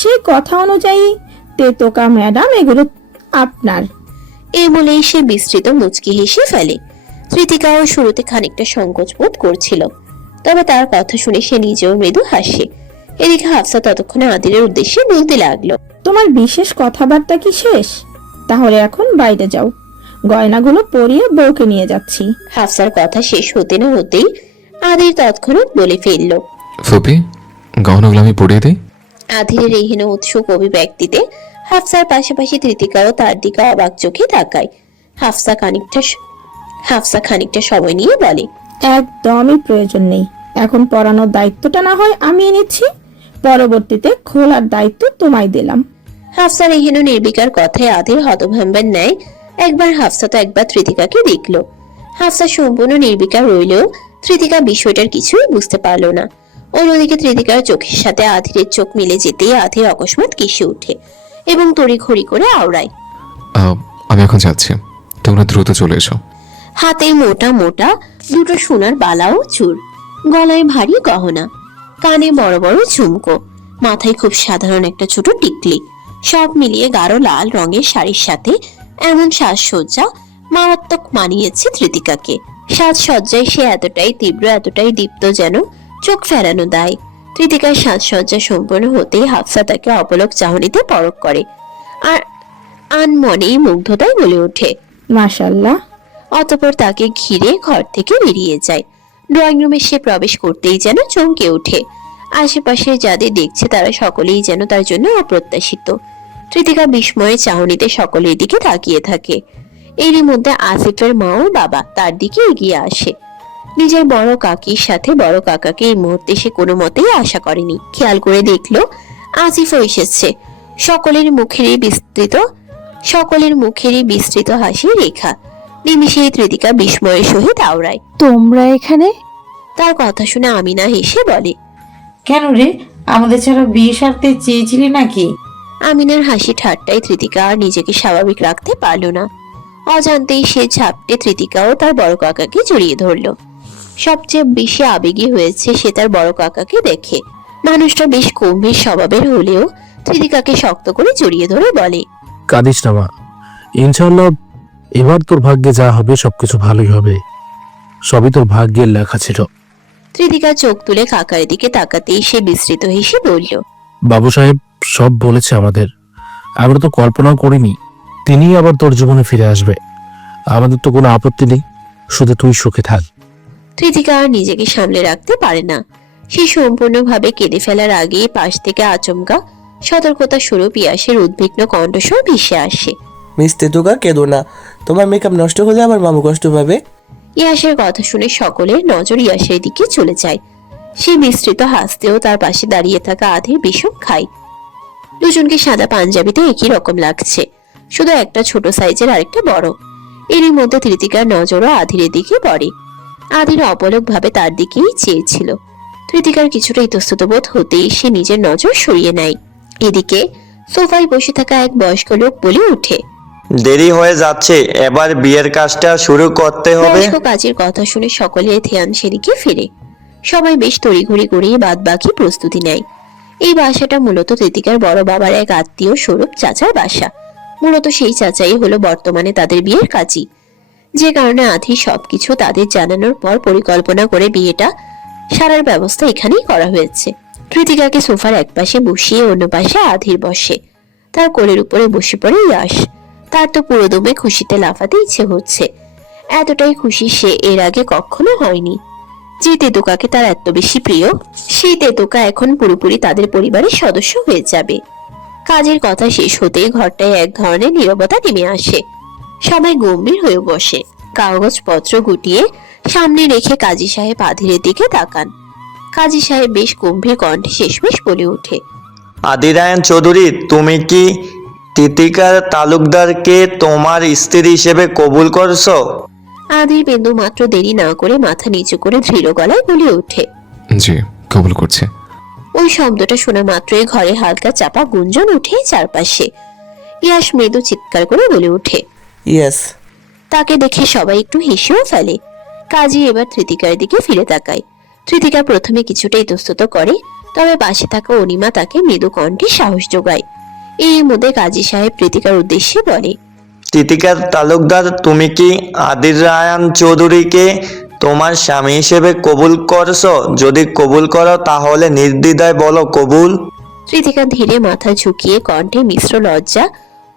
সেই কথা অনুযায়ী তেতোকা ম্যাডাম এগুলো আপনার। এই বলেই সে বিস্তৃত মুচকি হেসে ফেলে। তৃতিকাও শুরুতে খানিকটা সংকোচ বোধ করছিল, তবে তার কথা শুনে সে নিজেও মৃদু হাসে। এদিকে হাফসা ততক্ষণে আদিরের উদ্দেশ্যে বলতে লাগলো, তোমার বিশেষ কথাবার্তা কি শেষ? তাহলে এখন বাইরে যাও, গয়নাগুলো পরিয়ে বউকে নিয়ে যাচ্ছি। হাফসার কথা শেষ হতে না হতেই আদির তৎক্ষণাৎ বলে ফেলল, ফুপি, গহনাগুলো আমি পরিয়ে দিই। আধিরের এই হীন উৎসুক অভিব্যক্তিতে হাফসার পাশাপাশি তৃতিকাও তার দিকে অবাক চোখে তাকায়। হাফসা খানিকটা সময় নিয়ে বলে, একদমই প্রয়োজন নেই। এখন পরানোর দায়িত্বটা না হয় আমি নিচ্ছি, পরবর্তীতে খোলার দায়িত্ব তোমায় দিলাম। হাফসার এহেন নির্বিকার কথায় আধির হতভম্বের ন্যায় একবার হাফসা তো একবার তৃতিকাকে দেখল। হাফসা সম্পূর্ণ নির্বিকার রইলেও তৃতিকা বিষয়টার কিছুই বুঝতে পারল না। অন্যদিকে তৃতিকার চোখের সাথে আধিরের চোখ মিলে যেতেই আধির অকস্মাৎ কেসে ওঠে এবং তড়িঘড়ি করে আওড়ায়, আমি এখন যাচ্ছি, তোমরা দ্রুত চলে এসো। হাতে মোটা মোটা দুটো সোনার বালা ও চুর, গলায় ভারী গহনা, কানে বড় বড় ঝুমকো, মাথায় খুব সাধারণ একটা ছোট টিকলি, সব মিলিয়ে গাঢ় লাল রঙের শাড়ির সাথে এমন সাজসজ্জা মারাত্মক মানিয়েছে তৃতিকাকে। সাজসজ্জায় সে এতটাই তীব্র, এতটাই দীপ্ত যেন চোখ ফেরানো দায়। তৃতিকার সাজসজ্জা সম্পূর্ণ হতেই হাফসা তাকে অপলক চাহনিতে পরখ করে আর আনমনেই মুগ্ধতায় বলে ওঠে, মাশাআল্লাহ। অতঃপর তাকে ঘিরে ঘর থেকে বেরিয়ে যায়। ড্রয়িং রুমে সে প্রবেশ করতেই যেন চমকে ওঠে। আশেপাশে যাদের দেখছে তারা সকলেই যেন তার জন্য অপ্রত্যাশিত। তৃতিকা বিস্ময়ে চাহনিতে সকলের দিকে তাকিয়ে থাকে। এরই মধ্যে আসিফের মা ও বাবা তার দিকে এগিয়ে আসে। নিজের বড় কাকির সাথে বড় কাকাকে এই মুহূর্তে সে কোনো মতেই আশা করেনি। খেয়াল করে দেখলো আসিফও এসেছে। সকলের মুখেরই বিস্তৃত হাসির রেখা। নিমিষেই তৃতিকা বিস্ময়ের সহিত আওড়ায়, তোমরা এখানে? তার কথা শুনে আমিনা হেসে বলে, কেন রে, আমাদের ছাড়া বিয়ে সারতে চেয়েছিলি নাকি? আমিনার হাসি ঠাট্টায় তৃতিকা আর নিজেকে স্বাভাবিক রাখতে পারল না। অজান্তেই সে ঝাপটে তৃতিকাও তার বড় কাকাকে জড়িয়ে ধরল। সবচেয়ে বেশি আবেগী হয়েছে সে তার বড় কাকাকে দেখে। মানুষটা বেশ গম্ভীর স্বভাবের হলেও তৃতিকাকে শক্ত করে জড়িয়ে ধরে বলে, কাঁদিস না মা, ইনশাআল্লাহ এবার তোর ভাগ্যে যা হবে সবকিছু ভালোই হবে, সবই তোর ভাগ্যের লেখা ছিল। তৃতিকা চোখ তুলে কাকার দিকে তাকাতেই সে বিস্তৃত হেসে বলল, বাবু সাহেব সব বলেছে আমাদের, আমরা তো কল্পনাও করিনি তিনি আবার তোর জীবনে ফিরে আসবে। আমাদের তো কোনো আপত্তি নেই, শুধু তুই সুখে থাক। তৃতিকা আর নিজেকে সামলে রাখতে পারে না। সে সম্পূর্ণভাবে কেঁদে ফেলার আগেই পাশ থেকে আচমকা সতর্কতা স্বরূপ ইয়াসের উদ্বিগ্ন কণ্ঠস্বর ভেসে আসে, মিস তেতুকা, কেঁদো না, তোমার মেকআপ নষ্ট হলে আমার মামু কষ্ট পাবে। ইয়াসের কথা শুনে সকলের নজর ইয়াসের দিকে চলে যায়। সে বিস্তৃত হাসতেও তার পাশে দাঁড়িয়ে থাকা আধির বিষম খায়। দুজনকে সাদা পাঞ্জাবিতে একই রকম লাগছে, শুধু একটা ছোট সাইজের আরেকটা বড়। এরই মধ্যে তৃতিকার নজরও আধিরের দিকে পড়ে। আধির অপলক ভাবে তার দিকেই চেয়েছিল। তৃতিকার কিছুটা ইতস্তত বোধ হতেই সে নিজের নজর সরিয়ে নেয়। এদিকে সোফায় বসে থাকা এক বয়স্ক লোক বলে ওঠে, দেরি হয়ে যাচ্ছে, এবার বিয়ের কাজটা শুরু করতে হবে। বয়স্ক কাজের কথা শুনে সকলের ধ্যান সেদিকে ফিরে। সবাই বেশ তড়িঘড়ি করে বাদ বাকি প্রস্তুতি নেয়। এই বাসাটা মূলত তৃতিকার বড় বাবার এক আত্মীয় স্বরূপ চাচার বাসা। মূলত সেই চাচাই হলো বর্তমানে তাদের বিয়ের কাজী, যে কারণে আধি সবকিছু তাদের জানানোর পর পরিকল্পনা করে বিয়েটা সারার ব্যবস্থা এখানেই করা হয়েছে। কৃতিকাকে সোফার এক পাশে বসিয়ে অন্য পাশে আধির বসে। তার কোলের উপরে বসে পড়ে ইয়াশ। তার তো পুরো দমে খুশিতে লাফাতে ইচ্ছে হচ্ছে। এতটাই খুশি সে এর আগে কখনো হয়নি। যে তেতুকাকে তার এত বেশি প্রিয়, সেই তেতুকা এখন পুরোপুরি তাদের পরিবারের সদস্য হয়ে যাবে। কাজের কথা শেষ হতেই ঘরটায় এক ধরনের নীরবতা নেমে আসে। সবাই গম্ভীর হয়ে বসে। কাগজপত্র গুটিয়ে সামনে রেখে কাজী সাহেব আধিরের দিকে তাকান। কাজী সাহেব বেশ গম্ভীর কণ্ঠে শেষমেশ বলে ওঠে, আদিরায়ণ চৌধুরী, তুমি কি তিতিকার তালুকদারকে তোমার স্ত্রী হিসেবে কবুল করছো? আধির বিন্দু মাত্র দেরি না করে মাথা নিচু করে দৃঢ় গলায় বলে ওঠে, জি, কবুল করছে। ওই শব্দটা শোনা মাত্রই ঘরে হালকা চাপা গুঞ্জন উঠে চারপাশে। ইয়াশ মৃদু চিৎকার করে বলে ওঠে, ইয়েস। তাকে দেখে সবাই একটু হেসেও ফেলে। কাজী এবার তৃতিকার দিকে ফিরে তাকায়। তৃতিকা প্রথমে কিছুটা ইতস্তত করে, তবে পাশে থাকা অনিমা তাকে মৃদু কণ্ঠে সাহস যোগায়। এর মধ্যে কাজী সাহেব তৃতিকার উদ্দেশ্যে বলে, তিতিকার তালুকদার, তুমি কি আদিরায়ণ চৌধুরীকে তোমার স্বামী হিসেবে কবুল করছো? যদি কবুল করো তাহলে নির্দ্বিধায় বলো কবুল। তৃতিকা ধীরে মাথা ঝুঁকিয়ে কণ্ঠে মিশ্র লজ্জা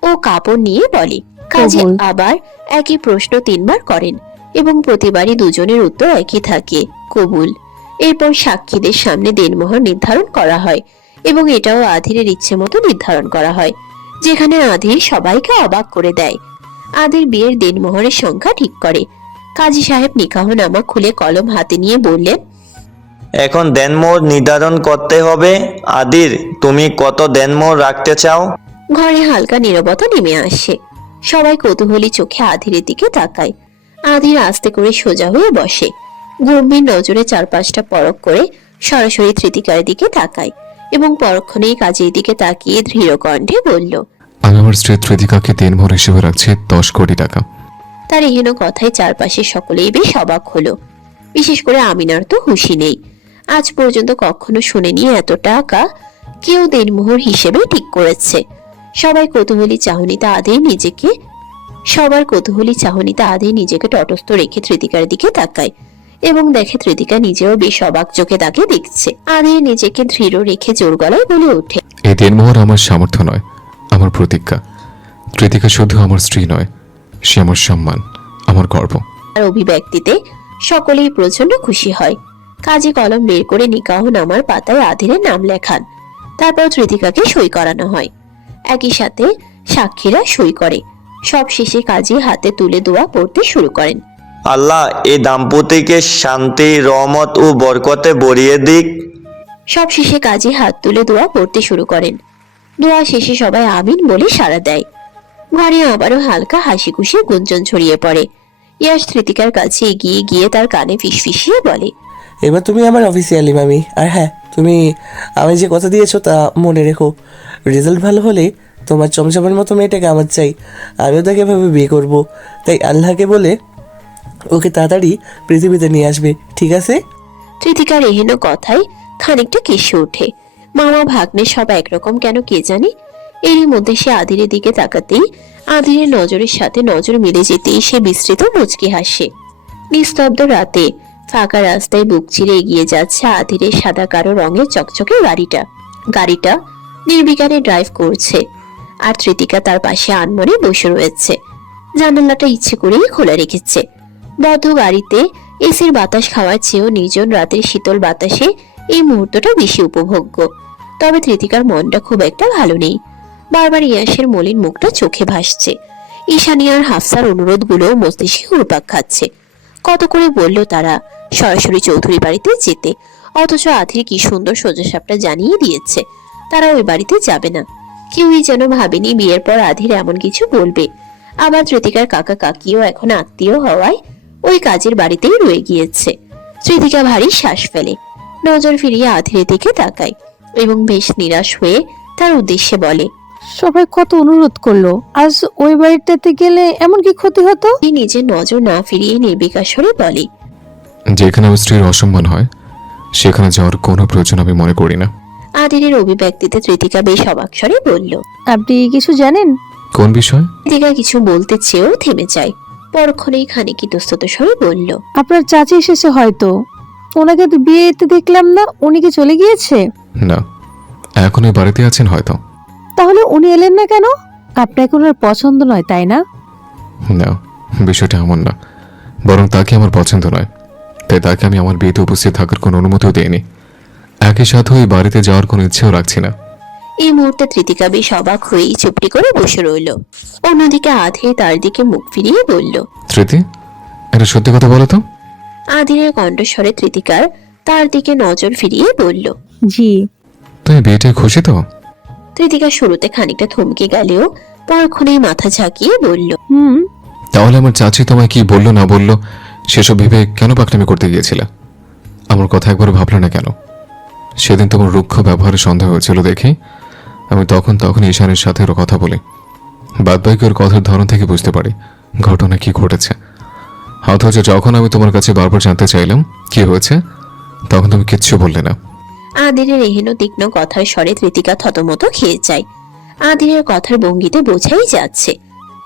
ও কাপড় নিয়ে বলে। কাজী কবুল। আবার একই প্রশ্ন 3 বার করেন এবং প্রতিবারই দুজনের উত্তর একই থাকে, কবুল। এরপর সাক্ষীদের সামনে দেনমোহর নির্ধারণ করা হয় এবং এটাও আধিরের ইচ্ছে মতো নির্ধারণ করা হয়, যেখানে আধির সবাইকে অবাক করে দেয়। আধির বিয়ের দেনমোহরের সংখ্যা ঠিক করে। কাজী সাহেব নিকাহনামা খুলে কলম হাতে নিয়ে বললেন, এখন দেনমোহর নির্ধারণ করতে হবে। আদির, তুমি কত দেনমোহর রাখতে চাও? ঘরে হালকা নীরবতা নেমে আসে। সবাই কৌতূহলী চোখে আধিরের দিকে তাকায়। আধির আস্তে করে সোজা হয়ে বসে। গম্ভীর নজরে চারপাশটা পরখ করে সরাসরি তৃতিকার দিকে তাকায় এবং পরক্ষণেই কাজের দিকে তাকিয়ে দৃঢ় কণ্ঠে বলল, আমি আমার স্ত্রী তৃতিকাকে দিনভর হিসেবে রাখছি 10 কোটি টাকা। তার এহেন কথায় চারপাশের সকলেই বেশ অবাক হলো। বিশেষ করে আমিনার তো হুঁশি নেই। আজ পর্যন্ত কখনো শুনেনি এত টাকা কেউ দেনমোহর হিসেবে ঠিক করেছে। সবার কৌতূহলী চাহনিতে আধির নিজেকে তটস্থ রেখে তৃতিকার দিকে তাকায় এবং দেখে তৃতিকা নিজেও বেশ অবাক চোখে তাকে দেখছে। আধির নিজেকে দৃঢ় রেখে জোর গলায় বলে ওঠে, এই দিনমোহর আমার সামর্থ্য নয়, আমার প্রতিজ্ঞা। তৃতিকা শুধু আমার স্ত্রী নয়, সে আমার সম্মান, আমার গর্ব। তার অভিব্যক্তিতে সকলেই প্রচন্ড খুশি হয়। কাজী কলম বের করে নিকাহনামার পাতায় আধিরের নাম লেখান। তারপর তৃতিকাকে সই করানো হয়। একই সাথে সাক্ষীরা সই করে। সব শেষে কাজী হাতে তুলে দোয়া পড়তে শুরু করেন। আল্লাহ এই দাম্পতিকে শান্তি, রহমত ও বরকতে ভরিয়ে দিক। সব শেষে কাজী হাত তুলে দোয়া পড়তে শুরু করেন। দোয়া শেষে সবাই আমিন বলে সাড়া দেয়। ঘরে আবারও হালকা হাসি খুশি গুঞ্জন ছড়িয়ে পড়ে। ইয়াশ তৃতিকার কাছে এগিয়ে গিয়ে তার কানে ফিসফিসিয়ে বলে, এবার তুমি আমার অফিসিয়ালি মামি। আর হ্যাঁ, তুমি আমি যে কথা দিয়েছো তা মনে রেখো। রেজাল্ট ভালো হলে তোমার চমচমের মতো মেয়েটাকে আমার চাই। আমিও তাকে এভাবে বিয়ে করবো। তাই আল্লাহকে বলে ওকে তাড়াতাড়ি পৃথিবীতে নিয়ে আসবে, ঠিক আছে? তৃতিকার এহেন কথায় খানিকটা কেসে ওঠে। মামা ভাগ্নে সব একরকম কেন কে জানে। এরই মধ্যে সে আধিরের দিকে তাকাতেই আধিরের নজরের সাথে নজর মিলে যেতেই সে বিস্তৃত মুচকি হাসে। নিস্তব্ধ রাতে ফাঁকা রাস্তায় বুক চিরে এগিয়ে যাচ্ছে আধিরের সাদা কালো রঙের চকচকে গাড়িটা নির্বিকারে ড্রাইভ করছে। আর তৃতিকা তার পাশে আনমনে বসে রয়েছে। জানালাটা ইচ্ছে করেই খোলা রেখেছে। বদ্ধ গাড়িতে এসির বাতাস খাওয়ার চেয়েও নির্জন রাতের শীতল বাতাসে এই মুহূর্তটা বেশি উপভোগ্য। তবে তৃতিকার মনটা খুব একটা ভালো নেই। বারবার ইয়াসের মলিন মুখটা চোখে ভাসছে। ঈশানী আর হাফসার অনুরোধগুলো মস্তিষ্কে ঘুরপাক খাচ্ছে। কত করে বলল তারা সরাসরি চৌধুরী বাড়িতে যেতে, অথচ আধির কি সুন্দর সোজাসাপটা জানিয়ে দিয়েছে তারা ওই বাড়িতে যাবে না। কেউই যেন ভাবেনি বিয়ের পর আধির এমন কিছু বলবে। আবার তৃতিকার কাকা কাকিও এখন আত্মীয় হওয়ায় ওই কাজের বাড়িতেই রয়ে গিয়েছে। তৃতিকা ভারী শ্বাস ফেলে, নজর ফিরিয়ে আধিরের দিকে তাকায় এবং বেশ নিরাশ হয়ে তার উদ্দেশ্যে বলে, সবাই কত অনুরোধ করলো, আজ ওই বাড়িটাতে গেলে এমন কি ক্ষতি হতো? নিজের নজর না ফিরিয়ে নির্বিকার স্বরে বলে, যেখানে আমার স্ত্রীর অসম্মান হয় সেখানে যাওয়ার কোনো প্রয়োজন আমি মনে করি না। আদিরের অভিব্যক্তিতে তৃতিকা বেশ অবাক স্বরে বলল, আপনি কিছু জানেন? কোন বিষয়? তৃতিকা কিছু বলতে চেয়েও থেমে যায়। পরক্ষণেই খানিক ইতস্তত স্বরে বলল, আপনার চাচি এসেছে হয়তো। ওনাকে তো বিয়েতে দেখলাম না, উনি কি চলে গিয়েছে? না, এখন এই বাড়িতে আছেন হয়তো। তাহলে উনি এলেন না কেন? আপনাকে ওনার পছন্দ নয় তাই না? না, বিষয়টা এমন না, বরং তাকে আমার পছন্দ নয়, তাই তাকে আমি আমার বিয়েতে উপস্থিত থাকার কোনো অনুমতিও দেইনি। একই সাথে ওই বাড়িতে যাওয়ার কোনো ইচ্ছেও রাখছি না। এই মুহূর্তে তৃতিকা বেশ অবাক হয়েই চুপটি করে বসে রইল। অন্যদিকে আধি তার দিকে মুখ ফিরিয়ে বলল, স্মৃতি, এটা সত্যি কথা বলো তো? আধিরের কণ্ঠস্বরে তৃতিকার তার দিকে নজর ফিরিয়ে বলল, জি। তুমি বিয়েটায় খুশি তো? তৃতিকা শুরুতে খানিকটা থমকে গেলেও পরক্ষণেই মাথা ঝাঁকিয়ে বলল, তাহলে আমার চাচি তোমায় কি বললো না বললো সেসব ভেবে কেন পাকনামি করতে গিয়েছিলে? আমার কথা একবার ভাবলে না কেন? সেদিন তোমার রুক্ষ ব্যবহারে সন্দেহ হয়েছিল দেখে আমি তখন ঈশানের সাথে ওর কথা বলি। বাদবাকি ওর কথার ধরন থেকে বুঝতে পারি ঘটনা কি ঘটেছে। অথচ যখন আমি তোমার কাছে বারবার জানতে চাইলাম কি হয়েছে, তখন তুমি কিচ্ছু বললে না। আদিরের এহেন তীক্ষ্ণ কথার স্বরে তৃতিকা থতমত খেয়ে যায়। আদিরের কথার ভঙ্গিতে বোঝাই যাচ্ছে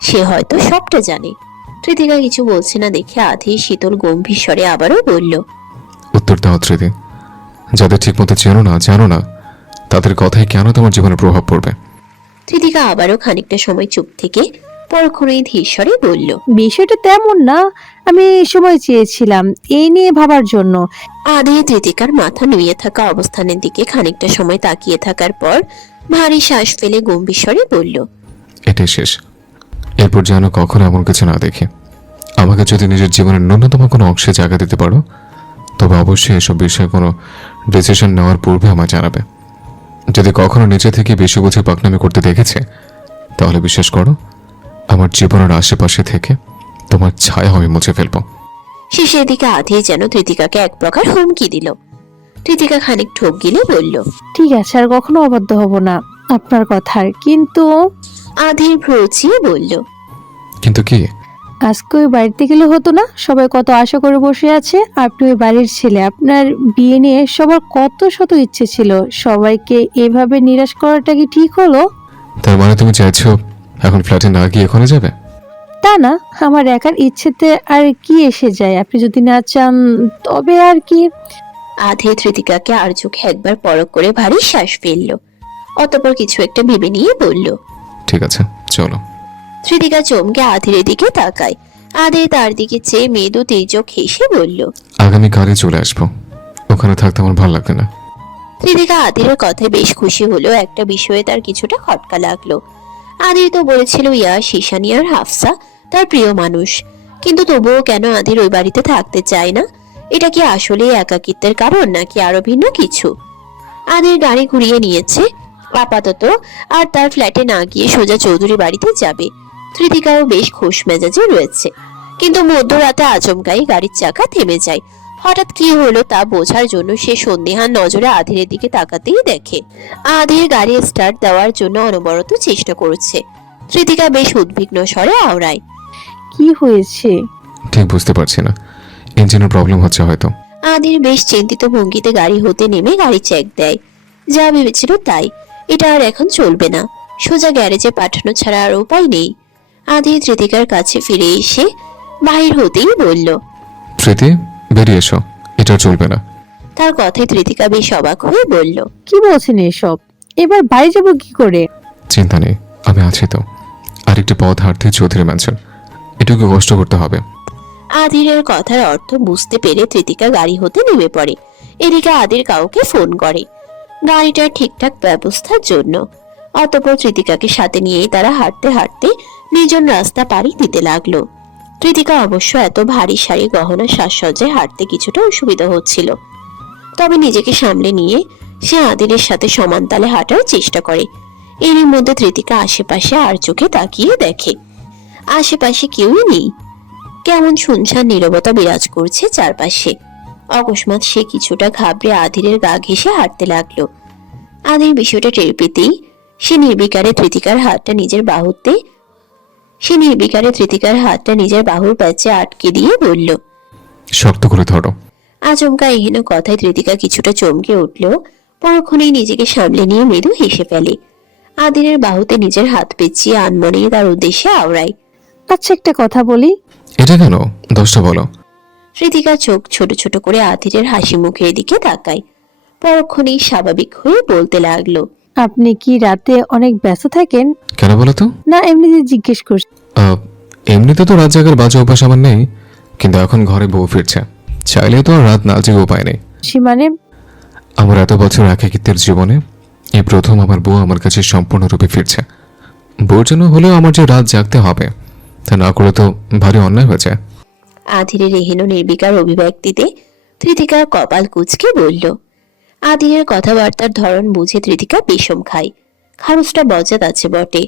সে হয়তো সবটা জানে। তৃতিকা কিছু বলছে না দেখে আধির শীতল গম্ভীর স্বরে আবারও বলল, উত্তর দাও স্মৃতি, যাদের ঠিকমতো জানো না তাদের কথাই কেন তোমার জীবনে প্রভাব পড়বে? তৃতিকা আবারও খানিকটা সময় চুপ থেকে পরক্ষণেই ধীর স্বরে বলল, বিষয়টা তেমন না, আমি সময় চেয়েছিলাম এই নিয়ে ভাবার জন্য। আধে তৃতিকার মাথা নুয়ে থাকা অবস্থানের দিকে খানিকটা সময় তাকিয়ে থাকার পর ভারী শ্বাস ফেলে গম্ভীর স্বরে বলল, এটাই শেষ। এরপর যেন কখনো এমন কিছু না দেখি। আমাকে যদি নিজের জীবনের ন্যূনতম কোনো অংশে জায়গা দিতে পারো, তবে অবশ্যই এসব বিষয়ে কোনো ডিসিশন নেওয়ার পূর্বে আমায় জানাবে। যদি কখনো নিচে থেকে বেশি বুঝে পাকনামি করতে দেখেছে, তাহলে বিশ্বাস করো আমার জীবনের আশেপাশে থেকে তোমার ছায়া আমি মুছে ফেলবো। শেষের দিকে আধে যেন তৃতিকাকে এক প্রকার হুমকি দিল। তৃতিকা খানিক ঠোক গিলে বলল, ঠিক আছে, আর কখনো অবাধ্য হব না আপনার কথার। কিন্তু আধের ভ্রুচিয়ে বলল, কিন্তু কি? আজকে ওই বাড়িতে গেলে হতো না? সবাই কত আশা করে বসে আছে, আপনি ওই বাড়ির ছেলে, আপনার বিয়ে নিয়ে সবার কত শত ইচ্ছে ছিল, সবাইকে এভাবে নিরাশ করাটা কি ঠিক হলো? তার মানে তুমি চাইছো এখন ফ্ল্যাটে না গিয়ে এখানে যাবে? তা না, আমার একার ইচ্ছেতে আর কি এসে যায়? আপনি যদি না চান তবে আর কি। আধে তৃতিকাকে আর চোখে একবার পরখ করে ভারী শ্বাস ফেলল। অতঃপর কিছু একটা ভেবে নিয়ে বলল, ঠিক আছে চলো। তৃতিকা চমকে আধের দিকে তাকায়। আধে তার দিকে চেয়ে মেদু তেজক হেসে বলল, আগামীকালই চলে আসবো, ওখানে থাকতে আমার ভালো লাগবে না। তৃতিকা আদিরের কথায় বেশ খুশি হলো। একটা বিষয়ে তার কিছুটা খটকা লাগলো। আদির তো বলেছিল ইয়াশ, ঈশানী আর হাফসা তার প্রিয় মানুষ, কিন্তু তবুও কেন আদির ওই বাড়িতে থাকতে চায় না? এটা কি আসলে একাকিত্বের কারণ নাকি আরো ভিন্ন কিছু? আদির গাড়ি ঘুরিয়ে নিয়েছে আপাতত, আর তার ফ্ল্যাটে না গিয়ে সোজা চৌধুরী বাড়িতে যাবে। তৃতিকাও বেশ খোশ মেজাজে রয়েছে, কিন্তু মধ্যরাতে আচমকাই গাড়ির চাকা থেমে যায়। হঠাৎ কি হলো তা বোঝার জন্য সে সন্দেহান নজরে আধিরের দিকে তাকাতেই দেখে আধির গাড়ি স্টার্ট দেওয়ার জন্য অনবরত চেষ্টা করছে। তৃতিকা বেশ উদ্বিগ্ন স্বরে আওড়ায়, কি হয়েছে? ঠিক বুঝতে পারছি না, ইঞ্জিনের প্রবলেম হচ্ছে হয়তো। আধির বেশ চিন্তিত ভঙ্গিতে গাড়ি হতে নেমে গাড়ি চেক দেয়। যা ভেবেছিল তাই, এটা আর এখন চলবে না, সোজা গ্যারেজে পাঠানো ছাড়া আর উপায় নেই। আধির তৃতিকার কাছে ফিরে এসে বাহির হতেই বলল, স্মৃতি বেরিয়ে এসো, এটা চলবে না। তার কথায় তৃতিকা বেশ অবাক হয়ে বলল, কি বলছেন এসব? এবার বাড়ি যাব কি করে? চিন্তা নেই, আমি আছি তো। আরেকটি পথ হাঁটতে চৌধুরী ম্যানশন, এটুকু কষ্ট করতে হবে। আদিরের কথার অর্থ বুঝতে পেরে তৃতিকা গাড়ি হতে নেমে পড়ে। এদিকে আদির কাউকে ফোন করে গাড়িটার ঠিকঠাক ব্যবস্থার জন্য। অতঃপর তৃতিকাকে সাথে নিয়েই তারা হাঁটতে হাঁটতে নির্জন রাস্তা পাড়ি দিতে লাগলো। তৃতিকা অবশ্য এত ভারী সারি গহনা সাজসজ্জায় হাঁটতে কিছুটা অসুবিধা হচ্ছিল, তবে নিজেকে সামলে নিয়ে সে আদিরের সাথে সমান তালে হাঁটার চেষ্টা করে। এরই মধ্যে তৃতিকা আশেপাশে আর চোখে তাকিয়ে দেখে আশেপাশে কেউই নেই, কেমন শুনশান নীরবতা বিরাজ করছে চারপাশে। অকস্মাৎ সে কিছুটা ঘাবড়ে আধিরের গা ঘেঁষে হাঁটতে লাগলো। আদির বিষয়টা টের পেতেই সে নির্বিকারে তৃতিকার হাতটা নিজের বাহুর প্যাচে আটকে দিয়ে বলল, শক্ত করে ধরো। আচমকা এহেন কথায় তৃতিকা কিছুটা চমকে উঠলেও পরক্ষণেই নিজেকে সামলে নিয়ে মৃদু হেসে ফেলে। আদিরের বাহুতে নিজের হাত পেঁচিয়ে আনমনে তার উদ্দেশ্যে আওড়ায়। আচ্ছা, একটা কথা বলি। এটা কেন? দোষটা বলো। কৃতিকা চোখ ছোট ছোট করে আদিরের হাসি মুখের দিকে তাকায়। পরক্ষণেই স্বাভাবিক হয়ে বলতে লাগলো, আপনি কি রাতে অনেক ব্যস্ত থাকেন? কেন বলো তো? না, এমনিতে জিজ্ঞেস করছি। এমনিতে তো রাত জাগার বাজে অভ্যাস আমার নেই, কিন্তু এখন ঘরে বউ ফিরছে, চাইলে তো আর রাত না জেগে উপায় নেই। মানে আমার এত বছর একাকিত্বের জীবনে এই প্রথম আমার বউ আমার কাছে সম্পূর্ণরূপে ফিরছে। বউর জন্য হলেও আমার যে রাত জাগতে হবে, তা না করে তো ভারী অন্যায় হয়ে যায়। আধিরের এহেন নির্বিকার অভিব্যক্তিতে তৃতিকা কপাল কুঁচকে বলল। আদিরের কথাবার্তার ধরন বুঝে তৃতিকা বিষম খায়। খারুসটা বজাত আছে বটে,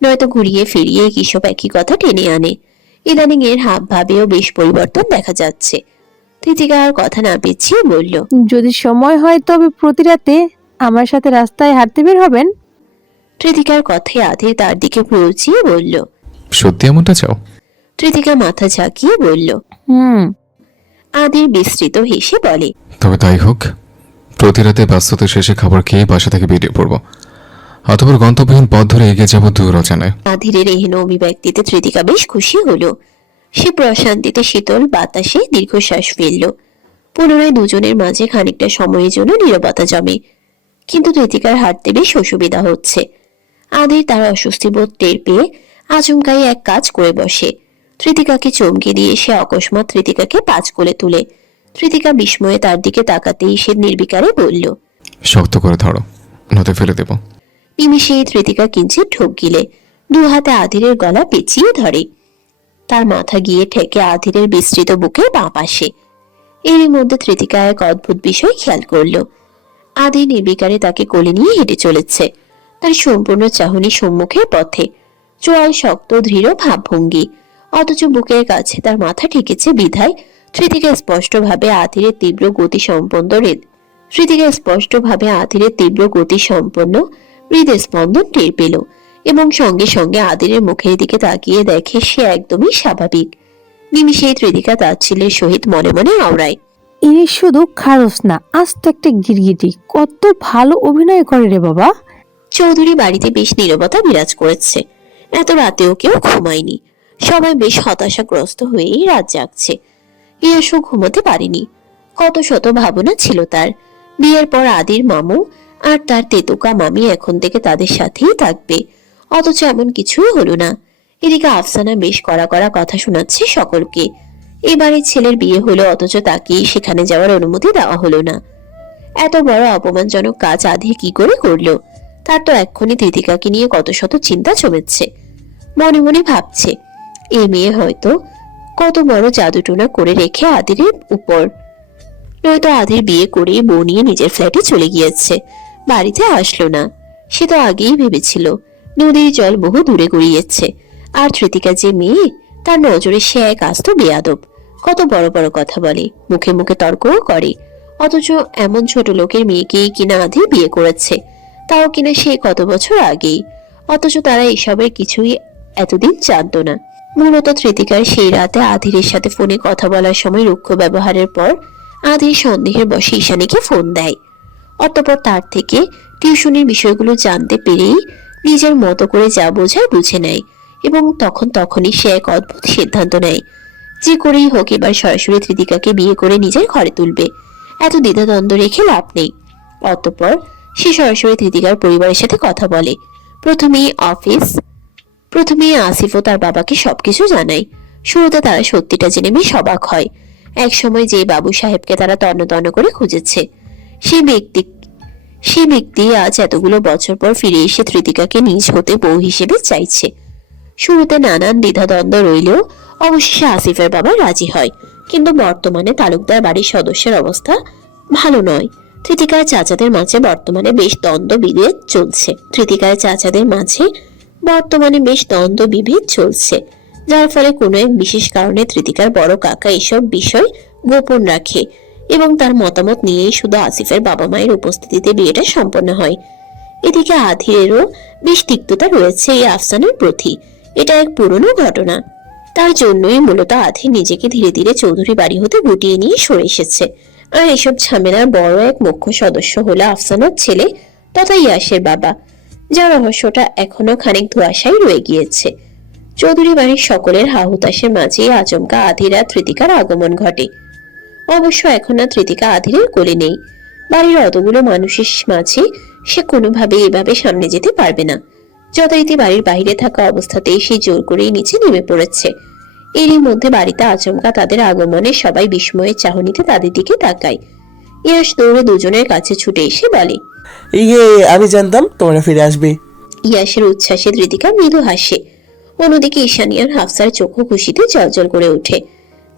নয়তো ঘুরিয়ে ফিরিয়ে কিসব একই কথা টেনে আনে। ইদানিং এর হাব ভাবেও বেশ পরিবর্তন দেখা যাচ্ছে। তৃতিকা আর কথা না পেছিয়ে বলল, যদি সময় হয় তবে প্রতি রাতে আমার সাথে রাস্তায় হাঁটতে বের হবেন। তৃতিকার কথায় আধির তার দিকে পৌঁছিয়ে বলল। সত্যি এমনটা চাও? তৃতিকা মাথা ঝাঁকিয়ে বলল। আদির বিস্তৃত হেসে বলে, তবে তাই হোক। প্রতি রাতে ব্যস্ততা শেষে খাবার খেয়ে বাসা থেকে বেরিয়ে পড়বো, অতঃপর গন্তব্যহীন পথ ধরে এগিয়ে যাবো দূর অজানায়। আধিরের এহেন অভিব্যক্তিতে তৃতিকা বেশ খুশি হলো। সে প্রশান্তিতে শীতল বাতাসে দীর্ঘশ্বাস ফেলল। পুনরায় দুজনের মাঝে খানিকটা সময়ের জন্য নীরবতা জমে। কিন্তু তৃতিকার হাঁটতে বেশ অসুবিধা হচ্ছে। আদির তার অস্বস্তি বোধ টের পেয়ে আচমকাই এক কাজ করে বসে। তৃতিকাকে চমকে দিয়ে সে অকস্মাৎ তৃতিকাকে পাঁচ কোলে তুলে। তৃতিকা বিস্ময়ে তার দিকে তাকাতেই সে নির্বিকারে বলল, শক্ত করে ধরো, নয়তো ফেলে দেব। নিমিষেই তৃতিকা কিঞ্চিত ঢোক গিলে দু হাতে আধিরের গলা পেঁচিয়ে ধরে। তার মাথা গিয়ে ঠেকে আধিরের বিস্তৃত বুকের বাঁ পাশে। এরই মধ্যে তৃতিকা এক অদ্ভুত বিষয় খেয়াল করল। আধি নির্বিকারে তাকে কোলে নিয়ে হেঁটে চলেছে, তার সম্পূর্ণ চাহনি সম্মুখের পথে। চোয়াল শক্ত দৃঢ় ভাবভঙ্গি, অথচ বুকের কাছে তার মাথা ঠেকেছে বিধায় তৃতিকা স্পষ্টভাবে আধিরের তীব্র গতি সম্পন্ন হৃদস্পন্দন টের পেল এবং সঙ্গে সঙ্গে আদিরের মুখের দিকে তাকিয়ে দেখে সে একদমই স্বাভাবিক। নিমিষেই তৃতিকা তাচ্ছিল্যের সহিত মনে মনে আওড়ায়, ইনি শুধু খারস না, আস্ত একটা গিরগিটি। কত ভালো অভিনয় করে রে বাবা। চৌধুরী বাড়িতে বেশ নীরবতা বিরাজ করেছে। এত রাতেও কেউ ঘুমায়নি। সবাই বেশ হতাশাগ্রস্ত হয়েই রাত জাগছে। ইয়াসও ঘুমোতে পারেনি। কত শত ভাবনা ছিল তার। বিয়ের পর আদির মামু আর তার তেতুকা মামি এখন থেকে তাদের সাথেই থাকবে, অথচ এমন কিছুই হলো না। এদিকে আফসানা বেশ কড়া কড়া কথা শোনাচ্ছে সকলকে। এবারে ছেলের বিয়ে হলো, অথচ তাকে সেখানে যাওয়ার অনুমতি দেওয়া হলো না। এত বড় অপমানজনক কাজ আধি কি করে করলো? তার তো এক্ষুনি তৃতিকাকে নিয়ে কত শত চিন্তা জমেছে। মনে মনে ভাবছে, এ মেয়ে হয়তো কত বড় জাদুটোনা করে রেখে আদিরের উপর, নয়তো আদির বিয়ে করে বউ নিয়ে নিজের ফ্ল্যাটে চলে গিয়েছে, বাড়িতে আসলো না। সে তো আগেই ভেবেছিল নদীর জল বহু দূরে গড়িয়েছে। আর তৃতিকা যে মেয়ে, তার নজরে সে এক আস্ত বেয়াদব। কত বড় বড় কথা বলে, মুখে মুখে তর্কও করে, অথচ এমন ছোট লোকের মেয়েকেই কিনা আধি বিয়ে করেছে, তাও কিনা সে কত বছর আগেই। অথচ তারা এসবের কিছুই এতদিন জানত না। মূলত তৃতিকার সেই রাতে আধিরের সাথে ফোনে কথা বলার সময় রুক্ষ ব্যবহারের পর আধির সন্দেহের বশে ঈশানীকে ফোন দেয়। অতঃপর তার থেকে টিউশনের বিষয়গুলো জানতে পেরেই নিজের মতো করে যা বোঝায় বুঝে নেয় এবং তখনই সে এক অদ্ভুত সিদ্ধান্ত নেয়, যে করেই হোক এবার সরাসরি তৃতিকাকে বিয়ে করে নিজের ঘরে তুলবে। এত দ্বিধাদ্বন্দ্ব রেখে লাভ নেই। অতঃপর সে সরাসরি তৃতিকার পরিবারের সাথে কথা বলে। প্রথমেই আসিফ ও তার বাবাকে সবকিছু জানায়। শুরুতে তারা সত্যিটা জেনে বেশ অবাক হয়। একসময় যে বাবু সাহেবকে তারা তন্ন তন্ন করে খুঁজেছে, সে ব্যক্তি আজ এতগুলো বছর পর ফিরে এসে তৃতিকাকে নিজ হতে বউ হিসেবে চাইছে। শুরুতে নানান দ্বিধাদ্বন্দ্ব রইলেও অবশেষে আসিফের বাবা রাজি হয়। কিন্তু বর্তমানে তালুকদার বাড়ির সদস্যের অবস্থা ভালো নয়। তৃতিকার চাচাদের মাঝে বর্তমানে বেশ দ্বন্দ্ব বিভেদ চলছে, যার ফলে কোনো এক বিশেষ কারণে তৃতিকার বড় কাকা এসব বিষয় গোপন রাখে এবং তার মতামত নিয়েই শুধু আসিফের বাবা মায়ের উপস্থিতিতে বিয়েটা সম্পন্ন হয়। এদিকে আধিরেরও বেশ তিক্ততা রয়েছে এই আফসানের প্রতি। এটা এক পুরনো ঘটনা। তার জন্যই মূলত আধি নিজেকে ধীরে ধীরে চৌধুরী বাড়ি হতে গুটিয়ে নিয়ে সরে এসেছে। আর এসব ঝামেলার বড় এক মুখ্য সদস্য হলো আফসানার ছেলে তথা ইয়াসের বাবা, যার রহস্যটা এখনো খানিক ধোঁয়াশায় রয়ে গিয়েছে। চৌধুরী বাড়ির সকলের হাহুতাশের মাঝেই আচমকা আধির আর তৃতিকার আগমন ঘটে। অবশ্য এখন আর তৃতিকা আধিরের কোলে নেই। বাড়ির অতগুলো মানুষের মাঝে সে কোনোভাবে এভাবে সামনে যেতে পারবে না। যথারীতি বাড়ির বাইরে থাকা অবস্থাতেই সে জোর করেই নিচে নেমে পড়েছে। এরই মধ্যে বাড়িতে আচমকা তাদের আগমনে সবাই বিস্ময়ের চাহনিতে তাদের দিকে তাকায়। ইয়াস দৌড়ে দুজনের কাছে ছুটে এসে বলে, ইয়ে, আমি জানতাম তোমরা ফিরে আসবে। ইয়াসের উচ্ছ্বাসে তৃতিকা মৃদু হাসে। অন্যদিকে ঈশানী আর হাফসার চক্ষু খুশিতে জ্বলজ্বল করে ওঠে।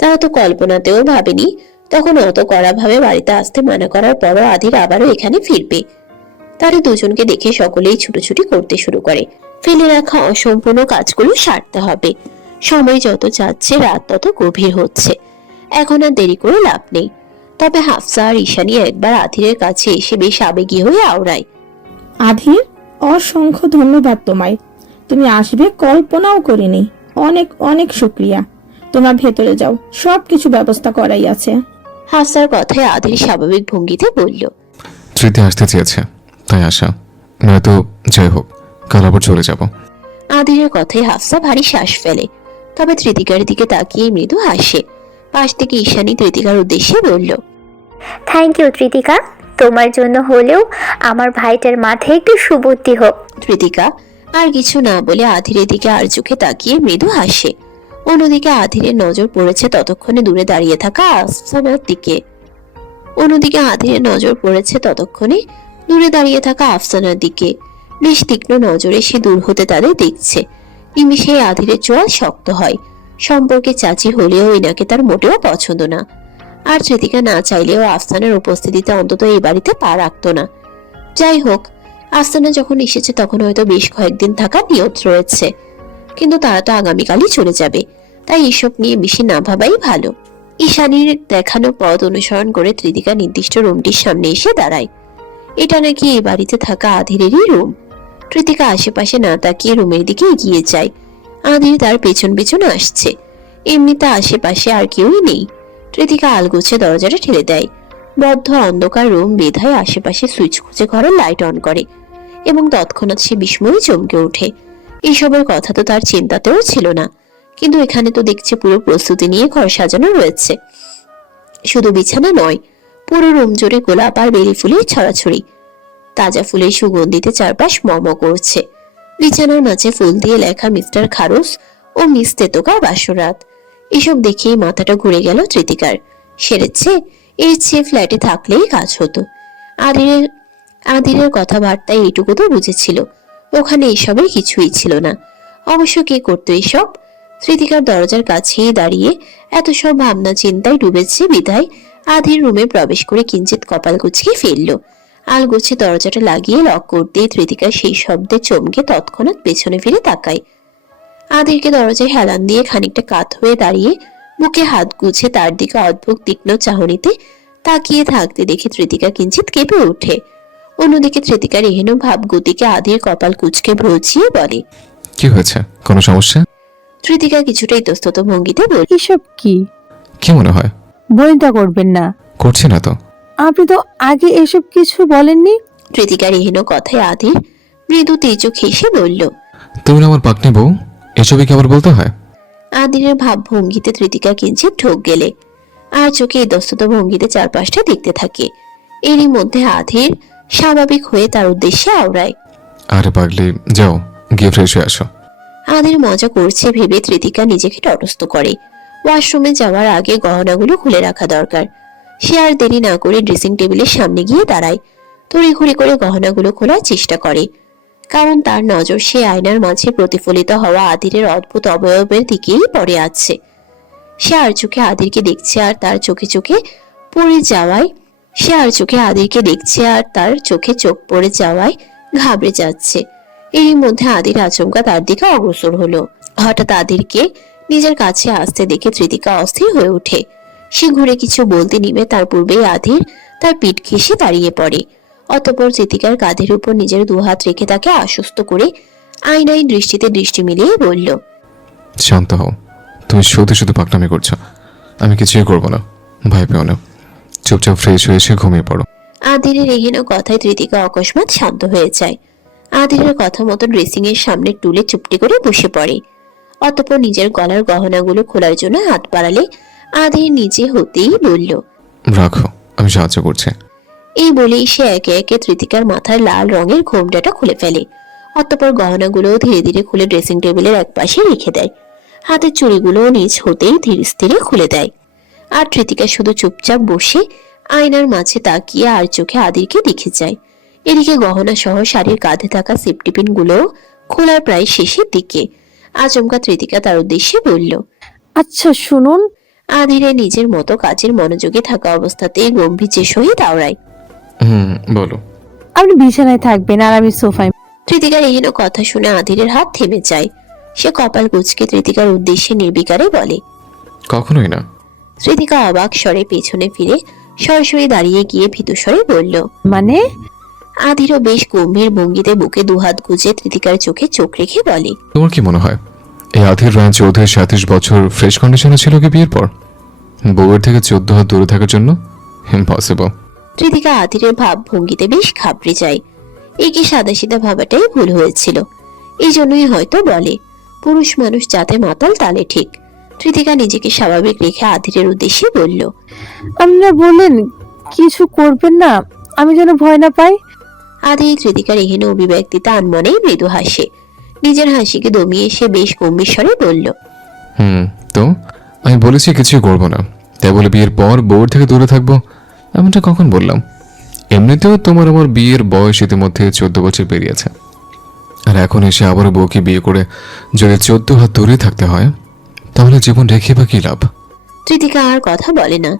তারা তো কল্পনাতেও ভাবেনি তখন অত কড়াভাবে বাড়িতে আসতে মানা করার পরও আধির আবারও এখানে ফিরবে। তারা দুজনকে দেখে সকলেই ছুটোছুটি করতে শুরু করে। ফেলে রাখা অসম্পূর্ণ কাজগুলো সারতে হবে। সময় যত যাচ্ছে রাত তত গভীর হচ্ছে। এখন আর দেরি করে লাভ নেই। তবে হাফসা আর ঈশানী একবার আধিরের কাছে এসে বেশ আবেগী হয়ে আওড়ায়। আধির, অসংখ্য ধন্যবাদ তোমায়। তুমি আসবে কল্পনাও করিনি। অনেক অনেক শুক্রিয়া। তোমরা ভেতরে যাও, সবকিছু ব্যবস্থা করাই আছে। হাফসার কথায় আধির স্বাভাবিক ভঙ্গিতে বলল, স্মৃতি আসতে চেয়েছে তাই আসা, নয়তো যাই হোক কাল আবার চলে যাব। আধিরের কথায় হাফসা ভারী শ্বাস ফেলে। তবে তৃতিকার দিকে তাকিয়ে মৃদু হাসে। পাশ থেকে ঈশানী তৃতিকার উদ্দেশ্যে বলল, থ্যাংক ইউ তৃতিকা, তোমার জন্য হলেও আমার ভাইটার মাথায় একটু সুবুদ্ধি হোক। তৃতিকা আর কিছু না বলে আধিরের দিকে আর চোখে তাকিয়ে মৃদু হাসে। অন্যদিকে আধিরের নজর পড়েছে ততক্ষণে দূরে দাঁড়িয়ে থাকা আফসানার দিকে। বেশ তীক্ষ্ণ নজরে সে দূর হতে তাদের দেখছে। নিমিষে আধিরের চোয়াল শক্ত হয়। সম্পর্কে চাচি হলেও এনাকে তার মোটেও পছন্দ না। আর তৃতিকা না চাইলেও আফসানার উপস্থিতিতে অন্তত এই বাড়িতে পা রাখতো না। যাই হোক, আফসানা যখন এসেছে তখন হয়তো বেশ কয়েকদিন থাকার নিয়ত রয়েছে। কিন্তু তারা তো আগামীকালই চলে যাবে, তাই এসব নিয়ে বেশি না ভাবাই ভালো। ঈশানীর দেখানো পথ অনুসরণ করে তৃতিকা নির্দিষ্ট রুমটির সামনে এসে দাঁড়ায়। এটা নাকি এই বাড়িতে থাকা আধিরেরই রুম। তৃতিকা আশেপাশে না তাকিয়ে রুমের দিকে এগিয়ে যায়। আধির তার পেছন পেছন আসছে। এমনিতে আশেপাশে আর কেউই নেই। তৃতিকা আলগোছে দরজাটা ঠেলে দেয়। বদ্ধ অন্ধকার রুম বেধায় আশেপাশে সুইচ খুঁজে ঘরের লাইট অন করে এবং তৎক্ষণাৎ সে বিস্ময়ে চমকে ওঠে। এইসবের কথা তো তার চিন্তাতেও ছিল না। কিন্তু এখানে তো দেখছে পুরো প্রস্তুতি নিয়ে ঘর সাজানো রয়েছে। শুধু বিছানা নয়, পুরো রুম জুড়ে গোলাপ আর বেলি ফুলের ছড়াছড়ি। তাজা ফুলের সুগন্ধিতে চারপাশ মম করছে। বিছানার মাঝে ফুল দিয়ে লেখা মিস্টার খারুস ও মিস তেতকার বাসরাত। এসব দেখেই মাথাটা ঘুরে গেল তৃতিকার। সেরেছে, এর চেয়ে ফ্ল্যাটে থাকলেই কাজ হতো। আধিরের কথাবার্তায় এইটুকু তো বুঝেছিল, ওখানে এসবের কিছুই ছিল না। অবশ্য কে করতো এসব? তৃতিকার দরজার কাছেই দাঁড়িয়ে এত সব ভাবনা চিন্তায় ডুবেছে বিধায় আধির রুমে প্রবেশ করে কিঞ্চিত কপাল কুচকে ফেলল। আলগোছে দরজাটা লাগিয়ে লক করতেই তৃতিকা সেই শব্দে চমকে তৎক্ষণাৎ পেছনে ফিরে তাকায়। আধিরকে দরজায় হেলান দিয়ে খানিকটা কাত হয়ে দাঁড়িয়ে বুকে হাত গুছে তার দিকে অদ্ভুত তীক্ষ্ণ চাহনিতে তাকিয়ে থাকতে দেখে তৃতিকা কিঞ্চিত কেঁপে ওঠে। অন্যদিকে তৃতিকার এহেন ভাব গতিকে আধির কপাল কুচকে ভ্রুচিয়ে বলে, কি হয়েছে, কোনো সমস্যা? তৃতিকা কিছুটা ইতস্তত ভঙ্গিতে বলে, এসব কি? কি মনে হয়? বইটা করবেন না। করছি না তো। আপনি তো আগে এসব কিছু বলেননি। তৃতিকার এহেন কথায় আধির মৃদু তেজক হেসে বলল, তুমি না আমার পাকনি বউ, এসবই কি আবার বলতে হয়? আধিরের ভাব ভঙ্গিতে তৃতিকা কিঞ্চিত ঢোক গেলে আর চোখে ইতস্তত ভঙ্গিতে চারপাশটা দেখতে থাকে। এরই মধ্যে আধির স্বাভাবিক হয়ে তার উদ্দেশ্যে আওড়ায়, আরে পাগলি, যাও গিয়ে ফ্রেশ হয়ে আসো। আধির মজা করছে ভেবে তৃতিকা নিজেকে তটস্থ করে। ওয়াশরুমে যাওয়ার আগে গহনাগুলো খুলে রাখা দরকার। সে আর দেরি না করে ড্রেসিং টেবিলের সামনে গিয়ে দাঁড়ায়। তড়িঘড়ি করে গহনাগুলো খোলার চেষ্টা করে, কারণ তার নজর সে আয়নার মাঝে প্রতিফলিত হওয়া আধিরের অদ্ভুত অবয়বের দিকেই পড়ে আছে। সে আর চোখে আধিরকে দেখছে আর তার চোখে চোখ পড়ে যাওয়ায় ঘাবড়ে যাচ্ছে। এরই মধ্যে আধির আচমকা তার দিকে অগ্রসর হলো। হঠাৎ আধিরকে নিজের কাছে আসতে দেখে তৃতিকা অস্থির হয়ে ওঠে। সে ঘুরে কিছু বলতে নিবে তার পূর্বেই আধির তার পিঠ ঘেঁষে দাঁড়িয়ে পড়ে। অতঃপর তৃতিকার কাঁধের উপর নিজের দুহাত রেখে তাকে আশ্বস্ত করে আয়নায় দৃষ্টিতে দৃষ্টি মিলিয়ে বলল, শান্ত হও, তুমি শুধু শুধু পাকনামি করছো। আমি কিছুই করবো না, ভয় পেও না। চুপচাপ ফ্রেশ হয়ে এসে ঘুমিয়ে পড়ো। আদিরের এহেন কথায় তৃতিকা অকস্মাৎ শান্ত হয়ে যায়। আদিরের কথা মতো ড্রেসিং এর সামনে টুলে চুপটি করে বসে পড়ে। অতঃপর নিজের গলার গহনাগুলো খোলার জন্য হাত বাড়ালে আদির নিজে হতেই বলল, রাখো, আমি সাহায্য করছি। এই বলেই সে একে একে তৃতিকার মাথার লাল রঙের ঘোমটাটা খুলে ফেলে। অতঃপর গহনাগুলো ধীরে ধীরে খুলে ড্রেসিং টেবিলের এক পাশে রেখে দেয়। হাতের চুড়িগুলো নিজ হতেই ধীরে স্থিরে খুলে দেয়। আর তৃতিকা শুধু চুপচাপ বসে আয়নার মাঝে তাকিয়ে আর চোখে আদিরকে দেখে যায়। এদিকে গহনা সহ শাড়ির কাঁধে থাকা সিপটিপিন গুলো খোলার প্রায় শেষের দিকে। আচমকা তৃতিকা তার উদ্দেশ্যে বলল, আচ্ছা শুনুন, আদিরে নিজের মতো কাজের মনোযোগে থাকা অবস্থাতেই গম্ভীর্যের সহিত আওড়ায়, বলো। আপনি বিছানায় থাকবেন আর আমি সোফায়। তৃতিকার এহেন কথা শুনে আদিরের হাত থেমে যায়। সে কপাল কুঁচকে তৃতিকার উদ্দেশ্যে নির্বিকারে বলে, কখনোই না। তৃতিকা অবাক স্বরে পেছনে ফিরে সরাসরি দাঁড়িয়ে গিয়ে ভীতু স্বরে বলল, মানে? আদিরও বেশ গম্ভীর ভঙ্গিতে বুকে দুহাত গুজে তৃতিকার চোখে চোখ রেখে বলে, তোমার কি মনে হয় এই আধির রায় চৌধুরী 37 বছর ফ্রেশ কন্ডিশনে ছিল কি বিয়ের পর? বউয়ের থেকে 14 হাত দূরে থাকার জন্য? ইম্পসিবল। তৃতিকা আদিরের ভাব ভঙ্গিতে বেশ ঘাবড়ে যায়। একে সাদাসিধা ভাবাটাই ভুল হয়েছিল। এই জন্যই হয়তো বলে, পুরুষ মানুষ যাতে মাতাল তালে ঠিক। তৃতিকা নিজেকে স্বাভাবিক রেখে আদিরের উদ্দেশ্যে বলল, আপনারা বললেন কিছু করবেন না, আমি যেন ভয় না পাই। আদির তৃতিকার এহেন অভিব্যক্তিতে আনমনেই মৃদু হাসে। নিজের হাসিকে দমিয়ে সে বেশ গম্ভীর স্বরে বলল, তো আমি বলেছি কিছু করবো না, তাই বলে বিয়ের পর বউয়ের থেকে দূরে থাকবো এমনটা কখন বললাম? এমনিতেও তোমার আমার বিয়ের বয়স ইতিমধ্যে 14 বছর পেরিয়েছে। আর এখন এসে আবারও বউকে বিয়ে করে যদি 14 হাত দূরে থাকতে হয় তাহলে জীবন রেখে বা কি লাভ? তৃতিকা আর কথা বলে না।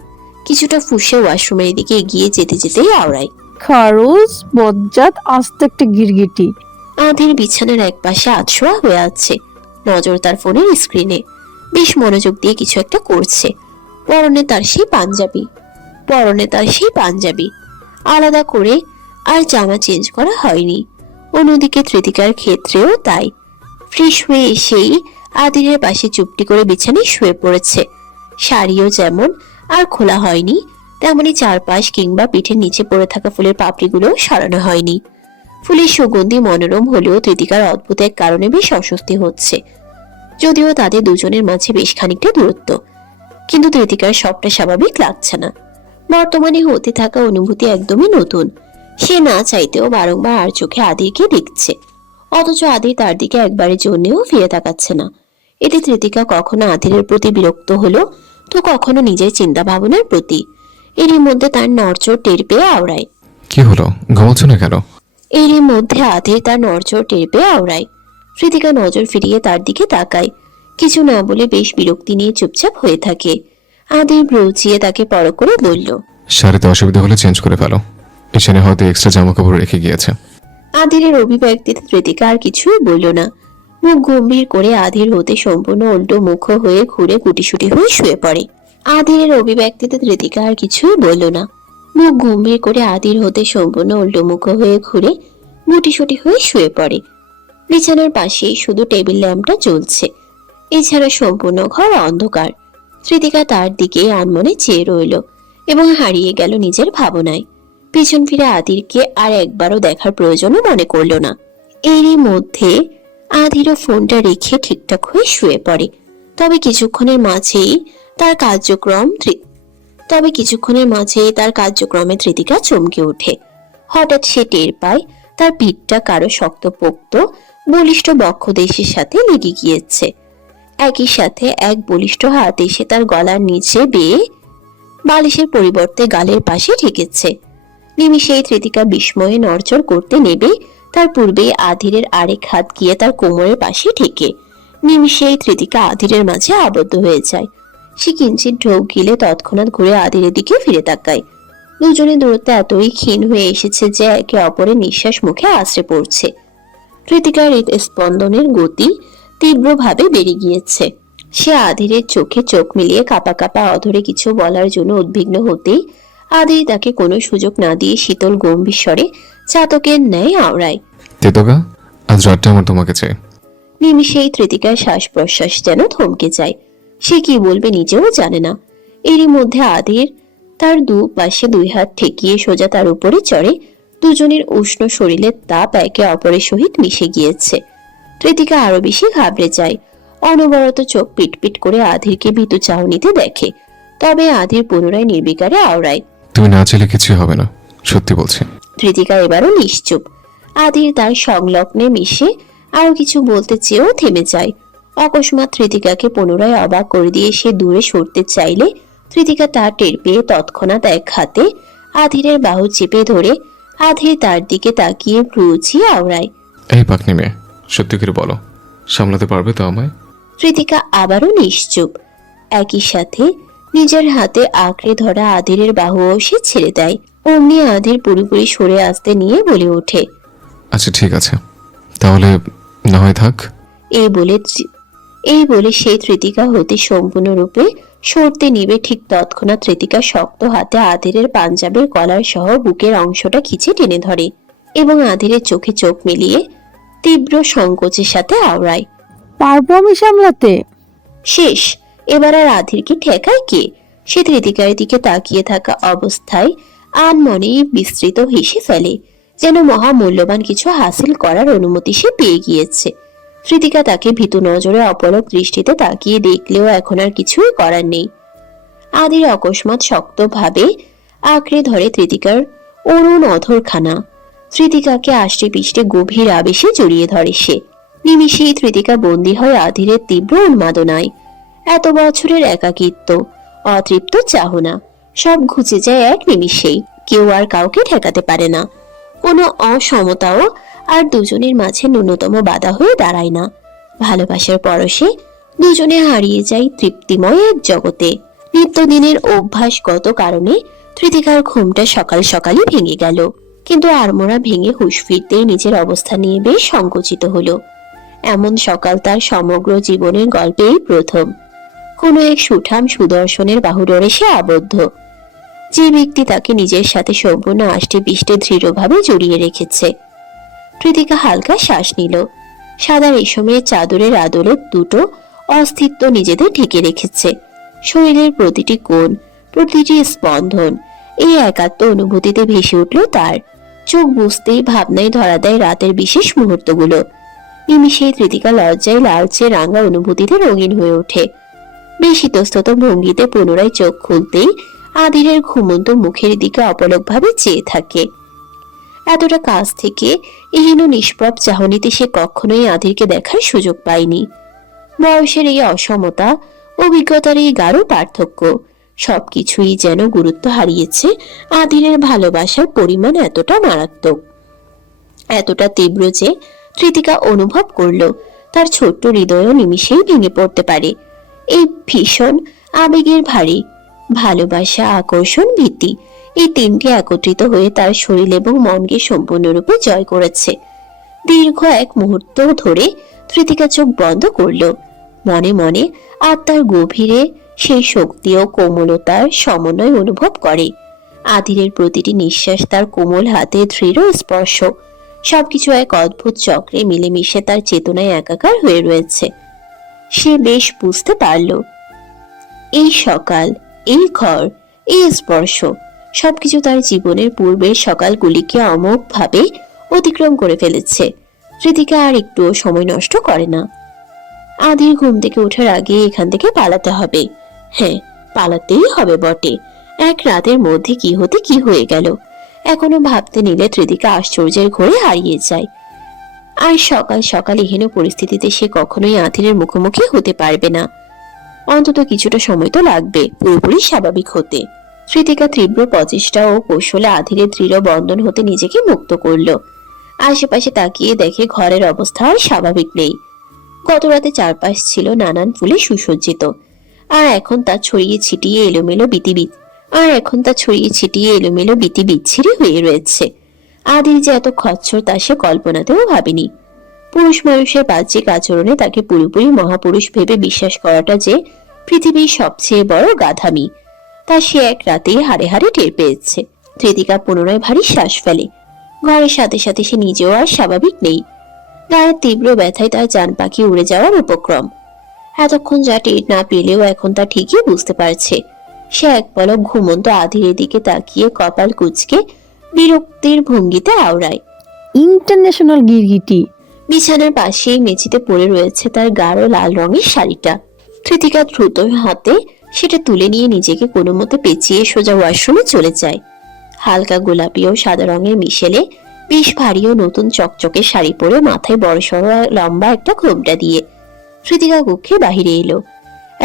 কিছুটা ফুসে ওয়াশরুমের দিকে এগিয়ে যেতে যেতেই আওড়ায়, খরচ বজ্জাত আস্ত একটা গিরগিটি। আধির বিছানার এক পাশে আধশোয়া হয়ে আছে। নজর তার ফোনের স্ক্রিনে। বেশ মনোযোগ দিয়ে কিছু একটা করছে। পরনে তার সেই পাঞ্জাবি আলাদা করে আর জামা চেঞ্জ করা হয়নি। অন্যদিকে তৃতিকার ক্ষেত্রেও তাই। ফ্রেশ হয়ে এসেই আদিরের পাশে চুপটি করে বিছানায় শুয়ে পড়েছে। শাড়িও যেমন আর খোলা হয়নি, তেমনি চারপাশ কিংবা পিঠের নিচে পড়ে থাকা ফুলের পাপড়িগুলো সরানো হয়নি। ফুলের সুগন্ধি মনোরম হলেও তৃতিকার অদ্ভুত এক কারণে বেশ অস্বস্তি হচ্ছে। যদিও তাদের দুজনের মাঝে বেশ খানিকটা দূরত্ব, কিন্তু তৃতিকার সবটা স্বাভাবিক লাগছে না। বর্তমানে হতে থাকা অনুভূতি একদমই নতুন। সে না চাইতেও বারংবার আর চোখে আদিরকে দেখছে, অথচ আদির তার দিকে একবারের জন্যও ফিরে তাকাচ্ছে না। এতে তৃতিকা কখনো আদিরের প্রতি বিরক্ত হলো, তো কখনো নিজের চিন্তা ভাবনার প্রতি। এরই মধ্যে তার নড়চড় টের পেয়ে আওড়ায়। কি হলো, ঘুমাচ্ছ না কেন? এরই মধ্যে আদির তার নড়চড় টের পেয়ে আওড়ায়। তৃতিকা নজর ফিরিয়ে তার দিকে তাকায়। কিছু না বলে বেশ বিরক্তি নিয়ে চুপচাপ হয়ে থাকে। আদির ব্রুচিয়ে তাকে পরখ করে বলল, শাড়িতে অসুবিধা হলে চেঞ্জ করে ফেলো, এখানে হয়তো এক্সট্রা জামা কাপড় রেখে গিয়েছে। আদিরের অভিব্যক্তিতে তৃতিকা আর কিছুই বলল না। মুখ গম্ভীর করে আদির হতে সম্পূর্ণ উল্টো মুখ হয়ে ঘুরে গুটিসুটি হয়ে শুয়ে পড়ে। আদিরের অভিব্যক্তিতে তৃতিকা আর কিছুই বলল না। মুখ গম্ভীর করে আদির হতে সম্পূর্ণ উল্টো মুখ হয়ে ঘুরে গুটিসুটি হয়ে শুয়ে পড়ে। বিছানার পাশে শুধু টেবিল ল্যাম্পটা জ্বলছে, এছাড়া সম্পূর্ণ ঘর অন্ধকার। তৃতিকা তার দিকে আনমনে চেয়ে রইল এবং হারিয়ে গেল নিজের ভাবনায়। পিছন ফিরে আদিরকে আর একবারও দেখার প্রয়োজনও মনে করল না। এরই মধ্যে আদিরও ফোনটা রেখে ঠিকঠাক হয়ে শুয়ে পড়ে। তবে কিছুক্ষণের মাঝেই তার কার্যক্রমে তৃতিকা চমকে ওঠে। হঠাৎ সে টের পায় তার পিঠটা কারো শক্তপোক্ত বলিষ্ঠ বক্ষদেশের সাথে লেগে গিয়েছে। একই সাথে এক বলিষ্ঠ হাত এসে তার গলার নিচে বেয়ে বালিশের পরিবর্তে গালের পাশে ঠেকেছে। নিমিষেই তৃতিকা বিস্ময়ে নড়চড় করতে নেবে, তার পূর্বে আধিরের আরেক হাত গিয়ে তার কোমরের পাশে ঠেকে। নিমিষেই তৃতিকা আধিরের মাঝে আবদ্ধ হয়ে যায়। সে কিঞ্চিত ঢোক গিলে তৎক্ষণাৎ ঘুরে আধিরের দিকে ফিরে তাকায়। দুজনের দূরত্ব এতই ক্ষীণ হয়ে এসেছে যে একে অপরের নিঃশ্বাস মুখে আশ্রে পড়ছে। তৃতিকার হৃদস্পন্দনের গতি তীব্রভাবে বেড়ে গিয়েছে। সে আধিরের চোখে চোখ মিলিয়ে কাঁপা কাঁপা অধরে কিছু বলার জন্য উদ্বিগ্ন হতেই আদির তাকে কোনো সুযোগ না দিয়ে শীতল গম্ভীর স্বরে চাতকের ন্যায় আওড়ায়, তেতকা, আজ রাতটা আমার তোমাকে চাই। নিমিষেই তৃতিকার শ্বাস প্রশ্বাস যেন থমকে যায়। সে কি বলবে নিজেও জানে না। এরই মধ্যে আদির তার পাশে দুই হাত ঠেকিয়ে সোজা তার উপরে চড়ে। দুজনের উষ্ণ শরীরের তাপ একে অপরের সহিত মিশে গিয়েছে। কৃতিকা আরো বেশি ঘাবড়ে যায়। অনবরত চোখ পিটপিট করে আধিরকে ভীতু চাহনিতে দেখে, তবে আধির পুনরায় নির্বিকারে আওড়ায়। তুমি না চাইলে কিছুই হবে না, সত্যি বলছি। কৃতিকা এবারও নিশ্চুপ। আধির তার সংলগ্নে মিশে আরো কিছু বলতে চেয়েও থেমে যায়। অকস্মাৎ কৃতিকাকে পুনরায় অবাক করে দিয়ে সে দূরে সরতে চাইলে কৃতিকা তা টের পেয়ে তৎক্ষণাৎ এক হাতে আধিরের বাহু চেপে ধরে আধির তার দিকে তাকিয়ে ভ্রু উঁচিয়ে আওড়ায়। এই পাকনি মেয়ে, সত্যি করে বলো, সামলাতে পারবে তো আমায়? কৃতিকা আবারও নিশ্চুপ। একই সাথে নিজের হাতে আঁকড়ে ধরা আধিরের বাহু সে ছেড়ে দেয়। অমনি আধির পুরোপুরি সরে আসতে নিয়ে বলে ওঠে, আচ্ছা ঠিক আছে, তাহলে না হয় থাক। এই বলে সেই কৃতিকা হতে সম্পূর্ণরূপে সরতে নিবে। ঠিক তৎক্ষণাৎ কৃতিকা শক্ত হাতে আধিরের পাঞ্জাবের কলার সহ বুকের অংশটা খিচে টেনে ধরে এবং আধিরের চোখে চোখ মিলিয়ে তীব্র সংকোচের সাথে আওড়ায়। পারবো আমি সামলাতে? শেষ। এবার আর আধিরকে ঠেকায় কে? সে কৃতিকার দিকে তাকিয়ে থাকা অবস্থায় আনমনে বিস্তৃত হেসে ফেলে, যেন মহামূল্যবান কিছু হাসিল করার অনুমতি সে পেয়ে গিয়েছে। কৃতিকা তাকে ভীতু নজরে অপলক দৃষ্টিতে তাকিয়ে দেখলেও এখন আর কিছুই করার নেই। আধির অকস্মাৎ শক্তভাবে আঁকড়ে ধরে কৃতিকার অরুণ অধরখানা। কৃতিকাকে আষ্টে পিষ্টে গভীর আবেশে জড়িয়ে ধরে সে। নিমিষেই কৃতিকা বন্দী হয় আধিরের তীব্র উন্মাদনায়। এত বছরের একাকিত্ব, অতৃপ্ত চাহনা সব ঘুচে যায় এক নিমিষেই। কেউ আর কাউকে ঠেকাতে পারে না। কোনো অসমতাও আর দুজনের মাঝে ন্যূনতম বাধা হয়ে দাঁড়ায় না। ভালোবাসার পরশে দুজনে হারিয়ে যায় তৃপ্তিময় এক জগতে। নিত্যদিনের অভ্যাসগত কারণে কৃতিকার ঘুমটা সকাল সকালই ভেঙে গেল, কিন্তু আড়মোড়া ভেঙে হুঁশ ফিরতেই নিজের অবস্থা নিয়ে বেশ সংকুচিত হলো। এমন সকাল তার সমগ্র জীবনের গল্পেই প্রথম। কোনো এক সুঠাম সুদর্শনের বাহুডোরে সে আবদ্ধ, যে ব্যক্তি তাকে নিজের সাথে সম্পূর্ণ আষ্টে পিষ্টে দৃঢ়ভাবে জড়িয়ে রেখেছে। কৃতিকা হালকা শ্বাস নিল। সাদা রেশমের চাদরের আদলে দুটো অস্তিত্ব নিজেদের ঢেকে রেখেছে। শরীরের প্রতিটি কোণ, প্রতিটি স্পন্দন এই একাত্ম অনুভূতিতে ভেসে উঠল তার। চোখ বুঝতেই ভাবনায় ধরা দেয় রাতের বিশেষ মুহূর্তগুলো। নিমিষেই কৃতিকা লজ্জায় লালচে রাঙা অনুভূতিতে রঙিন হয়ে ওঠে। বেশ ইতস্তত ভঙ্গিতে পুনরায় চোখ খুলতেই আধিরের ঘুমন্ত মুখের দিকে অপলকভাবে চেয়ে থাকে। এতটা কাছ থেকে এহেন নিষ্প্রভ চাহনিতে সে কখনোই আধিরকে দেখার সুযোগ পায়নি। বয়সের এই অসমতা, অভিজ্ঞতার এই গাঢ় পার্থক্য সবকিছুই যেন গুরুত্ব হারিয়েছে। আধিরের ভালোবাসার পরিমাণ এতটা মারাত্মক, এতটা তীব্র যে কৃতিকা অনুভব করলো তার ছোট্ট হৃদয়ও নিমিষেই ভেঙে পড়তে পারে। এই ভীষণ আবেগের ভারী ভালোবাসা, আকর্ষণ, ভীতি এই তিনটি একত্রিত হয়ে তার শরীর এবং মনকে সম্পূর্ণরূপে জয় করেছে। দীর্ঘ এক মুহূর্ত ধরে কৃতিকা চোখ বন্ধ করল। মনে মনে আত্মার গভীরে সেই শক্তি ও কোমলতার সমন্বয় অনুভব করে। আধিরের প্রতিটি নিঃশ্বাস, তার কোমল হাতে দৃঢ় স্পর্শ, সবকিছু এক অদ্ভুত চক্রে মিলেমিশে তার চেতনায় একাকার হয়ে রয়েছে। সে বেশ বুঝতে পারল এই সকাল, এই ঘর, এই স্পর্শ সবকিছু তার জীবনের পূর্বের সকালগুলিকে অমোঘভাবে অতিক্রম করে ফেলেছে। কৃতিকা আর একটুও সময় নষ্ট করে না। আধির ঘুম থেকে ওঠার আগে এখান থেকে পালাতে হবে। হ্যাঁ, পালাতেই হবে বটে। এক রাতের মধ্যে কি হতে কি হয়ে গেল এখনো ভাবতে নিলে কৃতিকা আশ্চর্যের ঘোরে হারিয়ে যায়। আর সকাল সকাল এহেন পরিস্থিতিতে সে কখনোই আধিরের মুখোমুখি হতে পারবে না। অন্তত কিছুটা সময় তো লাগবে পুরোপুরি স্বাভাবিক হতে। কৃতিকা তীব্র প্রচেষ্টা ও কৌশলে আধিরের দৃঢ় বন্ধন হতে নিজেকে মুক্ত করল। আশেপাশে তাকিয়ে দেখে ঘরের অবস্থা আর স্বাভাবিক নেই। গত রাতে চারপাশ ছিল নানান ফুলে সুসজ্জিত, আর এখন তা ছড়িয়ে ছিটিয়ে এলোমেলো বিতি বিচ্ছিরি হয়ে রয়েছে। আধির যে এত খচ্চর তা সে কল্পনাতেও ভাবেনি। পুরুষ মানুষের বাহ্যিক আচরণে তাকে পুরোপুরি মহাপুরুষ ভেবে বিশ্বাস করাটা যে পৃথিবীর সবচেয়ে বড় গাধামি, তা সে এক রাতেই হাড়ে হাড়ে টের পেয়েছে। কৃতিকা পুনরায় ভারী শ্বাস ফেলে। ঘরের সাথে সাথে সে নিজেও আর স্বাভাবিক নেই। গায়ের তীব্র ব্যথায় তার জান পাখি উড়ে যাওয়ার উপক্রম। এতক্ষণ যা টের না পেলেও এখন তা ঠিকই বুঝতে পারছে। সে এক পলক ঘুমন্ত আধিরের দিকে তাকিয়ে কপাল কুঁচকে বিরক্তির ভঙ্গিতে আওড়ায়। ইন্টারন্যাশনাল গিরগিটি। বিছানার পাশেই মেঝেতে পড়ে রয়েছে তার গাঢ় লাল রঙের শাড়িটা। কৃতিকা দ্রুত হাতে সেটা তুলে নিয়ে নিজেকে কোনো মতে পেঁচিয়ে সোজা ওয়াশরুমে চলে যায়। হালকা গোলাপি ও সাদা রঙের মিশেলে বেশ ভারী ও নতুন চকচকে শাড়ি পরে মাথায় বড়সড় লম্বা একটা ঘোমটা দিয়ে কৃতিকা কক্ষে বাহিরে এলো।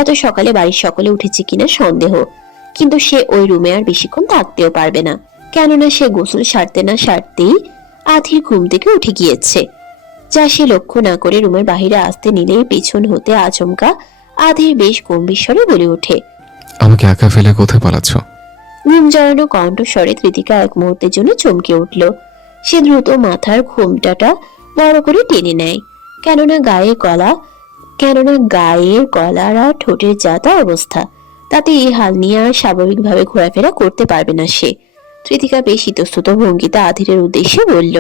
এত সকালে বাড়ির সকলে উঠেছে কিনা সন্দেহ, কিন্তু সে ওই রুমে আর বেশিক্ষণ থাকতেও পারবে না, কেননা সে গোসল সারতে না সারতেই আধির ঘুম থেকে উঠে গিয়েছে। যা সে লক্ষ্য না করে রুমের বাহিরে আসতে নিলেই পেছন হতে আচমকা আধির বেশ গম্ভীর স্বরে বলে ওঠে, আমাকে একা ফেলে কোথায় পালাচ্ছ? ঘুম জড়ানো কণ্ঠস্বরে কৃতিকা এক মুহূর্তের জন্য চমকে উঠল। সে দ্রুত মাথার ঘোমটাটা বড় করে টেনে নেয়, কেননা গায়ের গলার আর ঠোঁটের যাতা অবস্থা, তাতে এই হাল নিয়ে আর স্বাভাবিকভাবে ঘোরাফেরা করতে পারবে না সে। কৃতিকা বেশ ইতস্তত ভঙ্গিতে আধিরের উদ্দেশ্যে বলল,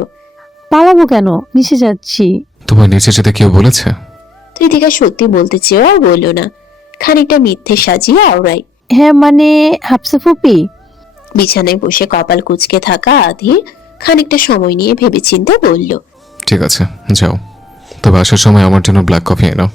পালাবো কেন, মিশে যাচ্ছি। তোমার নিচে যেতে কেউ বলেছে? কৃতিকা সত্যি বলতে চেয়েও আর বলল না, খানিকটা মিথ্যে সাজিয়ে আওড়ায়। হ্যাঁ মানে হাফসা ফুপি। বিছানায় বসে কপাল কুঁচকে থাকা আধির খানিকটা সময় নিয়ে ভেবেচিন্তে বলল, ঠিক আছে, যাও, তবে আসার সময় আমার জন্য ব্ল্যাক কফি এনো।